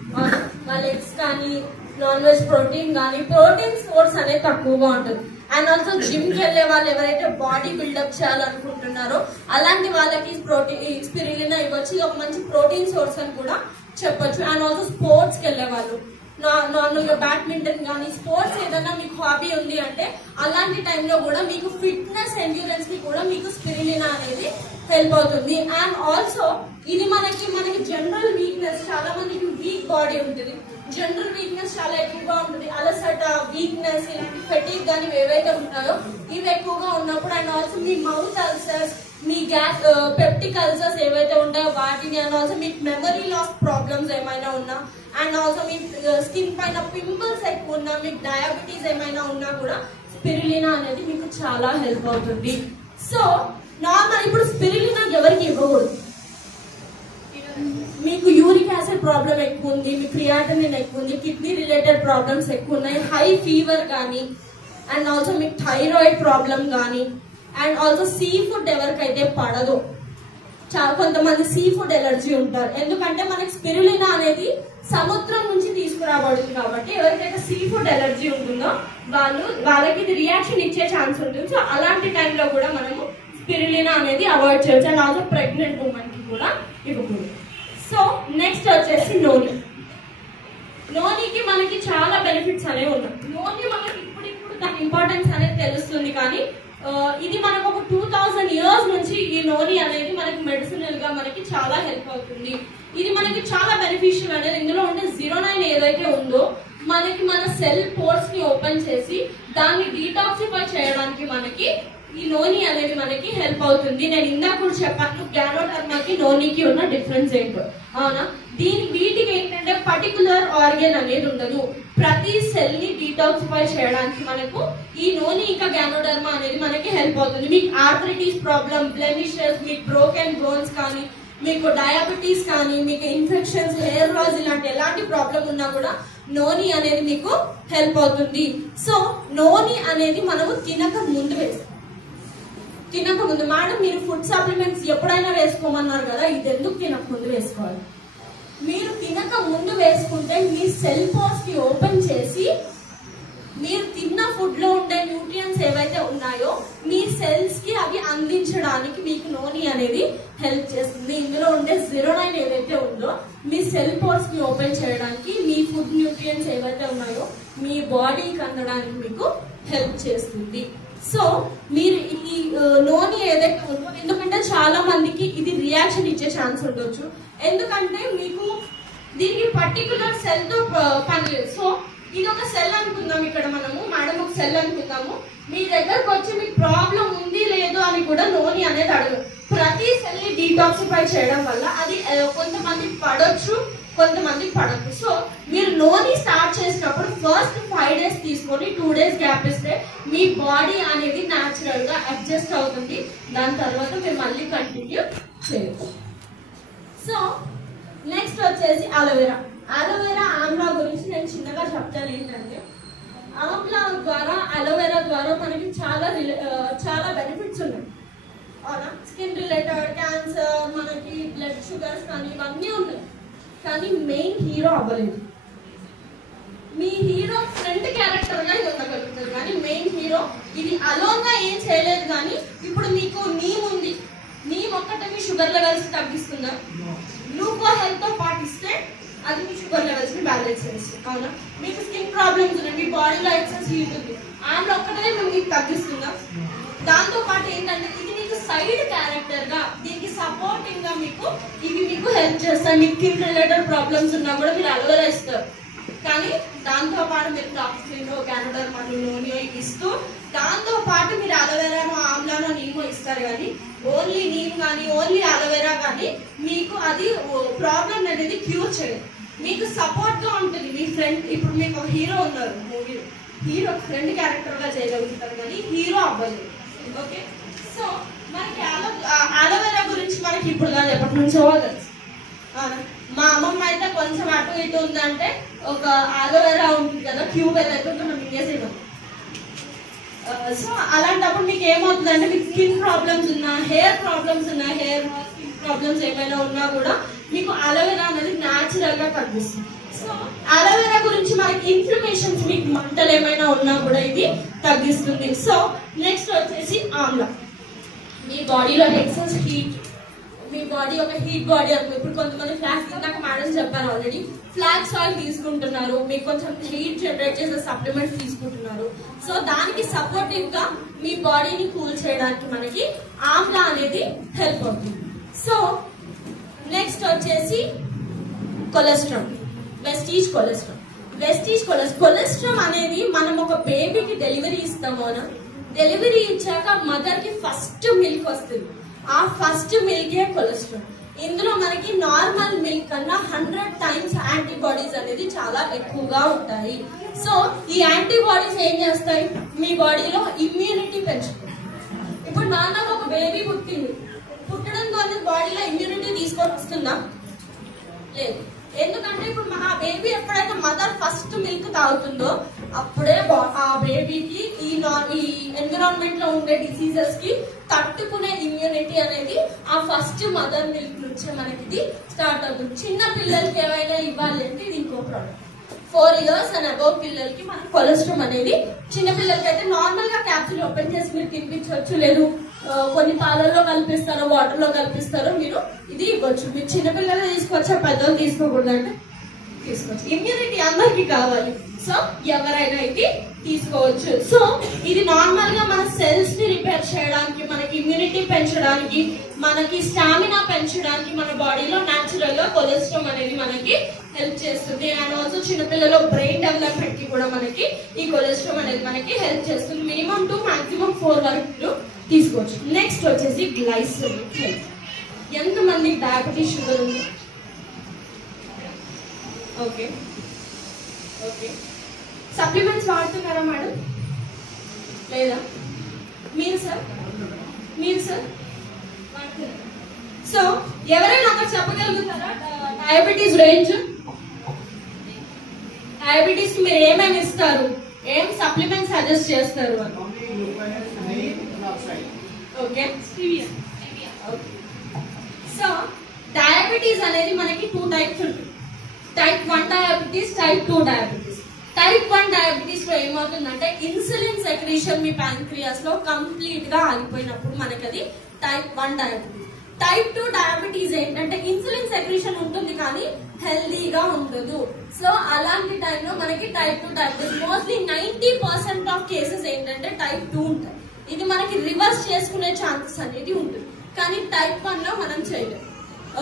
వాళ్ళ ఎగ్స్ కానీ, నాన్ వెజ్ ప్రోటీన్ కానీ, ప్రోటీన్ సోర్స్ అనేది తక్కువగా ఉంటుంది. అండ్ ఆల్సో జిమ్ కి వెళ్లే వాళ్ళు ఎవరైతే బాడీ బిల్డప్ చేయాలనుకుంటున్నారో అలాంటి వాళ్ళకి ప్రోటీన్ స్పిరులినా ఇవ్వచ్చు. ఒక మంచి ప్రోటీన్ సోర్స్ అని కూడా చెప్పొచ్చు. అండ్ ఆల్సో స్పోర్ట్స్ కి వెళ్లే వాళ్ళు, నార్మల్ గా బ్యాడ్మింటన్ కానీ, స్పోర్ట్స్ ఏదైనా మీకు హాబీ ఉంది అంటే అలాంటి టైంలో కూడా మీకు ఫిట్నెస్ ఎండ్యూరెన్స్ కి కూడా మీకు స్పిరులినా అనేది హెల్ప్ అవుతుంది. అండ్ ఆల్సో ఇది మనకి జనరల్ వీక్నెస్, చాలా మందికి వీక్ బాడీ ఉంటుంది, జనరల్ వీక్నెస్ చాలా ఎక్కువగా ఉంటుంది, అలసట, వీక్నెస్, ఇలాంటి ఫెటిగ్ కానీ ఏవైతే ఉంటాయో ఇవి ఎక్కువగా ఉన్నప్పుడు, and also me mouth ulcers, me gas peptic ulcers ఏవైతే ఉంటాయో వాటిని, అండ్ ఆల్సో మీకు మెమరీ లాస్ ప్రాబ్లమ్స్ ఏమైనా ఉన్నా, అండ్ ఆల్సో మీ స్కిన్ పైన పింపుల్స్ ఎక్కువ ఉన్నా, మీకు డయాబెటీస్ ఏమైనా ఉన్నా కూడా స్పిరులినా అనేది మీకు చాలా హెల్ప్ అవుతుంది. సో నార్మల్ ఇప్పుడు స్పిరులినా ఎవరికి ఇవ్వకూడదు? మీకు యూరిక్ యాసిడ్ ప్రాబ్లం ఎక్కువ ఉంది, మీ క్రియాటినిన్ ఎక్కువ ఉంది, కిడ్నీ రిలేటెడ్ ప్రాబ్లమ్స్ ఎక్కువ ఉన్నాయి, హై ఫీవర్ కానీ, అండ్ ఆల్సో మీకు థైరాయిడ్ ప్రాబ్లం కానీ, అండ్ ఆల్సో సీ ఫుడ్ ఎవరికైతే పడదో, కొంతమంది సీ ఫుడ్ ఎలర్జీ ఉంటారు. ఎందుకంటే మనకి స్పిరులినా అనేది సముద్రం నుంచి తీసుకురాబడుతుంది కాబట్టి ఎవరికైతే సీ ఫుడ్ ఎలర్జీ ఉంటుందో వాళ్ళకి ఇది రియాక్షన్ ఇచ్చే ఛాన్స్ ఉంటుంది. సో అలాంటి టైంలో కూడా మనము స్పిరులినా అనేది అవాయిడ్ చేయొచ్చు. అండ్ ఆల్సో ప్రెగ్నెంట్ ఉమెన్ కి కూడా ఇవ్వకూడదు. సో నెక్స్ట్ వచ్చేసి నోని. నోనికి మనకి చాలా బెనిఫిట్స్ అనేవి ఉన్నాయి. నోని మనకి ఇప్పుడు దాని ఇంపార్టెన్స్ అనేది తెలుస్తుంది, కానీ ఇది మనకు ఒక 2000 years నుంచి ఈ నోని అనేది మనకి మెడిసినల్ గా మనకి చాలా హెల్ప్ అవుతుంది. ఇది మనకి చాలా బెనిఫిషియల్ అనేది. ఇందులో ఉండే 09 ఏదైతే ఉందో మనకి మన సెల్ పోర్స్ ని ఓపెన్ చేసి దాన్ని డీటాక్సిఫై చేయడానికి మనకి ఈ నోని అనేది మనకి హెల్ప్ అవుతుంది. నేను ఇందాక కూడా చెప్పాను గ్యానోడర్మాకి నోనికి ఉన్న డిఫరెన్స్ ఏంటో, అవునా? వీటికి ఏంటంటే పర్టికులర్ ఆర్గన్ అనేది ఉండదు. ప్రతి సెల్ ని డీటాక్సిఫై చేయడానికి మనకు ఈ నోని ఇంకా గ్యానోడర్మా అనేది మనకి హెల్ప్ అవుతుంది. మీకు ఆర్థరైటిస్ ప్రాబ్లం, బ్లెమిషెస్, మీకు బ్రోకెన్ బోన్స్ కానీ, మీకు డయాబెటీస్ కానీ, మీకు ఇన్ఫెక్షన్స్, హెయిర్ లాస్ ఇలాంటి ఎలాంటి ప్రాబ్లం ఉన్నా కూడా నోని అనేది మీకు హెల్ప్ అవుతుంది. సో నోని అనేది మనము తినక ముందు మేడం మీరు ఫుడ్ సప్లిమెంట్స్ ఎప్పుడైనా వేసుకోమన్నారు కదా, ఇది ఎందుకు తినక ముందు వేసుకోవాలి? మీరు తినక ముందు వేసుకుంటే మీ సెల్ పోర్స్ ని ఓపెన్ చేసి మీరు తిన్న ఫుడ్ లో ఉండే న్యూట్రియంట్స్ ఏవైతే ఉన్నాయో మీ సెల్స్ కి అవి అందించడానికి మీకు నోని అనేది హెల్ప్ చేస్తుంది. ఇందులో ఉండే 09 ఏదైతే ఉందో మీ సెల్ పోర్స్ ని ఓపెన్ చేయడానికి, మీ ఫుడ్ న్యూట్రియంట్స్ ఏవైతే ఉన్నాయో మీ బాడీకి అందడానికి మీకు హెల్ప్ చేస్తుంది. సో మీరు ఈ నోని ఏదైతే ఉందో, ఎందుకంటే చాలా మందికి ఇది రియాక్షన్ ఇచ్చే ఛాన్స్ ఉండొచ్చు. ఎందుకంటే మీకు దీనికి పర్టికులర్ సెల్ తో పని లేదు. సో ఇది ఒక సెల్ అనుకుందాం, ఇక్కడ మనము మేడం ఒక సెల్ అనుకుందాము. మీ దగ్గరకు వచ్చి మీకు ప్రాబ్లం ఉంది లేదు అని కూడా నోని అనేది అడగదు. ప్రతి సెల్ ని డీటాక్సిఫై చేయడం వల్ల అది కొంతమంది పడొచ్చు, కొంతమంది పడదు. సో మీరు నోని స్టార్ట్ చేసినప్పుడు ఫస్ట్ 5 days తీసుకొని 2 days గ్యాప్ ఇస్తే మీ బాడీ అనేది న్యాచురల్ గా అడ్జస్ట్ అవుతుంది. దాని తర్వాత మీరు మళ్ళీ కంటిన్యూ చేయొచ్చు. సో నెక్స్ట్ వచ్చేసి అలోవెరా. ఆమ్లా గురించి నేను చిన్నగా చెప్తాను. ఏంటంటే ఆమ్లా ద్వారా, అలోవెరా ద్వారా మనకి చాలా బెనిఫిట్స్ ఉన్నాయి, అవునా? స్కిన్ రిలేటెడ్, క్యాన్సర్, మనకి బ్లడ్ షుగర్స్ కానీ ఇవన్నీ ఉన్నాయి. కానీ మెయిన్ హీరో అవ్వలేదు. మీ హీరో ఫ్రంట్ క్యారెక్టర్ గా ఇది ఉండగలుగుతుంది, కానీ మెయిన్ హీరో ఇది అలోన్ గా ఏం చేయలేదు. కానీ ఇప్పుడు మీకు నీమ్ ఉంది, నీమ్ ఒక్కటే మీ షుగర్ లెవెల్స్ తగ్గిస్తుందా? గ్లూకో హెల్త్ తో పాటిస్తే అది మీ షుగర్ లెవెల్స్ ని బ్యాలెన్స్ చేస్తుంది, అవునా? మీకు స్కిన్ ప్రాబ్లమ్స్ ఉన్నాయి, మీ బాడీలో ఎక్సెస్ హీట్ ఉంది, ఆమ్లా ఒక్కటే మీకు తగ్గిస్తుందా? దాంతో పాటు ఏంటంటే ఇది మీకు సైడ్ క్యారెక్టర్ గా, దీనికి సపోర్టింగ్ గా మీకు ఇవి మీకు హెల్ప్ చేస్తాయి. మీకు స్కిన్ రిలేటెడ్ ప్రాబ్లమ్స్ ఉన్నా కూడా మీరు అలోవెరా ఇస్తారు, కానీ దాంతో పాటు మీరు టాక్సిన్, గ్యానోడర్మా, నోనియో ఇస్తూ దాంతో పాటు మీరు అలోవెరానో, ఆమ్లానో, నీమో ఇస్తారు. కానీ ఓన్లీ నీమ్ కానీ ఓన్లీ అలోవెరా కానీ మీకు అది ప్రాబ్లం అనేది క్యూర్ చేయదు. మీకు సపోర్ట్ గా ఉంటుంది. మీ ఫ్రెండ్, ఇప్పుడు మీకు ఒక హీరో ఉన్నారు మూవీలో, హీరో ఫ్రెండ్ క్యారెక్టర్ గా చేయగలుగుతారు, కానీ హీరో అవ్వలేదు. ఓకే, సో మనకి అలోవెరా గురించి మనకి ఇప్పుడు కాదు, ఎప్పటి నుంచో తెలుసు. మా అమ్మమ్మ అయితే కొంచెం అటు ఇటు ఉందంటే ఒక అలోవెరా ఉంటుంది కదా, క్యూబ్ ఏదైతే ఉందో మనం ఇంకేసేదాం. సో అలాంటప్పుడు మీకు ఏమవుతుందంటే మీకు స్కిన్ ప్రాబ్లమ్స్ ఉన్నా, హెయిర్ ప్రాబ్లమ్స్ ఉన్నా, హెయిర్ స్కిన్ ప్రాబ్లమ్స్ ఏమైనా ఉన్నా కూడా మీకు అలోవెరా అనేది న్యాచురల్ గా తగ్గిస్తుంది. సో అలోవెరా గురించి మనకి ఇన్ఫ్లమేషన్స్, మీకు మంటలు ఏమైనా ఉన్నా కూడా ఇది తగ్గిస్తుంది. సో నెక్స్ట్ వచ్చేసి ఆమ్లా. మీ బాడీలో ఎక్సెస్ హీట్, మీ బాడీ ఒక హీట్ బాడీ అనుకో. ఇప్పుడు కొంతమంది ఫ్లాక్స్, ఇందాక మేడం చెప్పారు ఆల్రెడీ, ఫ్లాక్స్ ఆయిల్ తీసుకుంటున్నారు, మీకు కొంచెం హీట్ జనరేట్ చేసే సప్లిమెంట్స్ తీసుకుంటున్నారు. సో దానికి సపోర్టివ్ గా మీ బాడీని కూల్ చేయడానికి మనకి ఆమ్లా అనేది హెల్ప్ అవుతుంది. సో నెక్స్ట్ వచ్చేసి కొలెస్ట్రాల్, వెస్టీజ్ కొలెస్ట్రాల్ అనేది మనం ఒక బేబీకి డెలివరీ ఇస్తామో, డెలివరీ ఇచ్చాక మదర్ కి ఫస్ట్ మిల్క్ వస్తుంది. ఆ ఫస్ట్ మిల్కే కొలెస్ట్రాల్. ఇందులో మనకి నార్మల్ మిల్క్ కన్నా 100 times యాంటీబాడీస్ అనేది చాలా ఎక్కువగా ఉంటాయి. సో ఈ యాంటీబాడీస్ ఏం చేస్తాయి, మీ బాడీలో ఇమ్యూనిటీ పెంచుతాయి. ఇప్పుడు నార్మల్ ఒక బేబీ పుట్టింది, పుట్టడంతో బాడీలో ఇమ్యూనిటీ తీసుకొని వస్తుందా? లేదు. ఎందుకంటే ఇప్పుడు ఆ బేబీ ఎప్పుడైతే మదర్ ఫస్ట్ మిల్క్ తాగుతుందో అప్పుడే ఆ బేబీకి ఈ ఎన్విరాన్మెంట్ లో ఉండే డిసీజెస్ కి తట్టుకునే ఇమ్యూనిటీ అనేది ఆ ఫస్ట్ మదర్ మిల్క్ నుంచే మనకి ఇది స్టార్ట్ అవుతుంది. చిన్న పిల్లలకి ఏమైనా ఇవ్వాలి అంటే ఇది ఇంకో ప్రోడక్ట్. 4 years అండ్ అబౌవ్ పిల్లలకి మన కొలెస్ట్రాల్ అనేది చిన్న పిల్లలకి అయితే నార్మల్ గా క్యాప్సూల్ ఓపెన్ చేసి మీరు తినిపించవచ్చు, లేదు కొన్ని పాలల్లో కల్పిస్తారో వాటర్ లో కల్పిస్తారో మీరు ఇది ఇవ్వచ్చు. మీరు చిన్నపిల్లలు తీసుకోవచ్చా, పెద్దలు తీసుకోకూడదు అంటే తీసుకోవచ్చు. ఇమ్యూనిటీ అందరికి కావాలి, సో ఎవరైనా ఇది తీసుకోవచ్చు. సో ఇది నార్మల్ గా మన సెల్స్ ని రిపేర్ చేయడానికి, మనకి ఇమ్యూనిటీ పెంచడానికి, మనకి స్టామినా పెంచడానికి మన బాడీలో న్యాచురల్ గా కొలెస్ట్రాల్ అనేది మనకి హెల్ప్ చేస్తుంది. అండ్ ఆల్సో చిన్నపిల్లల బ్రెయిన్ డెవలప్మెంట్ కి కూడా మనకి ఈ కొలెస్ట్రాల్ అనేది మనకి హెల్ప్ చేస్తుంది. మినిమం 2 maximum 4 వరకు మీరు తీసుకోవచ్చు. నెక్స్ట్ వచ్చేసి గ్లైసెమిక్ హెల్త్. ఎంత మందికి డయాబెటీస్ షుగర్ ఉంది? Okay okay. సప్లిమెంట్స్ వాడుతున్నారా మేడం? లేదా? మీరు సార్ వాడుతున్నారా? సో ఎవరైనా ఒకటి చెప్పగలుగుతారా డయాబెటీస్ రేంజ్? డయాబెటీస్ కి మీరు ఏమేమి ఇస్తారు, ఏం సప్లిమెంట్స్ సజెస్ట్ చేస్తారు? ఓకే. సో డయాబెటీస్ అనేది మనకి 2 types ఉంటుంది. Type 1 diabetes, type 2 diabetes. Type 1 diabetes లో ఏమవుతుందంటే ఇన్సులిన్ సెక్రీషన్ మీ ప్యాంక్రియాస్ లో కంప్లీట్ గా ఆగిపోయినప్పుడు మనకి అది టైప్ 1 డయాబెటీస్. టైప్ 2 డయాబెటీస్ ఏంటంటే ఇన్సులిన్ సెక్రీషన్ ఉంటుంది కానీ హెల్దీగా ఉండదు. సో అలాంటి టైంలో మనకి type 2 diabetes. Mostly 90% of cases ఏంటంటే టైప్ 2 ఉంటాయి. ఇది మనకి రివర్స్ చేసుకునే ఛాన్సెస్ అనేది ఉంటుంది, కానీ టైప్ 1 లో మనం చేయలేము.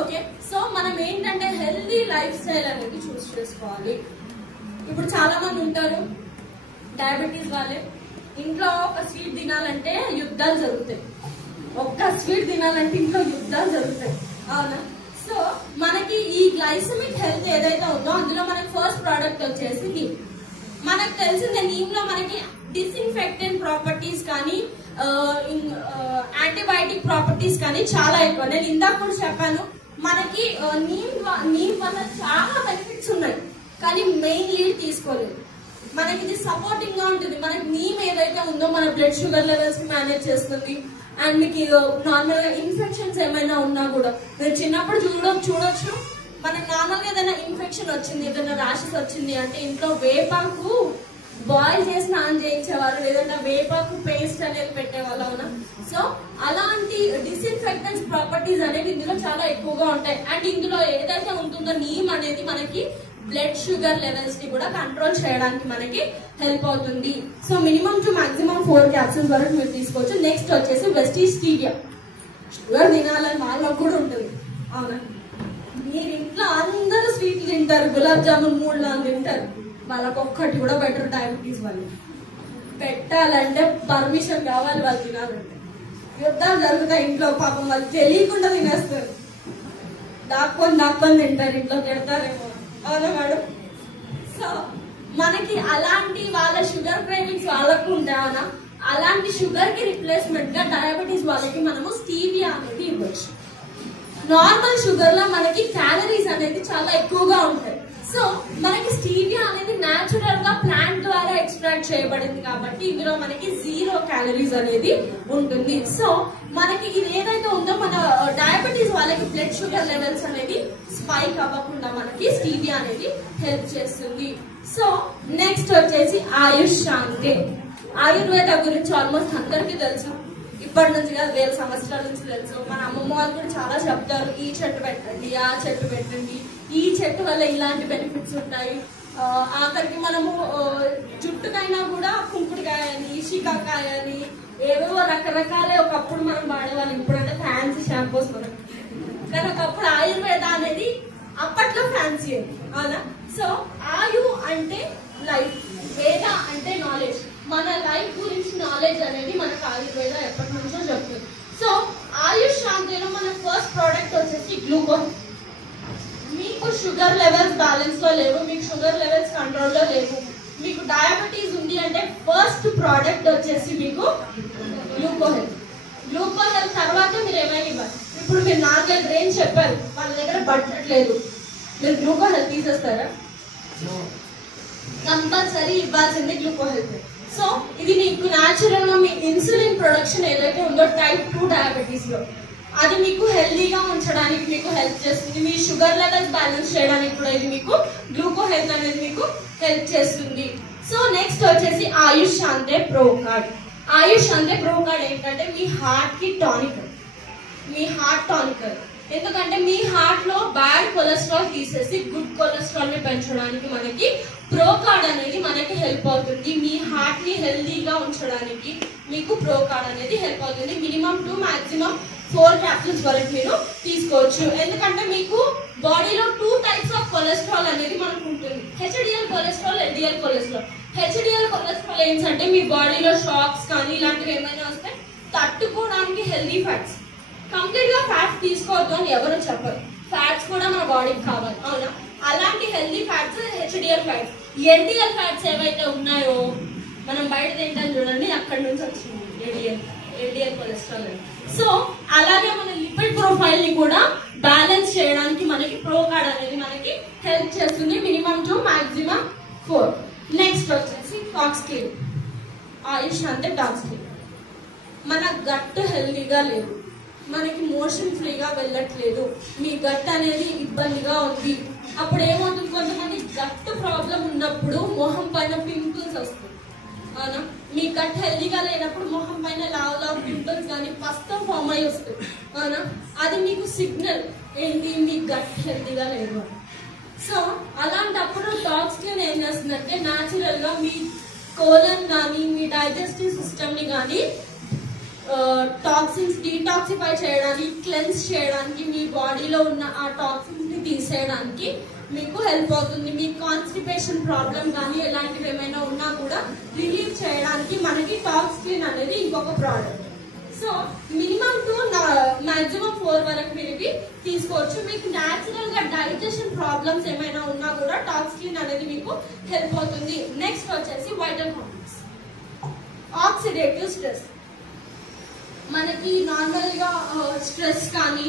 ఓకే. సో మనం ఏంటంటే హెల్దీ లైఫ్ స్టైల్ అనేది చూస్ చేసుకోవాలి. ఇప్పుడు చాలా మంది ఉంటారు డయాబెటీస్ వాళ్ళే, ఇంట్లో ఒక స్వీట్ తినాలంటే యుద్ధాలు జరుగుతాయి. ఒక్క స్వీట్ తినాలంటే ఇంట్లో యుద్ధాలు జరుగుతాయి, అవునా? సో మనకి ఈ గ్లైసెమిక్ హెల్త్ ఏదైతే ఉందో అందులో మనకి ఫస్ట్ ప్రోడక్ట్ వచ్చేసి నీమ్. మనకు తెలిసిందే నీమ్ లో మనకి డిస్ఇన్ఫెక్టెంట్ ప్రాపర్టీస్ కానీ యాంటీబయాటిక్ ప్రాపర్టీస్ కానీ చాలా ఎక్కువ. నేను ఇందాక కూడా చెప్పాను మనకి నీమ్ వల్ల చాలా బెనిఫిట్స్ ఉన్నాయి, కానీ మెయిన్లీ తీసుకోలేదు. మనకి ఇది సపోర్టింగ్ గా ఉంటుంది. మనకి నీమ్ ఏదైతే ఉందో మన బ్లడ్ షుగర్ లెవెల్స్ ని మేనేజ్ చేస్తుంది. అండ్ మీకు నార్మల్ గా ఇన్ఫెక్షన్స్ ఏమైనా ఉన్నా కూడా మీరు చిన్నప్పుడు చూడొచ్చు. మనకి నార్మల్ గా ఏదైనా ఇన్ఫెక్షన్ వచ్చింది, ఏదైనా ర్యాషెస్ వచ్చింది అంటే ఇంట్లో వేపాకు బాయిల్ చేసి స్నానం చేయించేవారు, లేదంటే వేపాకు పేస్ట్ అనేది పెట్టేవాళ్ళు, అవునా? సో అలాంటి డిస్ఇన్ఫెక్టెంట్స్ ప్రాపర్టీస్ అనేవి ఇందులో చాలా ఎక్కువగా ఉంటాయి. అండ్ ఇందులో ఏదైతే ఉంటుందో నీమ్ అనేది మనకి బ్లడ్ షుగర్ లెవెల్స్ ని కూడా కంట్రోల్ చేయడానికి మనకి హెల్ప్ అవుతుంది. సో మినిమం 2 maximum 4 capsules వరకు మీరు తీసుకోవచ్చు. నెక్స్ట్ వచ్చేసి వెస్టీజ్ స్టీవియా. షుగర్ తినాలని వాళ్ళకు కూడా ఉంటుంది, అవునా? మీరు ఇంట్లో అందరూ స్వీట్లు తింటారు, గులాబ్ జామున్ 3 4 తింటారు, వాళ్ళకు ఒక్కటి కూడా బెటర్ డయాబెటీస్ వాళ్ళు పెట్టాలంటే పర్మిషన్ కావాలి. వాళ్ళు తినాలంటే యుద్ధాలు జరుగుతాయి ఇంట్లో, పాపం వాళ్ళు తెలియకుండా తినేస్తారు, దాక్కొని తింటారు, ఇంట్లో తిడతారేమో, అవునా మేడం? సో మనకి అలాంటి వాళ్ళ షుగర్ క్రేవింగ్స్ వాళ్ళకు ఉంటాయి, అవునా? అలాంటి షుగర్ కి రిప్లేస్మెంట్ గా డయాబెటీస్ వాళ్ళకి మనము స్టీవియా అనేది ఇవ్వచ్చు. నార్మల్ షుగర్ లో మనకి క్యాలరీస్ అనేది చాలా ఎక్కువగా ఉంటాయి. సో మనకి స్టీవియా అనేది న్యాచురల్ గా ప్లాంట్ ద్వారా ఎక్స్ట్రాక్ట్ చేయబడింది కాబట్టి ఇందులో మనకి 0 calories అనేది ఉంటుంది. సో మనకి ఇది ఏదైతే ఉందో మన డయాబెటీస్ వాళ్ళకి బ్లడ్ షుగర్ లెవెల్స్ అనేది స్పైక్ అవ్వకుండా మనకి స్టీవియా అనేది హెల్ప్ చేస్తుంది. సో నెక్స్ట్ వచ్చేసి ఆయుష్ శాంతి. ఆయుర్వేద గురించి ఆల్మోస్ట్ అందరికీ తెలుసు, ఇప్పటి నుంచి కాదు 1000 సంవత్సరాల నుంచి తెలుసు. మన అమ్మమ్మ వాళ్ళు కూడా చాలా చెప్తారు, ఈ చెట్టు పెట్టండి, ఆ చెట్టు పెట్టండి, ఈ చెట్టు వల్ల ఇలాంటి బెనిఫిట్స్ ఉంటాయి. ఆఖరికి మనము జుట్టుకైనా కూడా కుంకుడుకాయ అని, షికాకాయ అని, ఏవేవో రకరకాలే ఒకప్పుడు మనం వాడేవాళ్ళం. ఇప్పుడంటే ఫ్యాన్సీ షాంపూస్ మనం, కానీ ఒకప్పుడు ఆయుర్వేద అనేది అప్పట్లో ఫ్యాన్సీ అది, అవునా? సో ఆయు అంటే లైఫ్, వేద అంటే నాలెడ్జ్. మన లైఫ్ గురించి నాలెడ్జ్ అనేది మనకు ఆయుర్వేద ఎప్పటి నుంచో చెప్తుంది. సో ఆయుష్ శాంతిలో మన ఫస్ట్ ప్రోడక్ట్ వచ్చేసి గ్లూకోన్. మీకు షుగర్ లెవెల్స్ బ్యాలెన్స్ లో లేవు, మీకు షుగర్ లెవెల్స్ కంట్రోల్ లో లేవు, మీకు డయాబెటీస్ ఉంది అంటే ఫస్ట్ ప్రోడక్ట్ వచ్చేసి మీకు గ్లూకోహెల్. గ్లూకోహెల్ తర్వాత మీరు ఏమైనా ఇవ్వాలి. ఇప్పుడు మీరు 4 రేంజ్ చెప్పారు, వాళ్ళ దగ్గర బడ్జెట్ లేదు, మీరు గ్లూకో హెల్త్ తీసేస్తారా? కంపల్సరీ ఇవ్వాల్సింది గ్లూకో హెల్త్. సో ఇది మీకు న్యాచురల్ గా మీ ఇన్సులిన్ ప్రొడక్షన్ ఏదైతే ఉందో టైప్ 2 డయాబెటీస్ లో అది మీకు హెల్తీగా ఉంచడానికి మీకు హెల్ప్ చేస్తుంది. మీ షుగర్ లెవెల్స్ బ్యాలెన్స్ చేయడానికి కూడా ఇది మీకు గ్లూకో హెల్త్ అనేది మీకు హెల్ప్ చేస్తుంది. సో నెక్స్ట్ వచ్చేసి ఆయుష్ శాంతే ప్రో కార్డ్. ఆయుష్ శాంతే ప్రో కార్డ్ ఏంటంటే మీ హార్ట్ కి టానిక్, మీ హార్ట్ టానిక్. ఎందుకంటే మీ హార్ట్ లో బ్యాడ్ కొలెస్ట్రాల్ తీసేసి గుడ్ కొలెస్ట్రాల్ ని పెంచడానికి మనకి ప్రో కార్డ్ అనేది మనకి హెల్ప్ అవుతుంది. మీ హార్ట్ ని హెల్దీగా ఉంచడానికి మీకు ప్రో కార్డ్ అనేది హెల్ప్ అవుతుంది. మినిమం 2 మాక్సిమం 4 క్యాప్సూల్స్ వరకు మీరు తీసుకోవచ్చు. ఎందుకంటే మీకు బాడీలో 2 టైప్స్ ఆఫ్ కొలెస్ట్రాల్ అనేది మనకు ఉంటుంది. HDL cholesterol, LDL cholesterol. HDL cholesterol ఏంటంటే మీ బాడీలో షాక్స్ కానీ ఇలాంటివి ఏమైనా వస్తే తట్టుకోవడానికి హెల్దీ ఫ్యాట్స్. కంప్లీట్ గా ఫ్యాట్స్ తీసుకోవద్దు అని ఎవరు చెప్పరు, ఫ్యాట్స్ కూడా మన బాడీకి కావాలి, అవునా? అలాంటి healthy fats HDL fats. LDL fats ఏవైతే ఉన్నాయో మనం బయట తింటాం చూడండి, అక్కడి నుంచి వచ్చింది ఎల్డిఎల్ కొలెస్ట్రాల్. సో అలాగే మన లిపిడ్ ప్రొఫైల్ ని కూడా బ్యాలెన్స్ చేయడానికి మనకి ప్రో కార్డ్ అనేది మనకి హెల్ప్ చేస్తుంది. Minimum 2 maximum 4. నెక్స్ట్ వచ్చేసి టాక్స్ క్లీన్. ఆయుష్ అంటే టాక్స్ క్లీన్. మన గట్ హెల్దీగా లేదు, మనకి మోషన్ ఫ్రీగా వెళ్ళట్లేదు, మీ గట్ అనేది ఇబ్బందిగా ఉంది, అప్పుడు ఏమవుతుంది, కొంతమంది గట్ ప్రాబ్లం ఉన్నప్పుడు మొహం పైన పింపుల్స్ వస్తాయి, అవునా? మీ గట్ హెల్దీగా లేనప్పుడు మొహం పైన లావ్ పింపుల్స్ కానీ పస్తం ఫామ్ అయ్యి వస్తాయి, అవునా? అది మీకు సిగ్నల్ ఏంటి, మీ గట్ హెల్దీగా లేదు. సో అలాంటప్పుడు టాక్స్ క్లీన్ ఏం చేస్తుందంటే న్యాచురల్ గా మీ కోలన్ కానీ మీ డైజెస్టివ్ సిస్టమ్ ని కానీ టాక్సిన్స్ డీటాక్సిఫై చేయడానికి, క్లెన్స్ చేయడానికి, మీ బాడీలో ఉన్న ఆ టాక్సిన్స్ ని తీసేయడానికి మీకు హెల్ప్ అవుతుంది. మీ కాన్స్టిపేషన్ ప్రాబ్లం కానీ ఎలాంటివి ఏమైనా ఉన్నా కూడా రిలీవ్ చేయడానికి మనకి టాక్స్ క్లీన్ అనేది ఇంకొక ప్రోడక్ట్. సో మినిమం 2 మాక్సిమం 4 వరకు మీరు ఇవి తీసుకోవచ్చు. మీకు న్యాచురల్ గా డైజెషన్ ప్రాబ్లమ్స్ ఏమైనా ఉన్నా కూడా టాక్స్ క్లీన్ అనేది మీకు హెల్ప్ అవుతుంది. నెక్స్ట్ వచ్చేసి వైటల్ కాంప్లెక్స్. Oxidative stress. మనకి నార్మల్ గా స్ట్రెస్ కానీ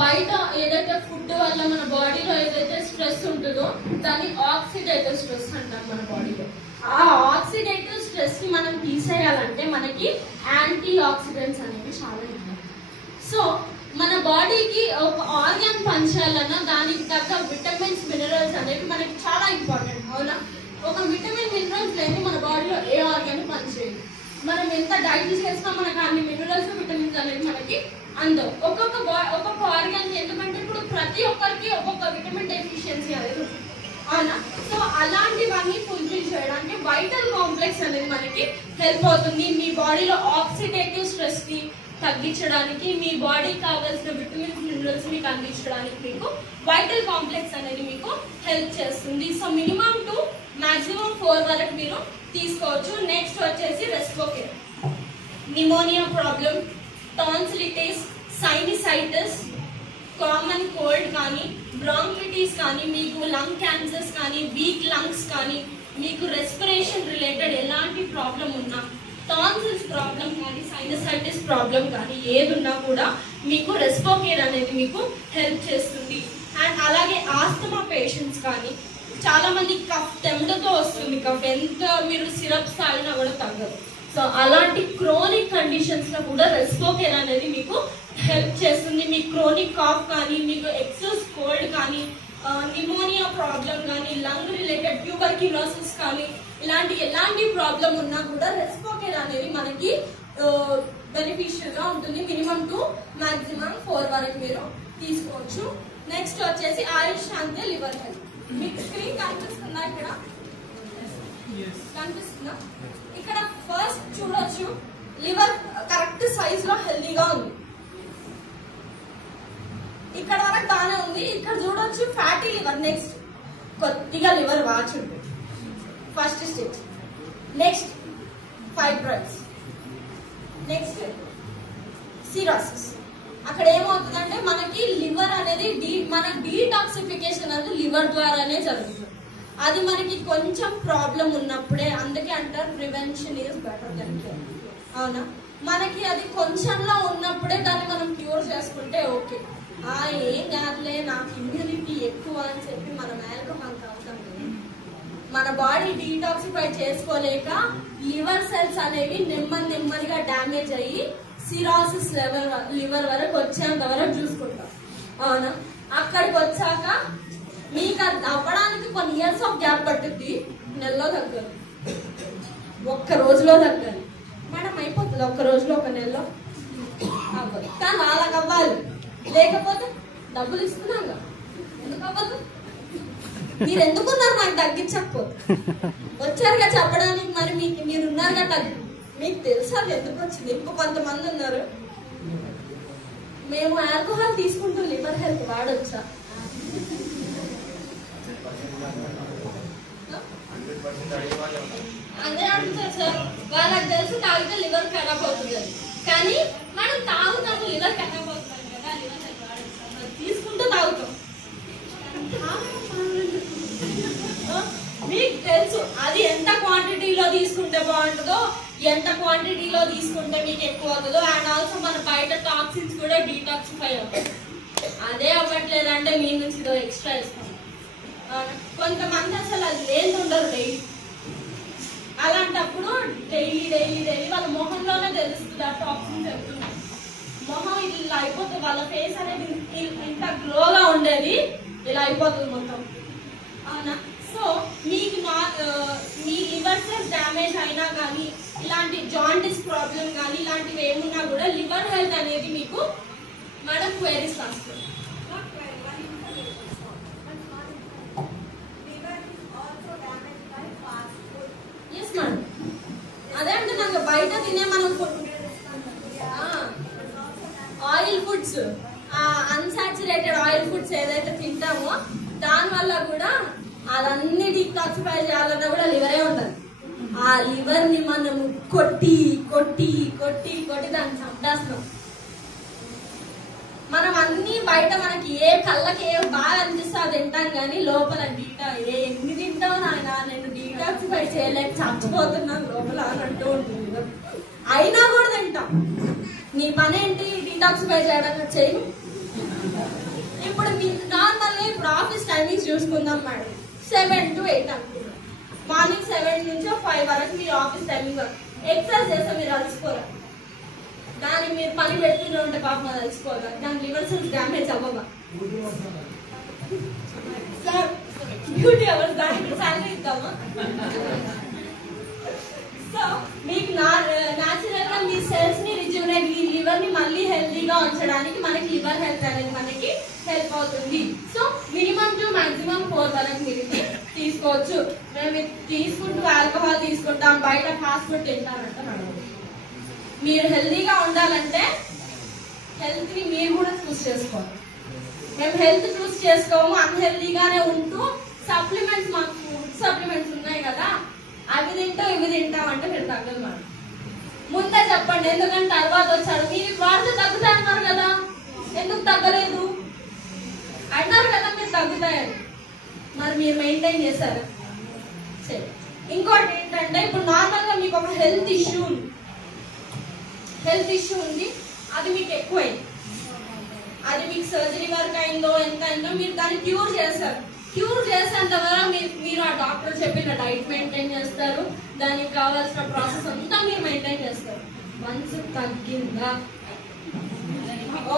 బయట ఏదైతే ఫుడ్ వల్ల మన బాడీలో ఏదైతే స్ట్రెస్ ఉంటుందో దాన్ని ఆక్సిడేటివ్ స్ట్రెస్ అంటాం మన బాడీలో. ఆ ఆక్సిడేటివ్ స్ట్రెస్ ని మనం తీసేయాలంటే మనకి యాంటీ ఆక్సిడెంట్స్ అనేవి చాలా ఇంపార్టెంట్. సో మన బాడీకి ఒక ఆర్గాన్ పనిచేయాలన్నా దానికి తగ్గ విటమిన్స్ మినరల్స్ అనేవి మనకి చాలా ఇంపార్టెంట్, అవునా? ఒక విటమిన్ మినరల్స్ లేని మన బాడీలో ఏ ఆర్గాన్ పనిచేయదు. మనం ఎంత డైట్ చేసినా మనకు అన్ని మినరల్స్ విటమిన్స్ అనేవి మనకి అందవు. ఒక్కొక్క ఆర్గాన్, ఎందుకంటే ఇప్పుడు ప్రతి ఒక్కరికి ఒక్కొక్క విటమిన్ డెఫిషియన్సీ అనేది ఉంటుంది, అవునా? సో అలాంటివన్నీ ఫుల్ఫిల్ చేయడానికి వైటల్ కాంప్లెక్స్ అనేది మనకి హెల్ప్ అవుతుంది. మీ బాడీలో ఆక్సిడేటివ్ స్ట్రెస్ ని తగ్గించడానికి, మీ బాడీకి కావాల్సిన విటమిన్స్ మినరల్స్ మీకు అందించడానికి మీకు వైటల్ కాంప్లెక్స్ అనేది మీకు హెల్ప్ చేస్తుంది. సో మినిమం 2 మాక్సిమం 4 వరకు మీరు తీసుకోవచ్చు. నెక్స్ట్ వచ్చేసి respiratory. Pneumonia problem, tonsillitis, sinusitis, common cold కానీ బ్రాంకైటిస్ కానీ, మీకు లంగ్ క్యాన్సర్స్ కానీ, వీక్ లంగ్స్ కానీ, మీకు రెస్పిరేషన్ రిలేటెడ్ ఎలాంటి ప్రాబ్లం ఉన్నా, టాన్సిల్స్ ప్రాబ్లం కానీ సైనసైటిస్ ప్రాబ్లం కానీ ఏదున్నా కూడా మీకు రెస్పిరేటరీ అనేది మీకు హెల్ప్ చేస్తుంది. అండ్ అలాగే ఆస్తమా పేషెంట్స్ కానీ, చాలా మంది కఫ్ తెమ్మతో వస్తుంది, కఫ్ ఎంత మీరు సిరప్స్ తాగినా కూడా తగ్గదు. సో అలాంటి క్రోనిక్ కండిషన్స్ లో కూడా రెస్పిరేటరీ అనేది మీకు హెల్ప్ చేస్తుంది. మీ క్రోనిక్ కాఫ్ కానీ, మీకు ఎక్సెస్ కోల్డ్ కానీ, నిమోనియా ప్రాబ్లం కానీ, లంగ్ రిలేటెడ్ ట్యూబర్క్యులోసిస్ కానీ, ఇలాంటి ఎలాంటి ప్రాబ్లం ఉన్నా కూడా రెస్పిరేటరీ అనేది మనకి బెనిఫిషియల్ గా ఉంటుంది. మినిమం 2 మాక్సిమం 4 వరకు మీరు తీసుకోవచ్చు. నెక్స్ట్ వచ్చేసి ఆయుష్ శాంతి లివర్ హెల్త్. మీకు స్క్రీన్ కనిపిస్తుందా? ఇక్కడ కనిపిస్తుందా? ఇక్కడ ఫస్ట్ చూడొచ్చు, లివర్ కరెక్ట్ సైజ్ లో హెల్దీగా ఉంది, ఇక్కడ వరకు బాగానే ఉంది. ఇక్కడ చూడొచ్చు ఫ్యాటీ లివర్. నెక్స్ట్ కొద్దిగా లివర్ వాచ్ ఉంటుంది, first stage. Next fibroids, next cirrhosis. అక్కడ ఏమవుతుందంటే మనకి లివర్ అనేది మన డీటాక్సిఫికేషన్ అనేది లివర్ ద్వారానే జరుగుతుంది. అది మనకి కొంచెం ప్రాబ్లం ఉన్నప్పుడే, అందుకే అంటారు prevention is better than cure, అవునా? మనకి అది కొంచెంలో ఉన్నప్పుడే దాన్ని మనం క్యూర్ చేసుకుంటే ఓకే, ఏం కాదులే నాకు ఇమ్యూనిటీ ఎక్కువ అని చెప్పి మనం ఆల్కహాల్ తాగుతాం కదా, మన బాడీ డీటాక్సిఫై చేసుకోలేక లివర్ సెల్స్ అనేవి నెమ్మదిగా డ్యామేజ్ అయ్యి సిరాసిస్ లివర్ వరకు వచ్చేంత వరకు చూసుకుంటాం. అవునా? అక్కడికి వచ్చాక మీకు అది అవ్వడానికి కొన్ని ఇయర్స్ ఆఫ్ గ్యాప్ పట్టుద్ది. నెలలో తగ్గాలి, ఒక్క రోజులో తగ్గాలి. మేడం అయిపోతుంది ఒక్క రోజులో, ఒక నెలలో అవ్వదు. కానీ వాళ్ళకి అవ్వాలి, లేకపోతే డబ్బులు ఇస్తున్నాగా ఎందుకు అవ్వదు? మీరు ఎందుకున్నారు నాకు తగ్గించకపోతే? వచ్చారుగా చెప్పడానికి, మరి మీరు ఉన్నారుగా తగ్గి, మీకు తెలుసు అది ఎందుకు వచ్చింది. ఇంకో కొంతమంది ఉన్నారు, మేము ఆల్కహాల్ తీసుకుంటూ లివర్ హెల్త్ వాడొచ్చా? అదే అడుగుతారు సార్, వాళ్ళకి తెలుసు తాగితే లివర్ ఖరాబ్ అవుతుంది అని. కానీ మనం తాగుతాము, లివర్ ఖరాబ్ అవుతుంది కదా, లివర్ హెల్త్ వాడొచ్చా? తీసుకుంటూ తాగుతాం. మీకు తెలుసు అది ఎంత క్వాంటిటీలో తీసుకుంటే బాగుంటుందో, ఎంత క్వాంటిటీలో తీసుకుంటే మీకు ఎక్కువ అవుతుందో. అండ్ ఆల్సో మన బయట టాక్సిన్స్ కూడా డీటాక్సిఫై అవుతాయి. అదే అవ్వట్లేదంటే మీ నుంచి ఇదో ఎక్స్ట్రా ఇస్తాం. కొంతమంది అసలు అది లేదు ఉండరు డైలీ. అలాంటప్పుడు డైలీ వాళ్ళ మొహంలోనే తెలుస్తుంది ఆ టాక్సిన్స్ ఎక్కుతున్నాయి. మొహం ఇలా అయిపోతుంది, వాళ్ళ ఫేస్ అనేది ఇంత గ్లోగా ఉండేది ఇలా అయిపోతుంది మొత్తం. అవునా? సో మీకు మీ లివర్ సెల్స్ డ్యామేజ్ అయినా కానీ, ఇలాంటి జాండిస్ ప్రాబ్లం కానీ, ఇలాంటివి ఏమున్నా కూడా లివర్ హెల్త్ అనేది మీకు మేడం క్వైరీస్ వస్తుంది. ఎస్ మేడం, అదే అంటే నాకు బయట తినే మనం oil foods, unsaturated oil foods ఏదైతే తింటామో దాని వల్ల కూడా అదన్నీ డీటాక్సిఫై చేయాలన్నా కూడా లివరే ఉంటుంది. ఆ లివర్ ని మనము కొట్టి దాన్ని చంపేస్తాం. మనం అన్ని బయట మనకి ఏ కళ్ళకి ఏ బాగా అనిపిస్తే అది తింటాం, కానీ లోపల ఎన్ని తింటావు నాయన, నేను డీటాక్సిఫై చేయలేక చచ్చిపోతున్నాను లోపల అని అంటూ ఉంటుంది. అయినా కూడా తింటాం. నీ పని ఏంటి? డీటాక్సిఫై చేయడానికి చేయు. ఇప్పుడు మీకు నార్మల్గా ఇప్పుడు ఆఫీస్ టైమింగ్స్ చూసుకుందాం మేడం. 7 to 8 అనుకుంటాం. మార్నింగ్ 7 నుంచి 5 వరకు మీరు ఆఫీస్ టైమింగ్. ఎక్సర్సైజ్ చేస్తే మీరు అలసిపోరా? దానికి మీరు పని పెట్టుకుని ఉంటే పాపం అది అలసిపోదా? దాని లివర్ సెల్స్ డ్యామేజ్ అవ్వగా సార్ డ్యూటీ అవర్స్ దానికి శాలరీ ఇద్దామా? సో మీకు న్యాచురల్ గా మీ సెల్స్ ని రిజ్యూనేట్, మీ లివర్ ని మళ్ళీ హెల్తీగా ఉంచడానికి మనకి లివర్ హెల్త్ అనేది మనకి హెల్ప్ అవుతుంది. సో మినిమం టు మాక్సిమం 4 వరకు మీరు తీసుకోవచ్చు. మేము తీసుకుంటూ ఆల్కహాల్ తీసుకుంటాం, బయట ఫాస్ట్ ఫుడ్ తింటారంటే మేడం, మీరు హెల్తీగా ఉండాలంటే హెల్త్ ని మీరు కూడా చూస్ చేసుకోవాలి. మేము హెల్త్ చూస్ చేసుకోము, అన్హెల్తీగానే ఉంటూ సప్లిమెంట్స్, మాకు ఫుడ్ సప్లిమెంట్స్ ఉన్నాయి కదా, అవి తింటాం ఇవి తింటాం అంటే మీరు తగ్గదు మేడం. ముందే చెప్పండి, ఎందుకంటే తర్వాత వచ్చాడు మీరు వాడితే తగ్గుతాయి అన్నారు కదా, ఎందుకు తగ్గలేదు అన్నారు కదా, మీరు తగ్గుతాయని. మరి మీరు మెయింటైన్ చేశారు. సరే, ఇంకోటి ఏంటంటే ఇప్పుడు నార్మల్ గా మీకు ఒక హెల్త్ ఇష్యూ ఉంది, అది మీకు ఎక్కువైంది, అది మీకు సర్జరీ వరకు అయిందో ఎంత అయిందో మీరు దాన్ని క్యూర్ చేస్తారు. క్యూర్ చేసేంత వరకు మీరు ఆ డాక్టర్ చెప్పిన డైట్ మెయింటైన్ చేస్తారు, దానికి కావాల్సిన ప్రాసెస్ అంతా మీరు మెయింటైన్ చేస్తారు. వన్స్ తగ్గిందా,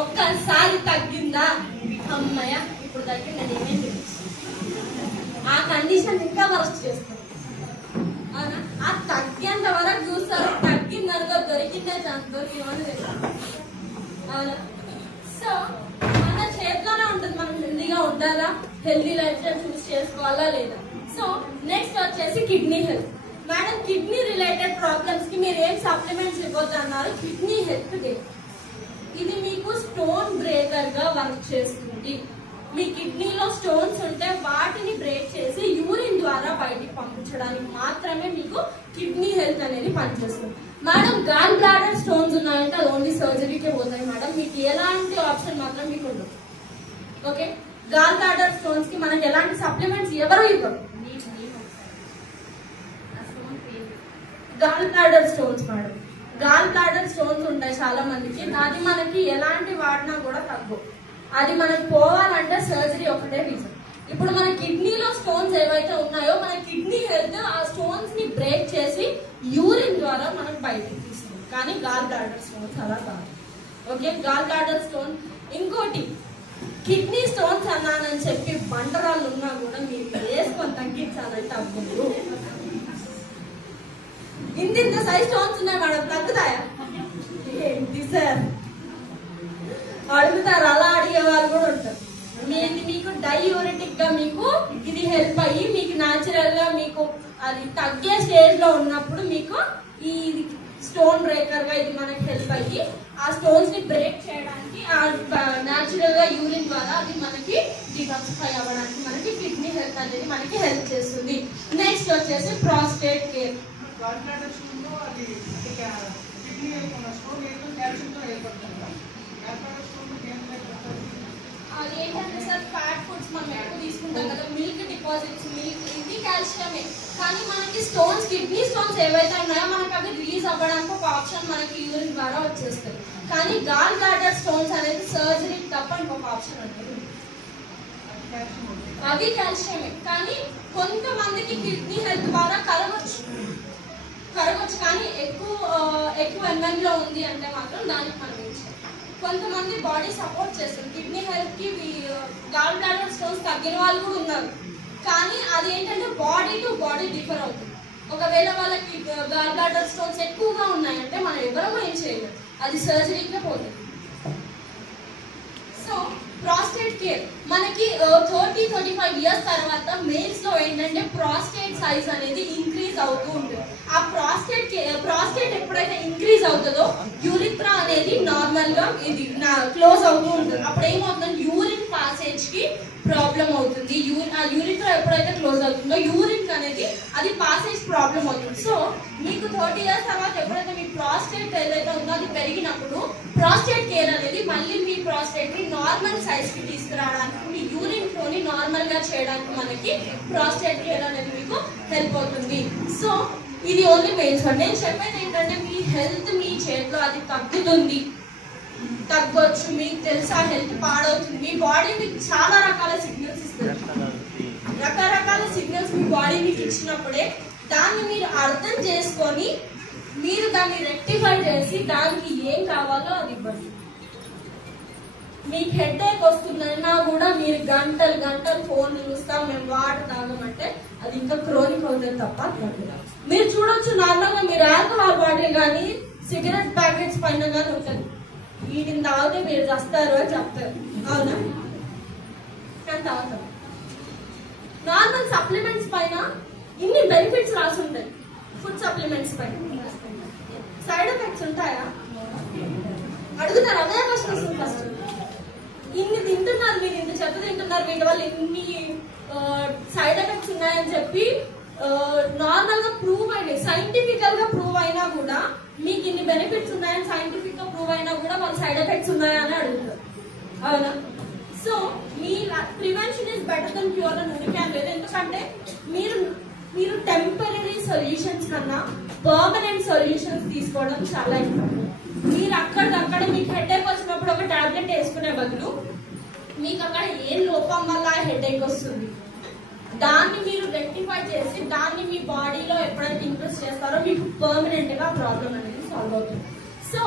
ఒక్కసారి తగ్గిందా, అమ్మయ్య ఇప్పుడు తగ్గిందని ఏమేమి ఆ కండిషన్ ఇంకా వరస్ట్ చేస్తారు. అవునా? ఆ తగ్గేంత వరకు చూస్తారు, తగ్గిందనుకో దొరికిందే ఛాన్స్, దొరికిందని తెలుసు. అవునా? సో మన చేతిలోనే ఉంటుంది మనం హెల్దీగా ఉండాలా, హెల్దీ లైఫ్ స్టైల్ చూస్ చేసుకోవాలా లేదా. సో నెక్స్ట్ వచ్చేసి kidney health. Madam kidney related problems కి మీరు ఏం సప్లిమెంట్స్ ఇవ్వద్దు అన్నారు. కిడ్నీ హెల్త్ డే ఇది మీకు స్టోన్ బ్రేకర్ గా వర్క్ చేస్తుంది. మీ కిడ్నీలో స్టోన్స్ ఉంటే వాటిని బ్రేక్ చేసి యూరిన్ ద్వారా బయటికి పంపించడానికి మాత్రమే మీకు కిడ్నీ హెల్త్ అనేది పనిచేస్తుంది. మేడం గాల్ బ్లాడర్ స్టోన్స్ ఉన్నాయంటే అది ఓన్లీ సర్జరీకే పోతాయి మేడం, మీకు ఎలాంటి ఆప్షన్ మాత్రం మీకు ఉండదు. ఓకే, గాల్ బ్లాడర్ స్టోన్స్ కి మనకి ఎలాంటి సప్లిమెంట్స్ ఎవరు ఇవ్వరు. Gall bladder stones madam, gall bladder stones ఉంటాయి చాలా మందికి, అది మనకి ఎలాంటి వాడినా కూడా తగ్గు. అది మనకు పోవాలంటే సర్జరీ ఒకటే రీజన్. ఇప్పుడు మన కిడ్నీలో స్టోన్స్ ఏవైతే ఉన్నాయో మన కిడ్నీ హెల్త్ ఆ స్టోన్స్ ని బ్రేక్ చేసి యూరిన్ ద్వారా మనకు బయటకు తీస్తుంది. కానీ గాల్ బ్లాడర్ స్టోన్స్ అలా కాదు. Okay, gall bladder stone. ఇంకోటి, కిడ్నీ స్టోన్స్ అన్నానని చెప్పి బండరాళ్ళు ఉన్నా కూడా మీరు వేసుకొని తగ్గించాలంటే అప్పుడు ఇంత సైజ్ స్టోన్స్ ఉన్నాయి మేడం, తగ్గుతాయా? ఏంటి సార్ అడుగుతారు, అలా అడిగే వాళ్ళు కూడా ఉంటారు. మీకు డైయూరెటిక్ గా మీకు ఇది హెల్ప్ అయ్యి మీకు న్యాచురల్ గా మీకు అది తగ్గే స్టేజ్ లో ఉన్నప్పుడు మీకు ఈ స్టోన్ బ్రేకర్ గా ఇది మనకి హెల్ప్ అయ్యి ఆ స్టోన్స్ ని బ్రేక్ చేయడానికి న్యాచురల్ గా యూరిన్ ద్వారా అది మనకి డిటాక్సిఫై అవ్వడానికి మనకి కిడ్నీ హెల్త్ అనేది మనకి హెల్ప్ చేస్తుంది. నెక్స్ట్ వచ్చేసి ప్రాస్టేట్ కేర్. అది ఏంటంటే సార్ ఫ్యాట్ ఫుడ్స్ మనం ఎక్కువ తీసుకుంటాం కదా, మిల్క్ డిపాజిట్స్, మిల్క్ ఇది కాల్షియమే. కానీ మనకి స్టోన్స్, కిడ్నీ స్టోన్స్ ఏవైతే ఉన్నాయో మనకి అవి రిలీజ్ అవ్వడానికి ఒక ఆప్షన్ మనకి యూరిన్ ద్వారా వచ్చేస్తాయి. కానీ గాల్ బ్లాడర్ స్టోన్స్ అనేది సర్జరీ తప్ప ఇంకొక ఆప్షన్ ఉంటుంది, అది కాల్షియమే. కానీ కొంతమందికి కిడ్నీ హెల్త్ ద్వారా కరగొచ్చు, కానీ ఎక్కువ ఎంఎం లో ఉంది అంటే మాత్రం దానికి మనం ఇచ్చాం. కొంతమంది బాడీ సపోర్ట్ చేస్తారు, కిడ్నీ హెల్త్ కి గాల్ బ్లాడర్ స్టోన్స్ తగ్గిన వాళ్ళు కూడా ఉన్నారు. కానీ అది ఏంటంటే బాడీ టు బాడీ డిఫర్ అవుతుంది. ఒకవేళ వాళ్ళకి గాల్ బ్లాడర్ స్టోన్స్ ఎక్కువగా ఉన్నాయంటే మనం ఎవరమో ఏం చేయలేదు, అది సర్జరీకే పోతుంది. సో ప్రాస్టేట్ కేర్ మనకి 30-35 ఇయర్స్ తర్వాత మేల్స్ లో ఏంటంటే ప్రాస్టేట్ సైజ్ అనేది ఇంక్రీజ్ అవుతూ ఉంటుంది. ఆ ప్రాస్టేట్ ఎప్పుడైతే ఇంక్రీజ్ అవుతుందో యూరిథ్రా అనేది నార్మల్ గా ఇది క్లోజ్ అవుతూ ఉంటుంది. అప్పుడు ఏమవుతుంది, యూరిన్ పాసేజ్ కి ప్రాబ్లం అవుతుంది. యూరిథ్రా ఎప్పుడైతే క్లోజ్ అవుతుందో యూరిన్ అనేది అది పాసేజ్ ప్రాబ్లం అవుతుంది. సో మీకు 30 ఇయర్స్ తర్వాత ఎప్పుడైతే మీ ప్రాస్టేట్ ఏదైతే ఉందో అది పెరిగినప్పుడు ప్రాస్టేట్ కేర్ అనేది మళ్ళీ మీ ప్రాస్టేట్ ని నార్మల్ సైజ్ కి తీసుకురావడానికి, మీ యూరిన్ ఫ్లో ని నార్మల్ గా చేయడానికి మనకి ప్రాస్టేట్ కేర్ అనేది మీకు హెల్ప్ అవుతుంది. సో ఇది ఓన్లీ మెయిన్స్. నేను చెప్పేది ఏంటంటే మీ హెల్త్ మీ చేతిలో, అది తగ్గుతుంది, తగ్గొచ్చు, మీకు తెలుసా హెల్త్ పాడవుతుంది. మీ బాడీ మీకు చాలా రకాల సిగ్నల్స్ ఇస్తుంది. రకరకాల సిగ్నల్స్ మీ బాడీ మీకు ఇచ్చినప్పుడే దాన్ని మీరు అర్థం చేసుకొని మీరు దాన్ని రెక్టిఫై చేసి దానికి ఏం కావాలో అది ఇవ్వండి. మీకు హెడేక్ వస్తుందన్నా కూడా మీరు గంటలు ఫోన్ చూస్తాం, మేము వాటర్ తాగమంటే అది ఇంకా క్రోనిక్ అవుతుంది తప్ప తగ్గదు. మీరు చూడొచ్చు, నార్మల్ గా మీరు ఆల్కహాల్ బాటిల్ కానీ సిగరెట్ ప్యాకెట్స్ పైన కానీ ఉంటుంది, వీటిని తాగితే మీరు చేస్తారు అని చెప్తారు, అవునా? కానీ తాగుతాం. నార్మల్ సప్లిమెంట్స్ పైన ఇన్ని బెనిఫిట్స్ రాసి ఉంటాయి. ఫుడ్ సప్లిమెంట్స్ పైన సైడ్ ఎఫెక్ట్స్ ఉంటాయా అడుగుతారు, అదే క్వశ్చన్ వస్తుంది ఫస్ట్. ఇన్ని తింటున్నారు మీరు, ఇంత చెత్త తింటున్నారు, వీటి వల్ల ఇన్ని సైడ్ ఎఫెక్ట్స్ ఉన్నాయని చెప్పి నార్మల్ గా ప్రూవ్ అయినాయి, సైంటిఫికల్ గా ప్రూవ్ అయినా కూడా మీకు ఇన్ని బెనిఫిట్స్ ఉన్నాయని సైంటిఫిక్ గా ప్రూవ్ అయినా కూడా వాళ్ళు సైడ్ ఎఫెక్ట్స్ ఉన్నాయా అని అడుగుతారు, అవునా? సో మీ prevention is better than cure అని ఉనికి లేదు. ఎందుకంటే మీరు టెంపరీ సొల్యూషన్స్ కన్నా పర్మనెంట్ సొల్యూషన్స్ తీసుకోవడం చాలా ఇంపార్టెంట్. మీరు అక్కడికక్కడే మీకు హెడేక్ వచ్చినప్పుడు ఒక టాబ్లెట్ వేసుకునే బదులు మీకు అక్కడ ఏం లోపం వల్ల హెడేక్ వస్తుంది దాన్ని మీరు రెక్టిఫై చేసి దాన్ని మీ బాడీలో ఎప్పుడైతే ఇంప్రెస్ చేస్తారో మీకు పర్మనెంట్ గా ప్రాబ్లం అనేది సాల్వ్ అవుతుంది. సో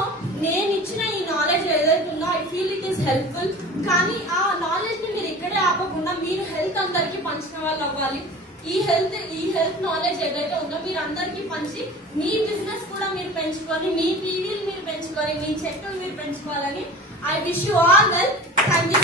నేను ఇచ్చిన ఈ నాలెడ్జ్ ఏదైతే ఉందో I feel it is helpful. కానీ ఆ నాలెడ్జ్ ని మీరు ఇక్కడే ఆపకుండా మీరు హెల్త్ అందరికీ పంచిన వాళ్ళు అవ్వాలి. ఈ హెల్త్ నాలెడ్జ్ ఏదైతే ఉందో మీరు అందరికీ పంచి మీ బిజినెస్ కూడా మీరు పెంచుకొని, మీ టీవీలు మీరు పెంచుకొని, మీ చెట్టులు మీరు పెంచుకోవాలని I wish you all well. Thank you.